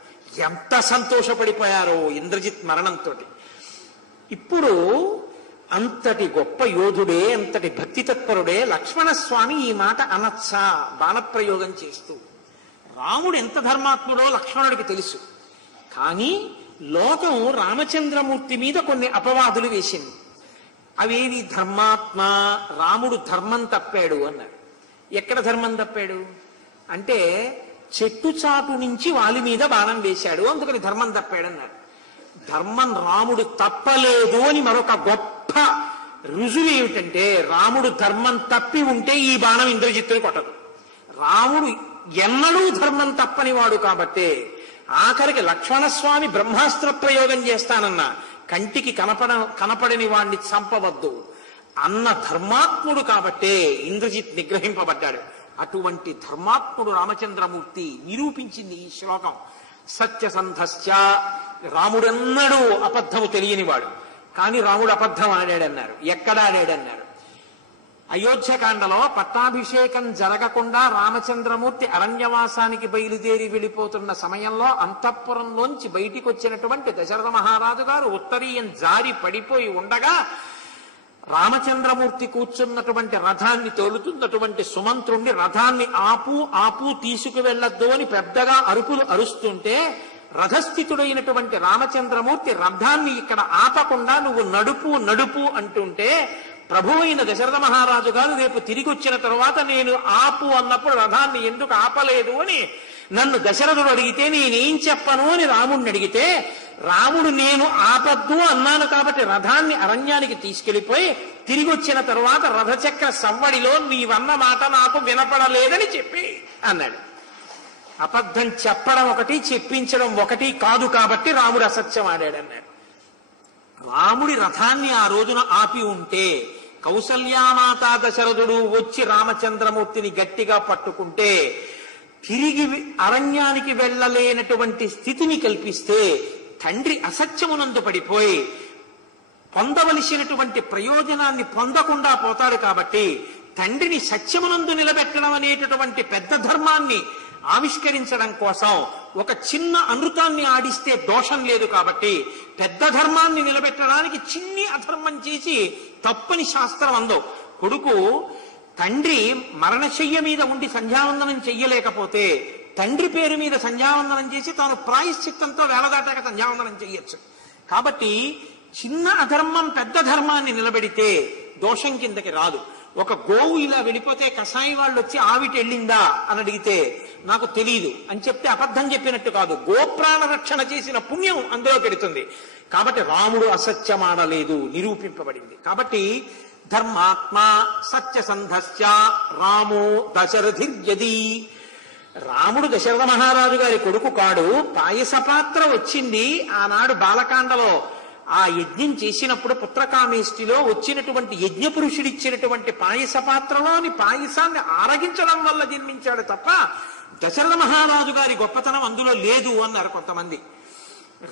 ఎంత సంతోషపడిపోయారో ఇంద్రజిత్ మరణంతో. ఇప్పుడు అంతటి గొప్ప యోధుడే, అంతటి భక్తి తత్పరుడే లక్ష్మణస్వామి ఈ మాట అనచ్చా బాణప్రయోగం చేస్తూ. రాముడు ఎంత ధర్మాత్ముడో లక్ష్మణుడికి తెలుసు. కానీ లోకం రామచంద్రమూర్తి మీద కొన్ని అపవాదులు వేసింది. అవేవి? ధర్మాత్మ, రాముడు ధర్మం తప్పాడు అన్నారు. ఎక్కడ ధర్మం తప్పాడు అంటే, చెట్టు చాటు నుంచి వాలి మీద బాణం వేశాడు, అందుకని ధర్మం తప్పాడు అన్నారు. ధర్మం రాముడు తప్పలేదు అని మరొక గొప్ప రుజువు ఏమిటంటే, రాముడు ధర్మం తప్పి ఉంటే ఈ బాణం ఇంద్రజిత్తుని కొట్టదు. రాముడు ఎన్నడూ ధర్మం తప్పని వాడు కాబట్టే ఆఖరికి లక్ష్మణస్వామి బ్రహ్మాస్త్ర ప్రయోగం చేస్తానన్నా కంటికి కనపడని వాణ్ణి చంపవద్దు అన్న ధర్మాత్ముడు కాబట్టే ఇంద్రజిత్ నిగ్రహింపబడ్డాడు. అటువంటి ధర్మాత్ముడు రామచంద్రమూర్తి నిరూపించింది ఈ శ్లోకం. సత్యసంధశ్చ, రాముడెన్నడూ అబద్ధము తెలియనివాడు, కానీ రాముడు అబద్ధం ఆడాడన్నారు. ఎక్కడ ఆడాడన్నారు? అయోధ్యకాండలో పట్టాభిషేకం జరగకుండా రామచంద్రమూర్తి అరణ్యవాసానికి బయలుదేరి వెళ్ళిపోతున్న సమయంలో అంతఃపురంలోంచి బయటికి వచ్చినటువంటి దశరథ మహారాజు గారు ఉత్తరీయం జారి పడిపోయి ఉండగా రామచంద్రమూర్తి కూర్చున్నటువంటి రథాన్ని తోలుతున్నటువంటి సుమంత్రుణ్ణి రథాన్ని ఆపు ఆపు తీసుకువెళ్లొద్దు అని పెద్దగా అరుపులు అరుస్తుంటే రథస్థితుడైనటువంటి రామచంద్రమూర్తి రథాన్ని ఇక్కడ ఆపకుండా నువ్వు నడుపు నడుపు అంటుంటే ప్రభు అయిన దశరథ మహారాజు గారు రేపు తిరిగి వచ్చిన తరువాత నేను ఆపు అన్నప్పుడు రథాన్ని ఎందుకు ఆపలేదు అని నన్ను దశరథుడు అడిగితే నేనేం చెప్పను అని రాముడిని అడిగితే రాముడు నేను ఆపద్దు అన్నాను కాబట్టి రథాన్ని అరణ్యానికి తీసుకెళ్లిపోయి తిరిగి వచ్చిన తరువాత రథచక్ర సవ్వడిలో నీవన్న మాట నాకు వినపడలేదని చెప్పి అన్నాడు. అబద్ధం చెప్పడం ఒకటి చెప్పించడం ఒకటి కాదు కాబట్టి రాముడు అసత్యం ఆడాడన్నాడు. రాముడి రథాన్ని ఆ రోజున ఆపి ఉంటే కౌసల్యామాత దశరథుడు వచ్చి రామచంద్రమూర్తిని గట్టిగా పట్టుకుంటే తిరిగి అరణ్యానికి వెళ్ళలేనటువంటి స్థితిని కల్పిస్తే తండ్రి అసత్యమునందు పడిపోయి పొందవలసినటువంటి ప్రయోజనాన్ని పొందకుండా పోతాడు. కాబట్టి తండ్రిని సత్యమునందు నిలబెట్టడం అనేటటువంటి పెద్ద ధర్మాన్ని ఆవిష్కరించడం కోసం ఒక చిన్న అనృతాన్ని ఆడిస్తే దోషం లేదు కాబట్టి పెద్ద ధర్మాన్ని నిలబెట్టడానికి చిన్ని అధర్మం చేసి తప్పని శాస్త్రం అందో. కొడుకు తండ్రి మరణశయ్య మీద ఉండి సంధ్యావందనం చెయ్యలేకపోతే తండ్రి పేరు మీద సంధ్యావందనం చేసి తాను ప్రాయశ్చిత్తంతో వేలదాటాక సంధ్యావందనం చెయ్యొచ్చు. కాబట్టి చిన్న అధర్మం పెద్ద ధర్మాన్ని నిలబెడితే దోషం కిందకి రాదు. ఒక గోవు ఇలా వెళ్ళిపోతే కషాయి వాళ్ళు వచ్చి ఆవిటి వెళ్ళిందా అని అడిగితే నాకు తెలియదు అని చెప్తే అబద్ధం చెప్పినట్టు కాదు, గోప్రాణ రక్షణ చేసిన పుణ్యం అందులో పెడుతుంది. కాబట్టి రాముడు అసత్యమాడలేదు, నిరూపింపబడింది. కాబట్టి ధర్మాత్మ సత్యసంధస్య రామో దశరథిర్యది. రాముడు దశరథ మహారాజు గారి కొడుకు కాడు. పాయస పాత్ర వచ్చింది ఆనాడు బాలకాండలో ఆ యజ్ఞం చేసినప్పుడు పుత్రకామేష్టిలో వచ్చినటువంటి యజ్ఞ పురుషుడిచ్చినటువంటి పాయస పాత్రలోని పాయసాన్ని ఆరగించడం వల్ల జన్మించాడు తప్ప దశరథ మహారాజు గారి గొప్పతనం అందులో లేదు అన్నారు కొంతమంది.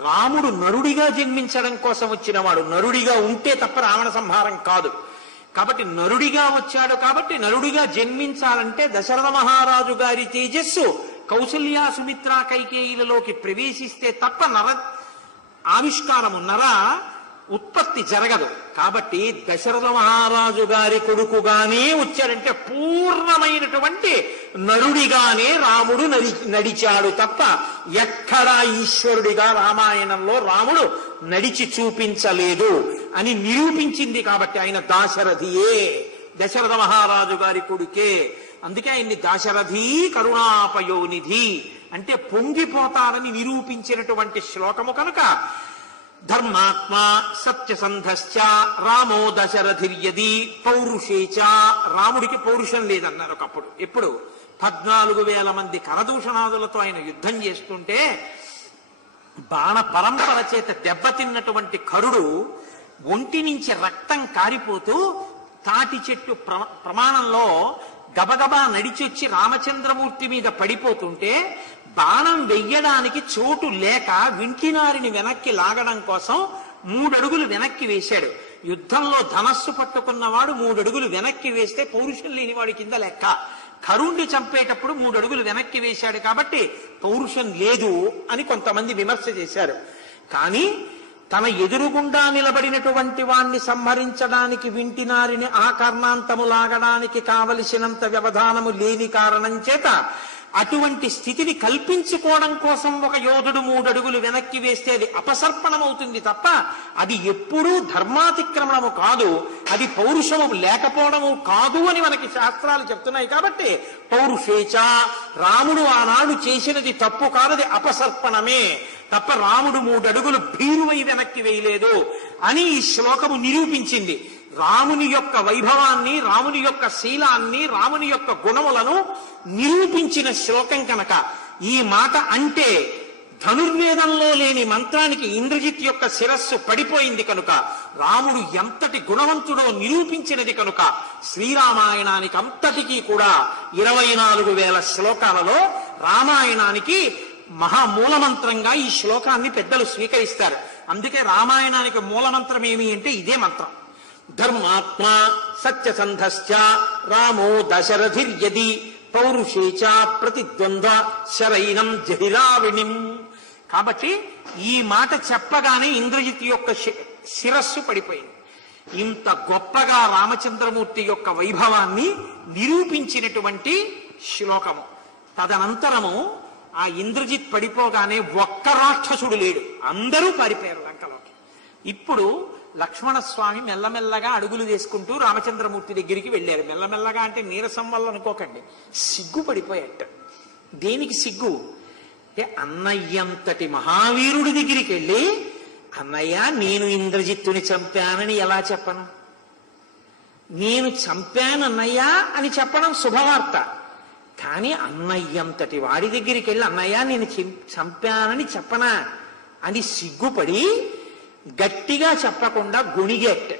రాముడు నరుడిగా జన్మించడం కోసం వచ్చినవాడు, నరుడిగా ఉంటే తప్ప రావణ సంహారం కాదు. కాబట్టి నరుడిగా వచ్చాడు. కాబట్టి నరుడిగా జన్మించాలంటే దశరథ మహారాజు గారి తేజస్సు కౌసల్యా సుమిత్రా కైకేయులలోకి ప్రవేశిస్తే తప్ప ఆవిష్కారము నర ఉత్పత్తి జరగదు. కాబట్టి దశరథ మహారాజు గారి కొడుకుగానే వచ్చాడంటే పూర్ణమైనటువంటి నరుడిగానే రాముడు నడిచాడు తప్ప ఎక్కడా ఈశ్వరుడిగా రామాయణంలో రాముడు నడిచి చూపించలేదు అని నిరూపించింది. కాబట్టి ఆయన దాశరథియే, దశరథ మహారాజు గారి కొడుకే. అందుకే ఆయన్ని దాశరథి కరుణాపయోనిధి అంటే పొంగిపోతారని నిరూపించినటువంటి శ్లోకము కనుక ధర్మాత్మ సత్యసంధశ్చ రామో దశరథిర్యది పౌరుషేచ. రాముడికి పౌరుషం లేదన్నారు ఒకప్పుడు. ఎప్పుడు 14,000 మంది కరదూషణాదులతో ఆయన యుద్ధం చేస్తుంటే బాణ పరంపర చేత దెబ్బతిన్నటువంటి కరుడు ఒంటి నుంచి రక్తం కారిపోతూ తాటి చెట్టు ప్రమాణంలో గబగబా నడిచొచ్చి రామచంద్రమూర్తి మీద పడిపోతుంటే బాణం వెయ్యడానికి చోటు లేక వింటినారిని వెనక్కి లాగడం కోసం 3 అడుగులు వెనక్కి వేశాడు. యుద్ధంలో ధనస్సు పట్టుకున్నవాడు 3 అడుగులు వెనక్కి వేస్తే పౌరుషం లేనివాడి కింద లెక్క. కరుణ్ణి చంపేటప్పుడు 3 అడుగులు వెనక్కి వేశాడు కాబట్టి పౌరుషం లేదు అని కొంతమంది విమర్శ చేశారు. కానీ తన ఎదురుగుండా నిలబడినటువంటి వాణ్ణి సంహరించడానికి వింటినారిని ఆ కర్ణాంతము లాగడానికి కావలసినంత వ్యవధానము లేని కారణం చేత అటువంటి స్థితిని కల్పించుకోవడం కోసం ఒక యోధుడు 3 అడుగులు వెనక్కి వేస్తే అది అపసర్పణమవుతుంది తప్ప అది ఎప్పుడూ ధర్మాతిక్రమణము కాదు, అది పౌరుషము లేకపోవడము కాదు అని మనకి శాస్త్రాలు చెప్తున్నాయి. కాబట్టి పౌరుషేచ రాముడు ఆనాడు చేసినది తప్పు కాదది అపసర్పణమే తప్ప రాముడు 3 అడుగులు భీరువై వెనక్కి వేయలేదు అని ఈ శ్లోకము నిరూపించింది. రాముని యొక్క వైభవాన్ని, రాముని యొక్క శీలాన్ని, రాముని యొక్క గుణములను నిరూపించిన శ్లోకం కనుక ఈ మాట అంటే ధనుర్వేదంలో లేని మంత్రానికి ఇంద్రజిత్ యొక్క శిరస్సు పడిపోయింది కనుక రాముడు ఎంతటి గుణవంతుడో నిరూపించినది కనుక శ్రీరామాయణానికి అంతటికీ కూడా 24,000 శ్లోకాలలో రామాయణానికి మహామూలమంత్రంగా ఈ శ్లోకాన్ని పెద్దలు స్వీకరిస్తారు. అందుకే రామాయణానికి మూలమంత్రం ఏమి అంటే ఇదే మంత్రం. ధర్మాత్మా సత్యసంధశ్చ రామో దశరథిర్యది పౌరుషేచ ప్రతిద్వంద్వ శరైనం జహిరావిణిం. కాబట్టి ఈ మాట చెప్పగానే ఇంద్రజిత్ యొక్క శిరస్సు పడిపోయింది. ఇంత గొప్పగా రామచంద్రమూర్తి యొక్క వైభవాన్ని నిరూపించినటువంటి శ్లోకము. తదనంతరము ఆ ఇంద్రజిత్ పడిపోగానే ఒక్క రాక్షసుడు లేడు, అందరూ పారిపోయారు లంకలోకి. ఇప్పుడు లక్ష్మణస్వామి మెల్లమెల్లగా అడుగులు వేసుకుంటూ రామచంద్రమూర్తి దగ్గరికి వెళ్ళారు. మెల్లమెల్లగా అంటే నీరసం వల్ల అనుకోకండి, సిగ్గు పడిపోయాట. దేనికి సిగ్గు అంటే అన్నయ్యంతటి మహావీరుడి దగ్గరికి వెళ్ళి, అన్నయ్య నేను ఇంద్రజిత్తుని చంపానని ఎలా చెప్పను? నేను చంపాను అన్నయ్య అని చెప్పడం శుభవార్త. కానీ అన్నయ్యంతటి వాడి దగ్గరికి వెళ్ళి అన్నయ్య నేను చంపానని చెప్పనా అని సిగ్గుపడి గట్టిగా చెప్పకుండా గొణిగేట.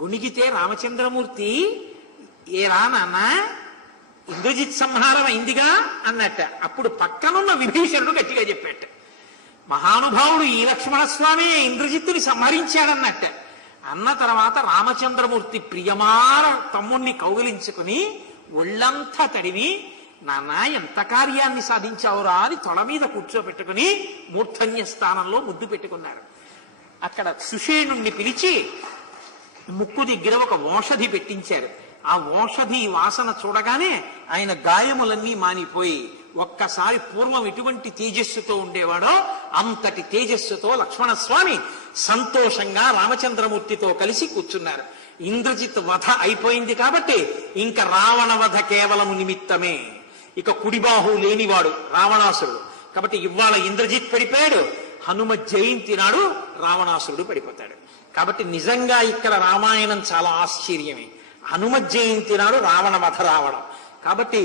గొణిగితే రామచంద్రమూర్తి ఏరా నాన్న ఇంద్రజిత్ సంహారం అయిందిగా అన్నట్ట. అప్పుడు పక్కనున్న విభీషణుడు గట్టిగా చెప్పాట, మహానుభావుడు ఈ లక్ష్మణస్వామి ఇంద్రజిత్తుని సంహరించాడన్నట్ట. అన్న తర్వాత రామచంద్రమూర్తి ప్రియమార తమ్ముణ్ణి కౌగిలించుకుని ఒళ్ళంతా తడివి, నాన్న ఎంత కార్యాన్ని సాధించావురా అని తొడ మీద కూర్చోబెట్టుకుని మూర్ధన్య స్థానంలో ముద్దు పెట్టుకున్నారు. అక్కడ సుషేణుణ్ణి పిలిచి ముక్కు దగ్గర ఒక ఓషధి పెట్టించారు. ఆ ఓషధి వాసన చూడగానే ఆయన గాయములన్నీ మానిపోయి ఒక్కసారి పూర్వం ఎటువంటి తేజస్సుతో ఉండేవాడో అంతటి తేజస్సుతో లక్ష్మణస్వామి సంతోషంగా రామచంద్రమూర్తితో కలిసి కూర్చున్నారు. ఇంద్రజిత్ వధ అయిపోయింది కాబట్టి ఇంకా రావణ వధ కేవలము నిమిత్తమే. ఇక కుడిబాహు లేనివాడు రావణాసురుడు. కాబట్టి ఇవాళ ఇంద్రజిత్ పడిపోయాడు, హనుమ జయంతి నాడు రావణాసురుడు పడిపోతాడు. కాబట్టి నిజంగా ఇక్కడ రామాయణం చాలా ఆశ్చర్యమే. హనుమ జయంతి నాడు రావణ వధ రావడం. కాబట్టి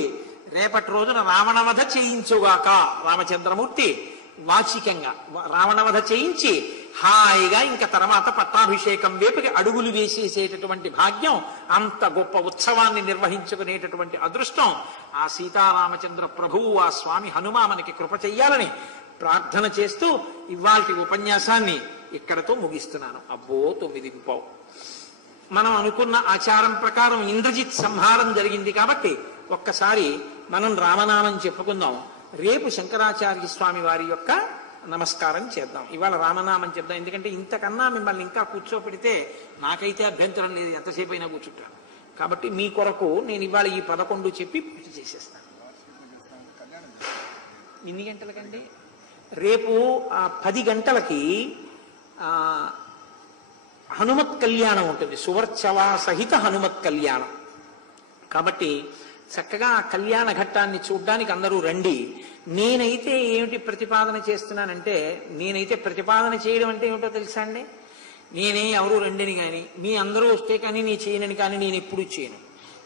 రేపటి రోజున రావణవధ చేయించుగాక రామచంద్రమూర్తి వాచికంగా రావణవధ చేయించి హాయిగా ఇంకా తర్వాత పట్టాభిషేకం వైపుకి అడుగులు వేసేసేటటువంటి భాగ్యం, అంత గొప్ప ఉత్సవాన్ని నిర్వహించుకునేటటువంటి అదృష్టం ఆ సీతారామచంద్ర ప్రభువు ఆ స్వామి హనుమ మనకి కృప చెయ్యాలని ప్రార్థన చేస్తూ ఇవాల్టి ఉపన్యాసాన్ని ఇక్కడతో ముగిస్తున్నాను. అబ్బో 9:15. మనం అనుకున్న ఆచారం ప్రకారం ఇంద్రజిత్ సంహారం జరిగింది కాబట్టి ఒక్కసారి మనం రామనామం చెప్పుకుందాం. రేపు శంకరాచార్య స్వామి వారి యొక్క నమస్కారం చేద్దాం. ఇవాళ రామనామం చెప్దాం. ఎందుకంటే ఇంతకన్నా మిమ్మల్ని ఇంకా కూర్చోపెడితే నాకైతే అభ్యంతరం లేదు, ఎంతసేపు అయినా కూర్చుంటాను. కాబట్టి మీ కొరకు నేను ఇవాళ ఈ 11 చెప్పి పూర్తి చేసేస్తాను. ఎన్ని గంటలకండి? రేపు 10 గంటలకి హనుమత్ కళ్యాణం ఉంటుంది, సువర్చవా సహిత హనుమత్ కళ్యాణం. కాబట్టి చక్కగా ఆ కళ్యాణ ఘట్టాన్ని చూడ్డానికి అందరూ రండి. నేనైతే ఏమిటి ప్రతిపాదన చేస్తున్నానంటే, నేనైతే ప్రతిపాదన చేయడం అంటే ఏమిటో తెలుసా అండి? నేనే ఎవరు రండిని కానీ మీ అందరూ వస్తే కానీ నేను చేయనని కానీ నేను ఎప్పుడు చేయను.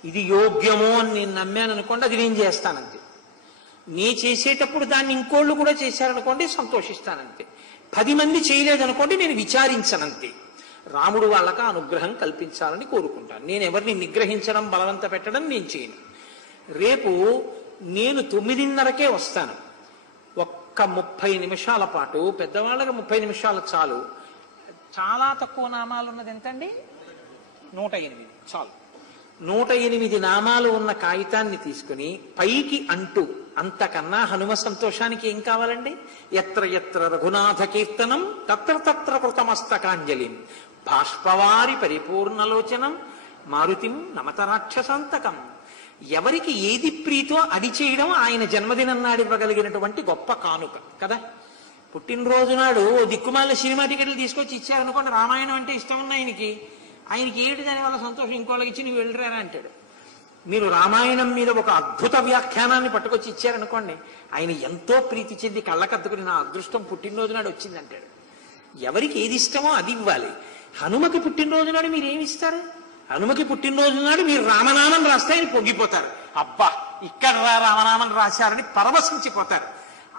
ఇది యోగ్యమో అని నేను నమ్మాను అనుకోండి, అది నేను చేస్తానంతే. నీ చేసేటప్పుడు దాన్ని ఇంకోళ్ళు కూడా చేశారనుకోండి, సంతోషిస్తానంతే. 10 మంది చేయలేదనుకోండి, నేను విచారించనంతే. రాముడు వాళ్ళకి అనుగ్రహం కల్పించాలని కోరుకుంటాను. నేను ఎవరిని నిగ్రహించడం బలవంత పెట్టడం నేను చేయను. రేపు నేను 9:30కే వస్తాను. ఒక్క 30 నిమిషాల పాటు, పెద్దవాళ్ళకి 30 నిమిషాలు చాలు. చాలా తక్కువ నామాలు ఉన్నది ఎంతండి? 108 చాలు. 108 నామాలు ఉన్న కాగితాన్ని తీసుకుని పైకి అంటూ, అంతకన్నా హనుమ సంతోషానికి ఏం కావాలండి? ఎత్ర ఎత్ర రఘునాథ కీర్తనం తత్ర తత్ర కృతమస్తకాంజలిం బాష్పవారి పరిపూర్ణలోచనం మారుతిం నమత రాక్షసాంతకం. ఎవరికి ఏది ప్రీతో అది చేయడం ఆయన జన్మదినం నాడు ఇవ్వగలిగినటువంటి గొప్ప కానుక కదా. పుట్టినరోజు నాడు దిక్కుమాల సినిమా టికెట్లు తీసుకొచ్చి ఇచ్చారనుకోండి, రామాయణం అంటే ఇష్టం ఉన్న ఆయనకి ఏమిటి దానివల్ల సంతోషం, ఇంకోళ్ళకి ఇచ్చి నువ్వు వెళ్ళరారా అంటాడు. మీరు రామాయణం మీద ఒక అద్భుత వ్యాఖ్యానాన్ని పట్టుకొచ్చి ఇచ్చారనుకోండి, ఆయన ఎంతో ప్రీతి చెంది కళ్ళకద్దుకుని నా అదృష్టం పుట్టినరోజు నాడు వచ్చిందంటాడు. ఎవరికి ఏది ఇష్టమో అది ఇవ్వాలి. హనుమకి పుట్టినరోజు నాడు మీరు ఏమి ఇస్తారు? హనుమకి పుట్టినరోజు నాడు మీరు రామనామం రాస్తే ఆయన పొంగిపోతారు. అబ్బా ఇక్కడ రామనామం రాశారని పరవశించిపోతారు.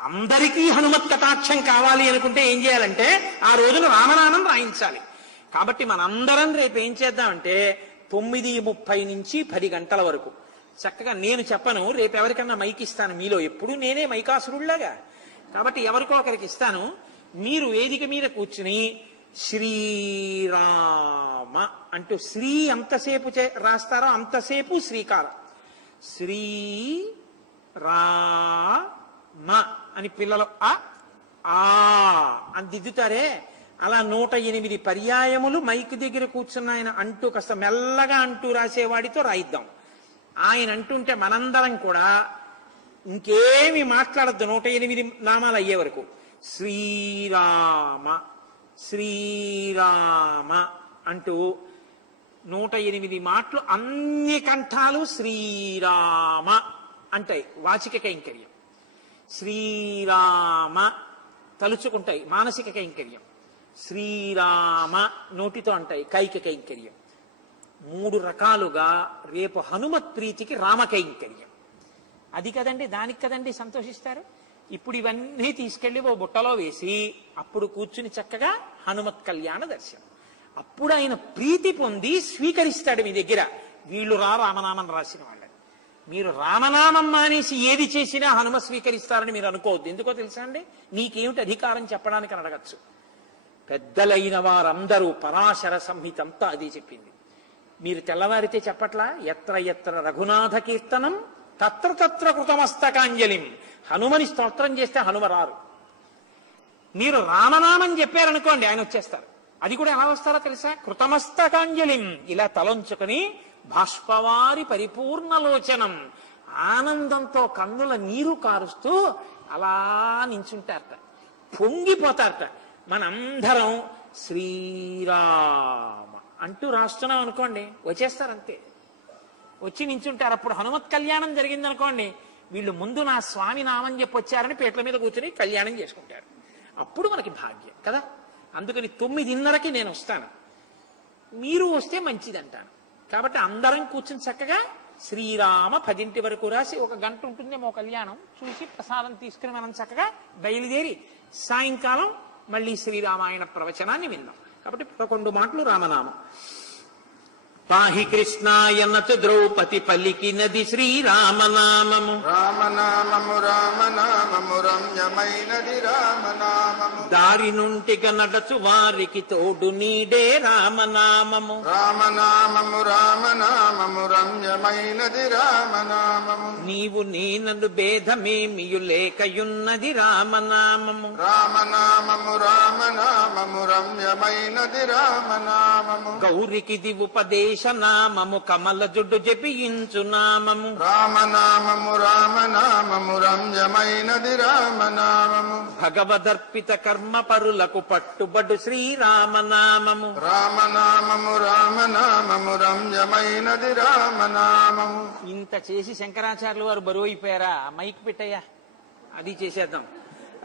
అందరికీ హనుమత్ కటాక్షం కావాలి అనుకుంటే ఏం చేయాలంటే ఆ రోజున రామనామం రాయించాలి. కాబట్టి మనందరం రేపు ఏం చేద్దామంటే 9:30 నుంచి 10 గంటల వరకు చక్కగా నేను చెప్పను, రేపు ఎవరికన్నా మైక్ ఇస్తాను. మీలో ఎప్పుడు నేనే మైకాసురుళ్లాగా, కాబట్టి ఎవరికో ఒకరికి ఇస్తాను. మీరు వేదిక మీద కూర్చుని శ్రీరామ అంటూ శ్రీ ఎంతసేపు రాస్తారో అంతసేపు శ్రీకారం. శ్రీ రామ అని పిల్లలు ఆ అని దిద్దుతారే, అలా 108 పర్యాయములు మైక్ దగ్గర కూర్చున్న ఆయన అంటూ కాస్త మెల్లగా అంటూ రాసేవాడితో రాయిద్దాం. ఆయన అంటుంటే మనందరం కూడా ఇంకేమి మాట్లాడద్దు 108 నామాలు అయ్యే వరకు. శ్రీరామ శ్రీరామ అంటూ 108 మాటలు అన్ని కంఠాలు శ్రీరామ అంటాయి. వాచిక కైంకర్యం. శ్రీరామ తలుచుకుంటాయి, మానసిక కైంకర్యం. శ్రీరామ నోటితో అంటాయి, కైక కైంకర్యం. 3 రకాలుగా రేపు హనుమత్ ప్రీతికి రామ కైంకర్యం. అది కదండి, దానికి కదండి సంతోషిస్తారు. ఇప్పుడు ఇవన్నీ తీసుకెళ్లి ఓ బుట్టలో వేసి అప్పుడు కూర్చుని చక్కగా హనుమత్ కళ్యాణ దర్శనం. అప్పుడు ఆయన ప్రీతి పొంది స్వీకరిస్తాడు మీ దగ్గర. వీళ్ళు రామనామం రాసిన వాళ్ళని. మీరు రామనామం మానేసి ఏది చేసినా హనుమ స్వీకరిస్తారని మీరు అనుకోవద్దు. ఎందుకో తెలుసా అండి? నీకేమిటి అధికారం చెప్పడానికి అని అడగచ్చు. పెద్దలైన వారందరూ పరాశర సంహిత అంతా అది చెప్పింది. మీరు తెల్లవారితే చెప్పట్లా, ఎత్ర ఎత్ర రఘునాథ కీర్తనం తత్ర తత్ర కృతమస్తకాంజలిం. హనుమని స్తోత్రం చేస్తే హనుమ రారు. మీరు రామనామం చెప్పారనుకోండి ఆయన వచ్చేస్తారు. అది కూడా ఎలా వస్తారో తెలుసా? కృతమస్తకాంజలిం, ఇలా తలంచుకుని బాష్పవారి పరిపూర్ణలోచనం, ఆనందంతో కన్నుల నీరు కారుస్తూ అలా నించుంటారట, పొంగిపోతారట. మనందరం శ్రీరామ అంటూ రాస్తున్నాం అనుకోండి, వచ్చేస్తారంతే, వచ్చి నించుంటారు. అప్పుడు హనుమత్ కళ్యాణం జరిగిందనుకోండి, వీళ్ళు ముందు నా స్వామి నామం చెప్పి వచ్చారని పీటల మీద కూర్చొని కళ్యాణం చేసుకుంటారు. అప్పుడు మనకి భాగ్యం కదా. అందుకని 9:30కి నేను వస్తాను, మీరు వస్తే మంచిది అంటాను. కాబట్టి అందరం కూర్చుని చక్కగా శ్రీరామ 10 వరకు రాసి 1 గంట ఉంటుందేమో కళ్యాణం చూసి ప్రసాదం తీసుకుని మనం చక్కగా బయలుదేరి సాయంకాలం మళ్ళీ శ్రీరామాయణ ప్రవచనాన్ని విందాం. కాబట్టి 11 మాటలు రామనామం. పాహి కృష్ణాయనతు ద్రౌపది పలికినది శ్రీరామనామము. రామనామము రామనామము రమ్యమైనది రామనామము. దారి నుంటిగా నడచు వారికి తోడు నీడే రామనామము. రామనామము రామనామము రమ్యమైనది రామనామము. నీవు నేనను భేదమేమియు లేకయున్నది రామనామము. రామనామము రామనామము రమ్యమైనది రామనామము. గౌరికి ఉపదేశనామము కమల జుడ్డు జపించు నామము. రామనామము రామనామము రమ్యమైనది రామనామము. భగవదర్పిత కర్మ పరులకు పట్టుబడు శ్రీరామనామము. రామనామము రామనామము రమ్యమైనది రామనామము. ఇంత చేసి శంకరాచార్యులు వారు బరువు అయిపోయారా? మైక్ పెట్టయ్యా, అది చేసేద్దాం.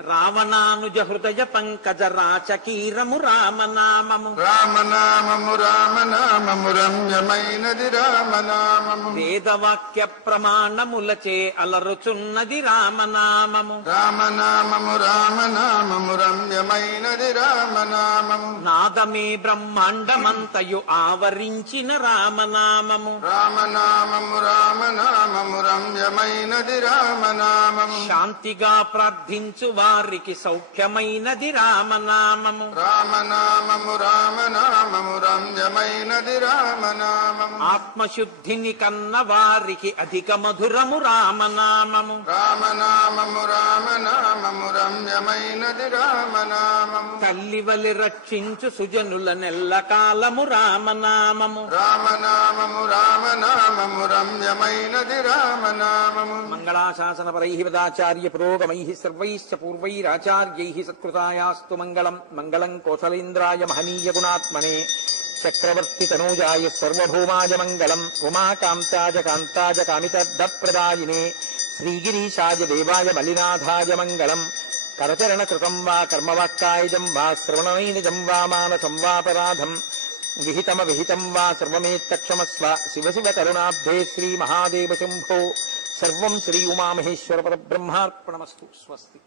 రావణానుజ హృదయ పంకజ రాచకీరము రామనామము. రామనామము రామనామము రమ్యమైనది రామనామము. వేదవాక్య ప్రమాణములచే అలరుచున్నది రామనామము. రామనామము రామనామము రమ్యమైనది రామనామము. నాదమే బ్రహ్మాండమంతయు ఆవరించిన రామనామము. రామనామము రామనామము రమ్యమైనది రామనామము. శాంతిగా ప్రార్థించు వారికి సౌఖ్యమైనది రామనామము. రామనామము రామనామము రమ్యమైనది రామనామము. ఆత్మశుద్ధిని కన్న వారికి అధిక మధురము రామనామము. రామనామము రామనామము రమ్యమైనది రామనామము. తల్లి వలి రక్షించు సుజనుల నెల్లకాలము రామనామము. రామనామము రామనామము రమ్యమైనది రామనామము. మంగళాశాసన పరైః పదాచార్య పురోగమైః సర్వైశ్చ పూర్వైరాచార్యైః సత్కృతాయాస్తు మంగళం. మంగళం కోసలేంద్రాయ మహనీయ గుణాత్మనే చక్రవర్తి తనూజాయ సర్వభౌమాయ మంగళం. ఉమాకాంతాయ కాంతాయ కామితార్థప్రదాయినే శ్రీగిరీశాయ దేవాయ మలినాథాయ మంగళం. కరచరణ కృతం వా కర్మవాక్కాయజం వా శ్రవణమైనజం వా మానసం వాపరాధం విహితం వా సర్వమేత్తక్షమస్వ. శివ శివ కరుణాబ్ధే శ్రీ మహాదేవ శంభో. సర్వం శ్రీ ఉమామహేశ్వర పరబ్రహ్మార్పణమస్తు. స్వస్తి.